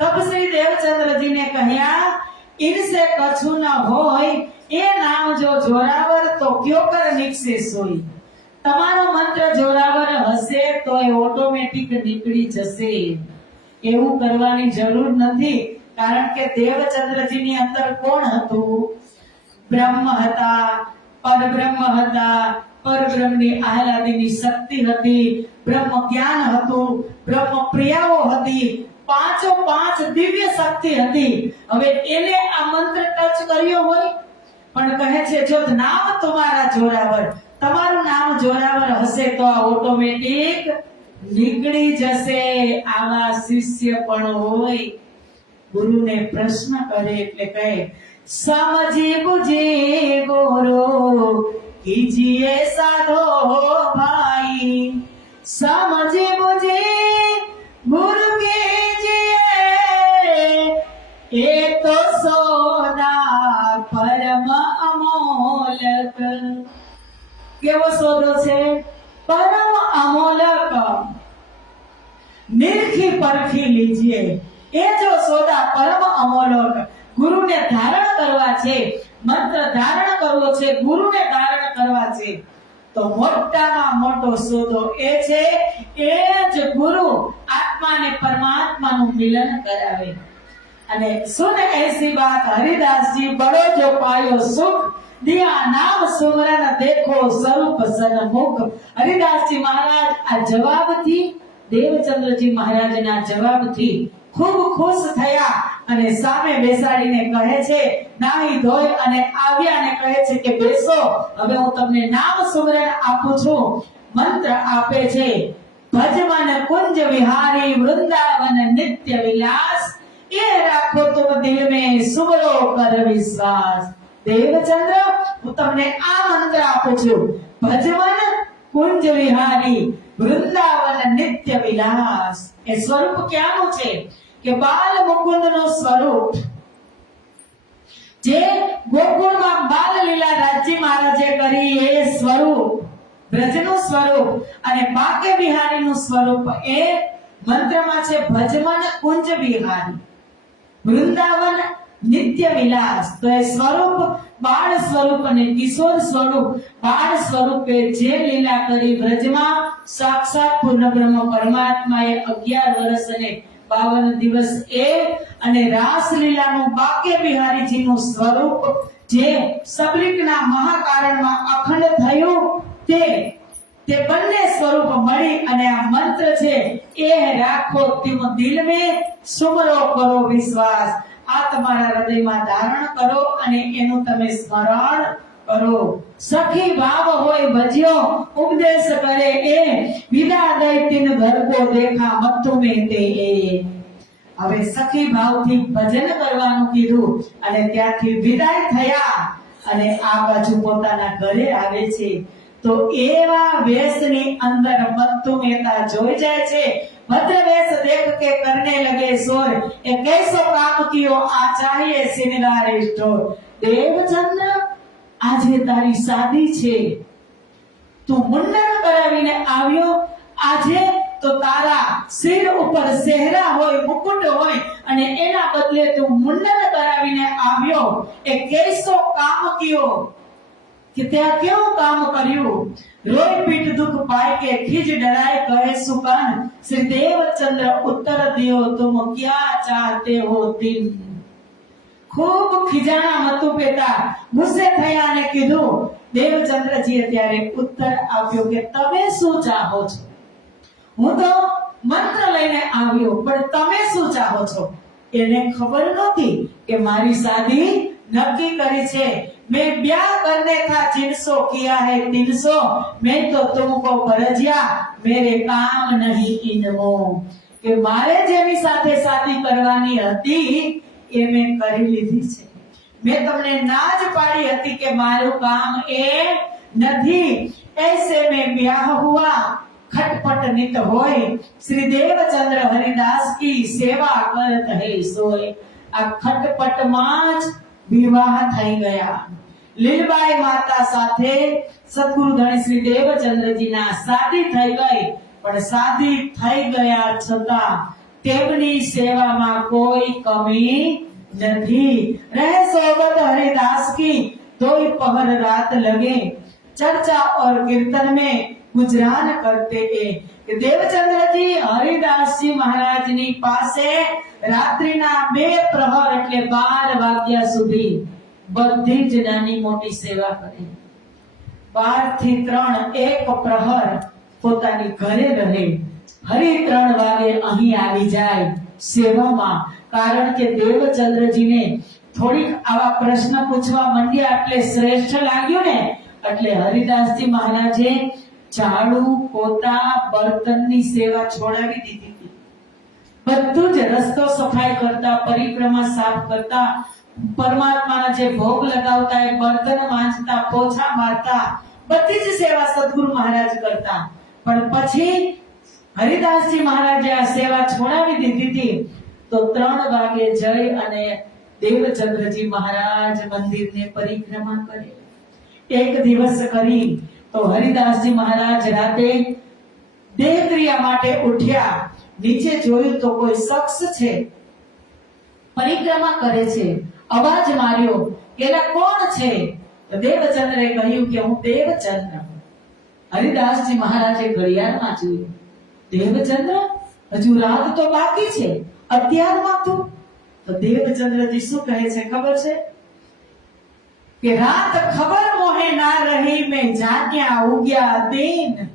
તબ શ્રી દેવચંદ્રજીને કહ્યા ઇનસે કછું ન હોય, એ નામ જો જોરાવર તો ક્યો કર નિકસે સોઈ. તમારો મંત્ર જોરાવર હશે તો એ ઓટોમેટિક નીકળી જશે. એવું કરવાની જરૂર નથી, કારણ કે દેવચંદ્રજીની અંદર કોણ હતું? બ્રહ્મ હતા, પરબ્રહ્મ હતા. પરબ્રહ્મની આહલાદીની શક્તિ હતી, બ્રહ્મ જ્ઞાન હતું, બ્રહ્મ પ્રિયાઓ હતી, પાંચો પાંચ દિવ્ય શક્તિ હતી. હવે એને આ મંત્ર ટચ કર્યો હોય, પણ કહે છે જો નામ તમારા જોરાવર, તમારું નામ જોરાવર હશે તો આ ઓટોમેટિક નીકળી જશે. આવા શિષ્ય પણ હોય. ગુરુને પ્રશ્ન કરે એટલે કહે સમજી બુજી ગુરુ कीजिए साधो भाई, समझे मुझे गुरु कीजिए, ये तो सोना परम अमोलक. केवो सोदो छे? परम अमोलक. निरखी परखी लीजिए. ये जो सोदा परम अमोलक गुरुने धारण करवा छे, મંત્ર ધારણ કરવો છે, ગુરુને ધારણ કરવા છે, તો મોટામાં મોટો સોદો એ છે એ જ ગુરુ આત્મા અને પરમાત્માનું મિલન કરાવે. અને સુન એસી બાત હરિદાસજી બડો જો પાયો સુખ, દિયા નામ સુમરન દેખો સ્વરૂપ સન્મુખ. હરિદાસજી મહારાજ આ જવાબથી, દેવચંદ્રજી મહારાજના જવાબથી ખૂબ ખુશ થયા અને સામે બેસાડીને કહે છે, નાહી ધોઈ અને આવ્યા અને કહે છે કે બેસો, હવે હું તમને નામ સુમરન આપું છું. મંત્ર આપે છે ભજમન કુંજ વિહારી વૃંદાવન નિત્ય વિલાસ, એ રાખો તુમ દિલ में સુમરો કર વિશ્વાસ. દેવચંદ્ર હું તમને આ મંત્ર આપું છું, ભજમન કુંજ વિહારી વૃંદાવન નિત્ય વિલાસ. એ સ્વરૂપ ક્યાંનું છે કે બાલ મુકુંદ નું સ્વરૂપ, જે ગોકુળમાં બાલ લીલા રાજ્ય મહારાજે કરી એ સ્વરૂપ, બ્રજનું સ્વરૂપ અને બાકે બિહારીનું સ્વરૂપ એ મંત્રમાં છે ભજમન કુંજ વિહારી વૃંદાવન નિત્ય વિલાસ. તો એ સ્વરૂપ બાળ સ્વરૂપ અને કિશોર સ્વરૂપ. બાળ સ્વરૂપે જે લીલા કરી બ્રજમાં સાક્ષાત પૂર્ણ બ્રહ્મ પરમાત્માએ 11 વર્ષ અને 52 દિવસ એ અને રાસલીલાનું બાકે બિહારીજીનું સ્વરૂપ જે સબરીકના મહાકારણમાં અખંડ થયું, તે બંને સ્વરૂપ મળી અને આ મંત્ર છે એ રાખો તુમ દિલ में સુમરો કરો વિશ્વાસ. આ તમારા હૃદયમાં ધારણ કરો અને એનું તમે સ્મરણ કરો. સખી ભાવ હોય ભજ્યો ઉપદેશ કરે એ વિના દઈ તિન ઘર કો દેખા મત્તુ में તે એ. હવે સખી ભાવથી ભજન કરવાનું કીધું અને ત્યાંથી વિદાય થયા અને આ બાજુ પોતાના ઘરે આવે છે તો એવા વેશની અંદર મત્તુ મહેતા જોઈ જાય છે. भद्र वेश देख के करने लगे शोर, ये कैसो काम कियो आ चाहिए सिंगार स्टोर. देवचंद्र આજે તારી શાદી છે, તું મુંડન કરાવીને આવ્યો. આજે તો તારા શિર ઉપર સેહરા હોય, મુકુટ હોય અને એના બદલે તું મુંડન કરાવીને આવ્યો. એ કેસો કામ કિયો કે ત્યાં કેવું કામ કર્યું. રોઈ પીટ દુખ પાય કે ખીજ ડરાય કહે સુકાન. શ્રી દેવચંદ્ર ઉત્તર દિયો તુમ ક્યા ચાહતે હો દિન. ખૂબ ખીજાણા મત્તુ પિતા ગુસ્સે થયા અને કીધું. દેવચંદ્રજીએ ત્યારે ઉત્તર આપ્યો કે તમે શું ચાહો છો? હું તો મંત્ર લઈને આવ્યો, પણ તમે શું ચાહો છો? એને ખબર નહોતી કે મારી શાદી નક્કી કરી છે. मैं ब्याह करने था 300 किया है 300, मैं तो तुमको परजिया मेरे काम नहीं इनमो. કે મારે જેની સાથે શાદી કરવાની હતી એ મેં કરી લીધી છે. મેં તમને ના જ પાડી હતી કે મારું કામ એ નથી. ऐसे में ब्याह हुआ खटपट नित होय. श्री देवचंद्र हरिदास की सेवा करत है सोय. આ ખટપટમાં જ વિવાહ થઈ ગયા. લીલબાઈ માતા સાથે સદગુરુ ધણી શ્રી દેવચંદ્રજીના શાદી થઈ ગઈ. પણ શાદી થઈ ગયા છતાં તેમની સેવામાં કોઈ કમી નથી. રહે सोबत हरिदास की दोई पहर रात लगे, चर्चा और कीर्तन में गुजरान करते हैं. દેવચંદ્રજી હરિદાસજી મહારાજની પાસે રાત્રિના 2 પ્રહર એટલે 12 વાગ્યા સુધી બધી જ નાની મોટી સેવા કરી. 12 થી 3 એક પ્રહર પોતાની ઘરે રહે. ફરી 3 વાગે અહીં આવી જાય સેવામાં. કારણ કે દેવચંદ્રજીને થોડીક આવા પ્રશ્ન પૂછવા માંડ્યા એટલે શ્રેષ્ઠ લાગ્યું ને, એટલે હરિદાસજી મહારાજે ઝાડુ, પોતા, બર્તનની સેવા છોડાવી દીધી હતી. બધું જ રસ્તો સફાઈ કરતા, પરિક્રમા સાફ કરતા, પરમાત્માના જે ભોગ લગાવતા, એ બર્તન માંજતા, પોછા મારતા, બધી જ સેવા સદગુરુ મહારાજ કરતા. પણ પછી હરિદાસજી મહારાજે આ સેવા છોડાવી દીધી હતી. તો 3 વાગે જઈ અને દેવચંદ્રજી મહારાજ મંદિરને પરિક્રમા કરે. એક દિવસ કરી તો હરિદાસજી મહારાજ રાતે દેહક્રિયા માટે ઉઠ્યા. નીચે જોયું તો કોઈ શખ્સ છે, પરિક્રમા કરે છે. અવાજ માર્યો કે એલા કોણ છે? તો દેવચંદ્રે કહ્યું કે હું દેવચંદ્ર. હરિદાસજી મહારાજે ઘડિયાળમાં જોયું. દેવચંદ્ર, હજુ રાત તો બાકી છે, અત્યારમાં તું? તો દેવચંદ્રજી શું કહે છે ખબર છે? કે રાત ખબર મોહે ના રહી મેં જાગ્યા ઉગ્યા દિન.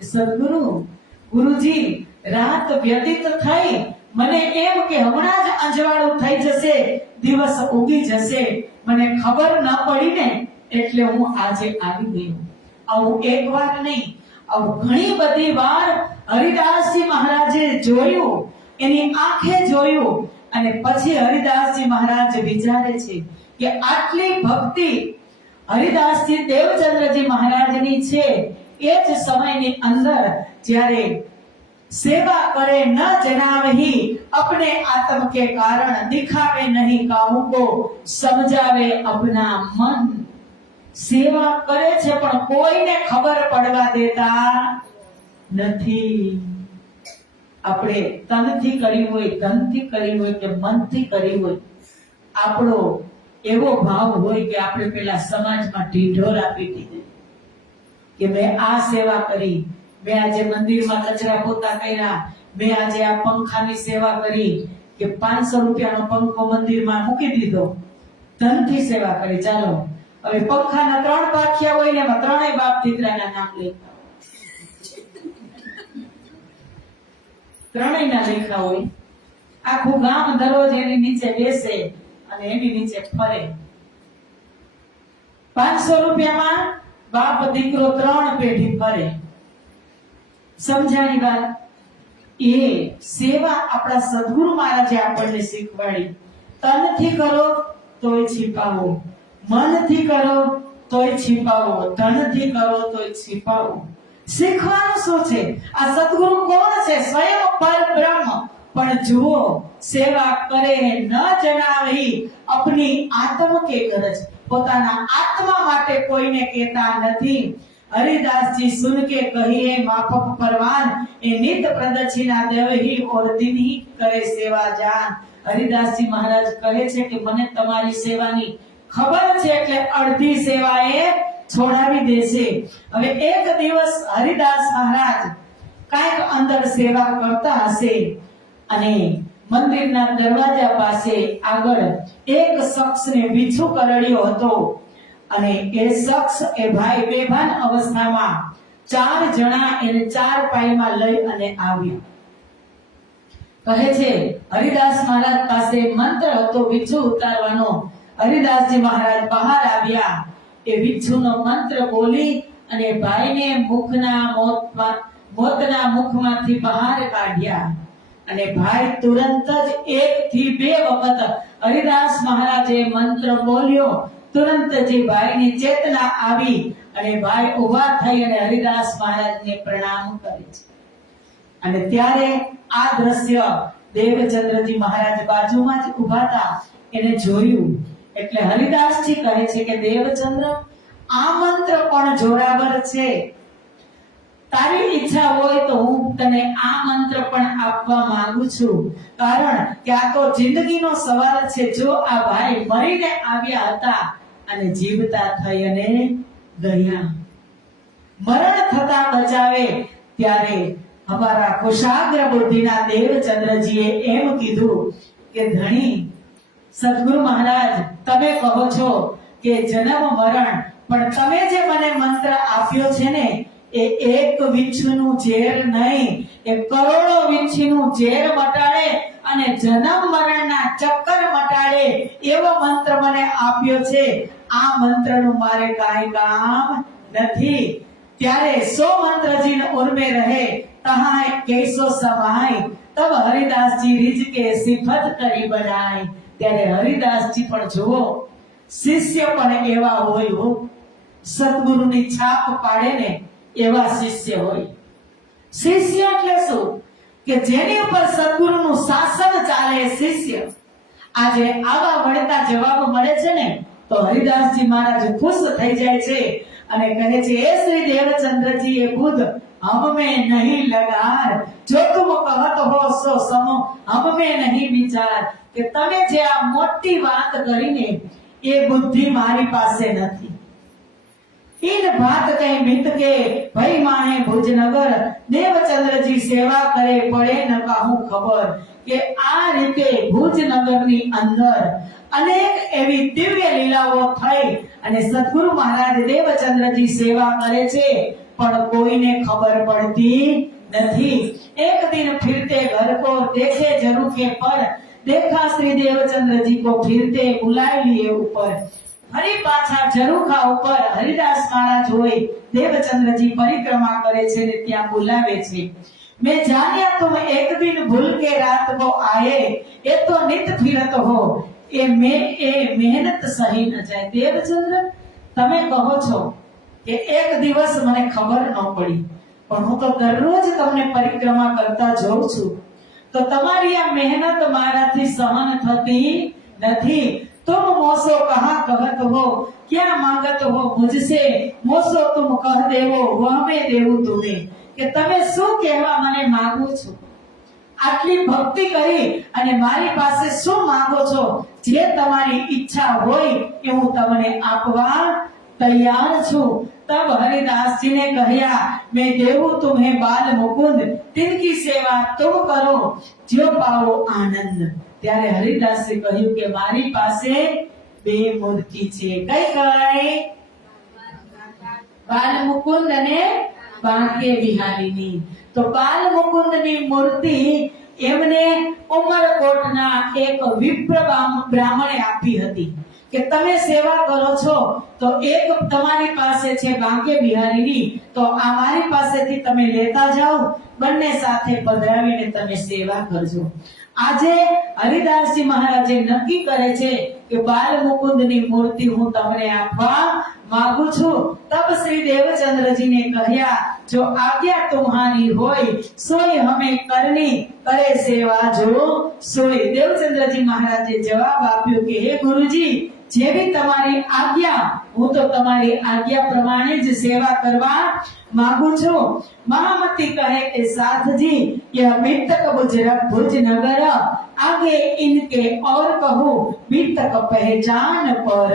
સદગુરુ ગુરુજી, રાત વ્યતીત થઈ, મને એમ કે હમણાં જ અંજવાળું થઈ જશે, દિવસ ઉગી જશે, મને ખબર ન પડી ને, એટલે હું આજે આવી ગયો. આવું એક વાર નહીં, આવું ઘણી બધી વાર હરિદાસજી મહારાજે જોયું, એની આંખે જોયું. અને પછી હરિદાસજી મહારાજ વિચારે છે કે આટલી ભક્તિ હરિદાસજી દેવચંદ્રજી મહારાજની છે. એ જ સમયની અંદર જ્યારે સેવા કરે ન જણાવહી अपने आत्म के कारण, दिखावे नहीं काहू को, समझावे अपना मन. સેવા કરે છે પણ કોઈને ખબર પડવા દેતા નથી. આપણે તનથી કરી હોય, ધનથી કરી હોય કે મનથી કરી હોય, આપણો એવો ભાવ હોય કે આપણે પેલા સમાજમાં ઢીંઢોર આપી દીધી કે મેં આ સેવા કરી, મેં આજે મંદિરમાં કચરા પોતા કર્યા, મેં આજે આ પંખાની સેવા કરી, કે 500 રૂપિયાનો પંખો મંદિરમાં મૂકી દીધો, ધનથી સેવા કરી. ચાલો હવે પંખાના 3 પાખિયા હોય ને એમાં 3 બાપ દીકરાના નામ લેતા, 3 ના લેખા હોય. આખું ગામ દરરોજ એની નીચે બેસે અને એની નીચે ફરે. 500 રૂપિયામાં બાપ દીકરો 3 પેઢી ફરે. સમજાણી વાત? એ સેવા આપણા સદગુરુ મહારાજે આપણને શીખવાડી. તનથી કરો તોય છીપાવો, મનથી કરો તોય છીપાવો, ધનથી કરો તોય છીપાવો. શીખવાનું શું છે? આ સદગુરુ કોણ છે? સ્વયં પરબ્રહ્મ. પણ જુઓ, સેવા કરે ન જણાવી અપની આત્મ કે ગરજ. પોતાના આત્મા માટે કોઈને કહેતા નથી. हरिदास जी सुन के कहिए माफक परवान ए नित प्रदक्षिणा देवही और दिन ही करे सेवा जान. हरिदास जी महाराज કહે છે કે મને તમારી સેવાની ખબર છે કે અડધી સેવા એ છોડાવી દેશે. હવે એક દિવસ હરિદાસ મહારાજ કાંઈક અંદર સેવા કરતા હશે અને મંદિરના દરવાજા પાસે આગળ એક શખ્સને બીછું કરડ્યો હતો અને એ શખ્સ એ ભાઈ બેભાન અવસ્થામાં 4 જણા એને 4 પાયમાં લઈ અને આવ્યા. કહે છે હરિદાસ મહારાજ પાસે મંત્ર હતો બીછું ઉતારવાનો. હરિદાસજી મહારાજ બહાર આવ્યા. એ બીછુનો મંત્ર બોલી અને ભાઈને મોતના મુખમાંથી બહાર કાઢ્યા અને ભાઈ તુરંત જ 1 થી 2 વખત હરિદાસ મહારાજે મંત્ર બોલ્યો. તુરંત જે ભાઈની ચેતના આવી અને ભાઈ ઊભા થઈ અને હરિદાસ મહારાજને પ્રણામ કરે છે. અને ત્યારે આ દ્રશ્ય દેવચંદ્રજી મહારાજ બાજુમાં જ ઊભા હતા. એને જોયું એટલે હરિદાસજી કહે છે કે દેવચંદ્ર, આ મંત્ર પણ જોરાવર છે. તારી ઈચ્છા હોય તો હું તને આ મંત્ર પણ આપવા માંગુ છું. કારણ કે આ તો જિંદગીનો સવાલ છે. જો આ ભાઈ મરીને આવ્યા હતા અને જીવતા થઈ અને ગયા, મરણ થતા બચાવે, ત્યારે અમારા કુશાગ્ર બુદ્ધિના દેવચંદ્રજીએ એમ કીધું કે ધણી સદગુરુ મહારાજ, તમે કહો છો કે જન્મ મરણ, પણ તમે જે મને મંત્ર આપ્યો છે ને એ એક વીછનું ઝેર નહીં, એ કરોડો વીછનું ઝેર મટાડે અને જન્મ મરણના ચક્કર મટાડે એવો મંત્ર મને આપ્યો છે. આ મંત્રનું મારે કાંઈ કામ નથી. ત્યારે 100 મંત્રજી ઉર્મે રહે તહાય કેસો સમાય, તબ હરિદાસજી રીજ કે સિફત કરી બનાય. ત્યારે હરિદાસજી પણ જુઓ, શિષ્ય પણ એવા હોય હો, સદગુરુની છાપ પાડે ને એવા શિષ્ય હોય. શિષ્ય એટલે શું? કે જેની ઉપર સદગુરુનું શાસન ચાલે શિષ્ય. આજે આવા વળતા જવાબ મળે છે ને તો હરિદાસજી મહારાજ ખુશ થઈ જાય છે અને કહે છે એ શ્રી દેવચંદ્રજી એ બુદ્ધ हम में नहीं लगार, जो तुम कहत हो सो समो हम में नहीं विचार. કે તમે જે આ મોટી વાત કરીને એ બુદ્ધિ મારી પાસે નથી. इन बात कहीं मित के भई माने भुजनगर, देवचंद्रजी सेवा करे पड़े न काहू खबर. કે આ રીતે ભુજનગરની અંદર અનેક એવી દિવ્ય લીલાઓ થઈ અને સદગુરુ મહારાજ દેવચંદ્રજી સેવા કરે છે પણ કોઈને ખબર પડતી નથી. એક દિન ફિરતે घर को देखे झरूखे पर, देखा श्री देवचंद्रजी को फिरते बुलाए लिए ऊपर. ફરી પાછા ઝરૂખા ઉપર હરિદાસ મહારાજ હોય, દેવચંદ્રજી પરિક્રમા કરે છે ને ત્યાં બોલાવે છે. मैं जानिया तुम एक दिन भूल के रात को आए, ये तो नित फिरत हो, ये मेहनत सही न जाए. देवचंद्र, તમે કહો છો કે એક દિવસ મને ખબર ન પડી, પણ હું તો દરરોજ તમને પરિક્રમા કરતા જોઉં છું, તો તમારી આ મહેનત મારાથી સહન થતી નથી. तुम मोसो कहाँ कहत हो, क्या मांगत हो मुझसे, मोसो तुम कह देवो वह मैं देवू तुम्हें. કે તમે શું કહેવા મને માંગો છો? આટલી ભક્તિ કરી અને મારી પાસે શું માંગો છો? જે તમારી ઈચ્છા હોય એ હું તમને આપવા તૈયાર છું. तब हरिदास जी ने કહ્યા, मैं देवू तुम्हें बाल मुकुंद, तिनकी सेवा तुम करो जो पाओ आनंद. ત્યારે હરિદાસે કહ્યું કે મારી પાસે 2 મૂર્તિ છે. કઈ કઈ? બાલ મુકુંદ અને બાંકે બિહારીની. તો બાલ મુકુંદની મૂર્તિ એમને ઉમરકોટના એક વિપ્ર બ્રાહ્મણે આપી હતી કે તમે સેવા કરો છો તો એક તમારી પાસે છે બાંકે બિહારીની, તો આ મારી પાસેથી તમે લેતા જાઓ, બંને સાથે પધરાવીને તમે સેવા કરજો. આજે હરિદાસજી મહારાજે નક્કી કરે છે કે બાલ મુકુંદની મૂર્તિ હું તમને આપવા માંગુ છું. તબ શ્રી દેવચંદ્રજીને કહ્યા, જો આજ્ઞા तुम्हारी હોય સોય હમે કરની, કરે સેવા જો સોય. દેવચંદ્રજી મહારાજે જવાબ આપ્યો કે હે ગુરુજી, જેવી તમારી આજ્ઞા, હું તો તમારી આજ્ઞા પ્રમાણે જ સેવા કરવા માંગુ છું. महामती कहे के साथ जी यह मृतक भुज नगर, आगे इनके और कहो मृतक पहचान पर.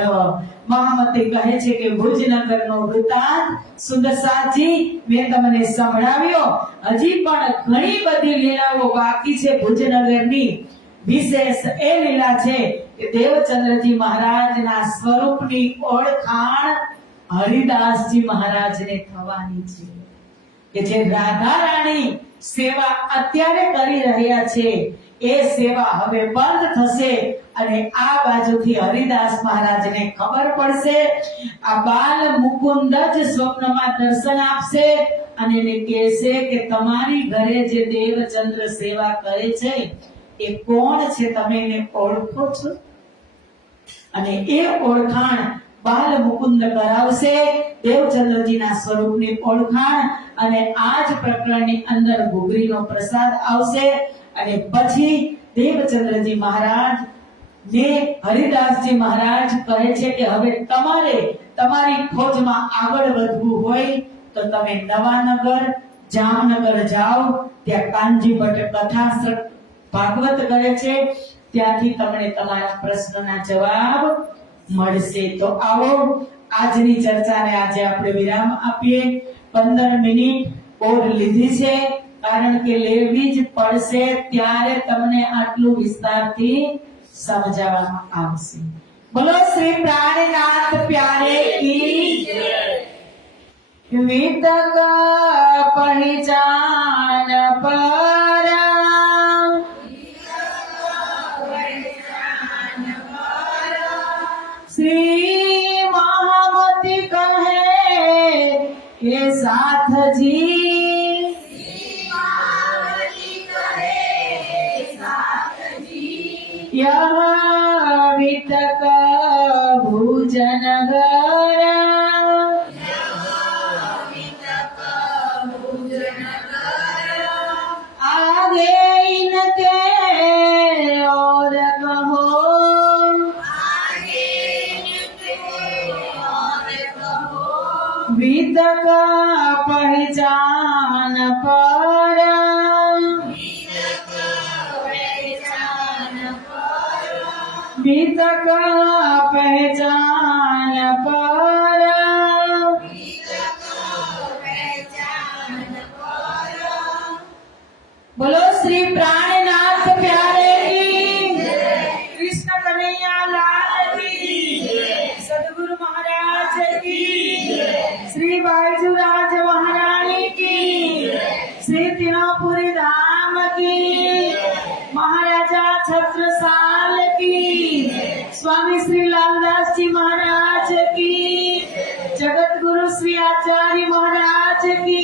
महामती કહે છે કે ભુજનગર નો વૃતાંત સુંદરસાજી મેં તમને સંભળાવ્યો. હજી પણ ઘણી બધી લીલાઓ બાકી છે ભુજનગરની. વિશેષ એ લીલા છે કે દેવચંદ્રજી મહારાજના સ્વરૂપની ઓળખાણ હરિદાસજી મહારાજને થવાની છે કે જે રાધા રાણી સેવા અત્યારે કરી રહ્યા છે એ સેવા હવે બંધ થશે અને આ બાજુથી હરિદાસ મહારાજને ખબર પડશે. આ બાલ મુકુંદ જ સ્વપ્નમાં દર્શન આપશે અને એને કહેશે કે તમારી ઘરે જે દેવચંદ્ર સેવા કરે છે એ કોણ છે, તમે એને ઓળખો છો? અને એ ઓળખાણ બાલ મુકુંદ કરાવશે, દેવચંદ્રજીના સ્વરૂપની ઓળખાણ. અને આ જ પ્રકરણની અંદર ઘૂઘરીનો પ્રસાદ આવશે અને પછી દેવચંદ્રજી મહારાજ ને હરિદાસજી મહારાજ કહે છે કે હવે તમારે તમારી ખોજમાં આગળ વધવું હોય તો તમે નવાનગર જામનગર જાઓ, ત્યાં કાનજી ભટ્ટ કથા ભાગવત કરે છે, ત્યાંથી તમને તમારા પ્રશ્નોના જવાબ મળશે. તો આવો આજની ચર્ચાને આજે આપણે વિરામ આપીએ. 15 મિનિટ ઓર લીધી છે કારણ કે લેવી જ પડશે, ત્યારે તમને આટલું વિસ્તારથી સમજાવવામાં આવશે. બોલો શ્રી પ્રાણનાથ પ્યારે કી જય. વિતક પહેચાન પર श्री महामती कहे के साथ जी, यह वितक भुजनगर, आगे इनके और कहो वितक पहचान पर, वितक पहचान पर. बोलो श्री प्राणनाथ प्यारे की कृष्ण कन्हैया लाल की, सदगुरु महाराज की, श्री बाईजूराज महारानी की, श्री तीनोपुरी धाम की, महाराजा छत्रसाल की, स्वामी श्री लालदास जी महाराज की, जगत गुरु श्री आचार्य महाराज की,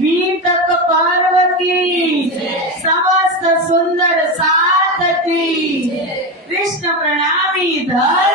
वीतक पर्व की, समस्त सुंदर साथ की, कृष्ण प्रणामी धर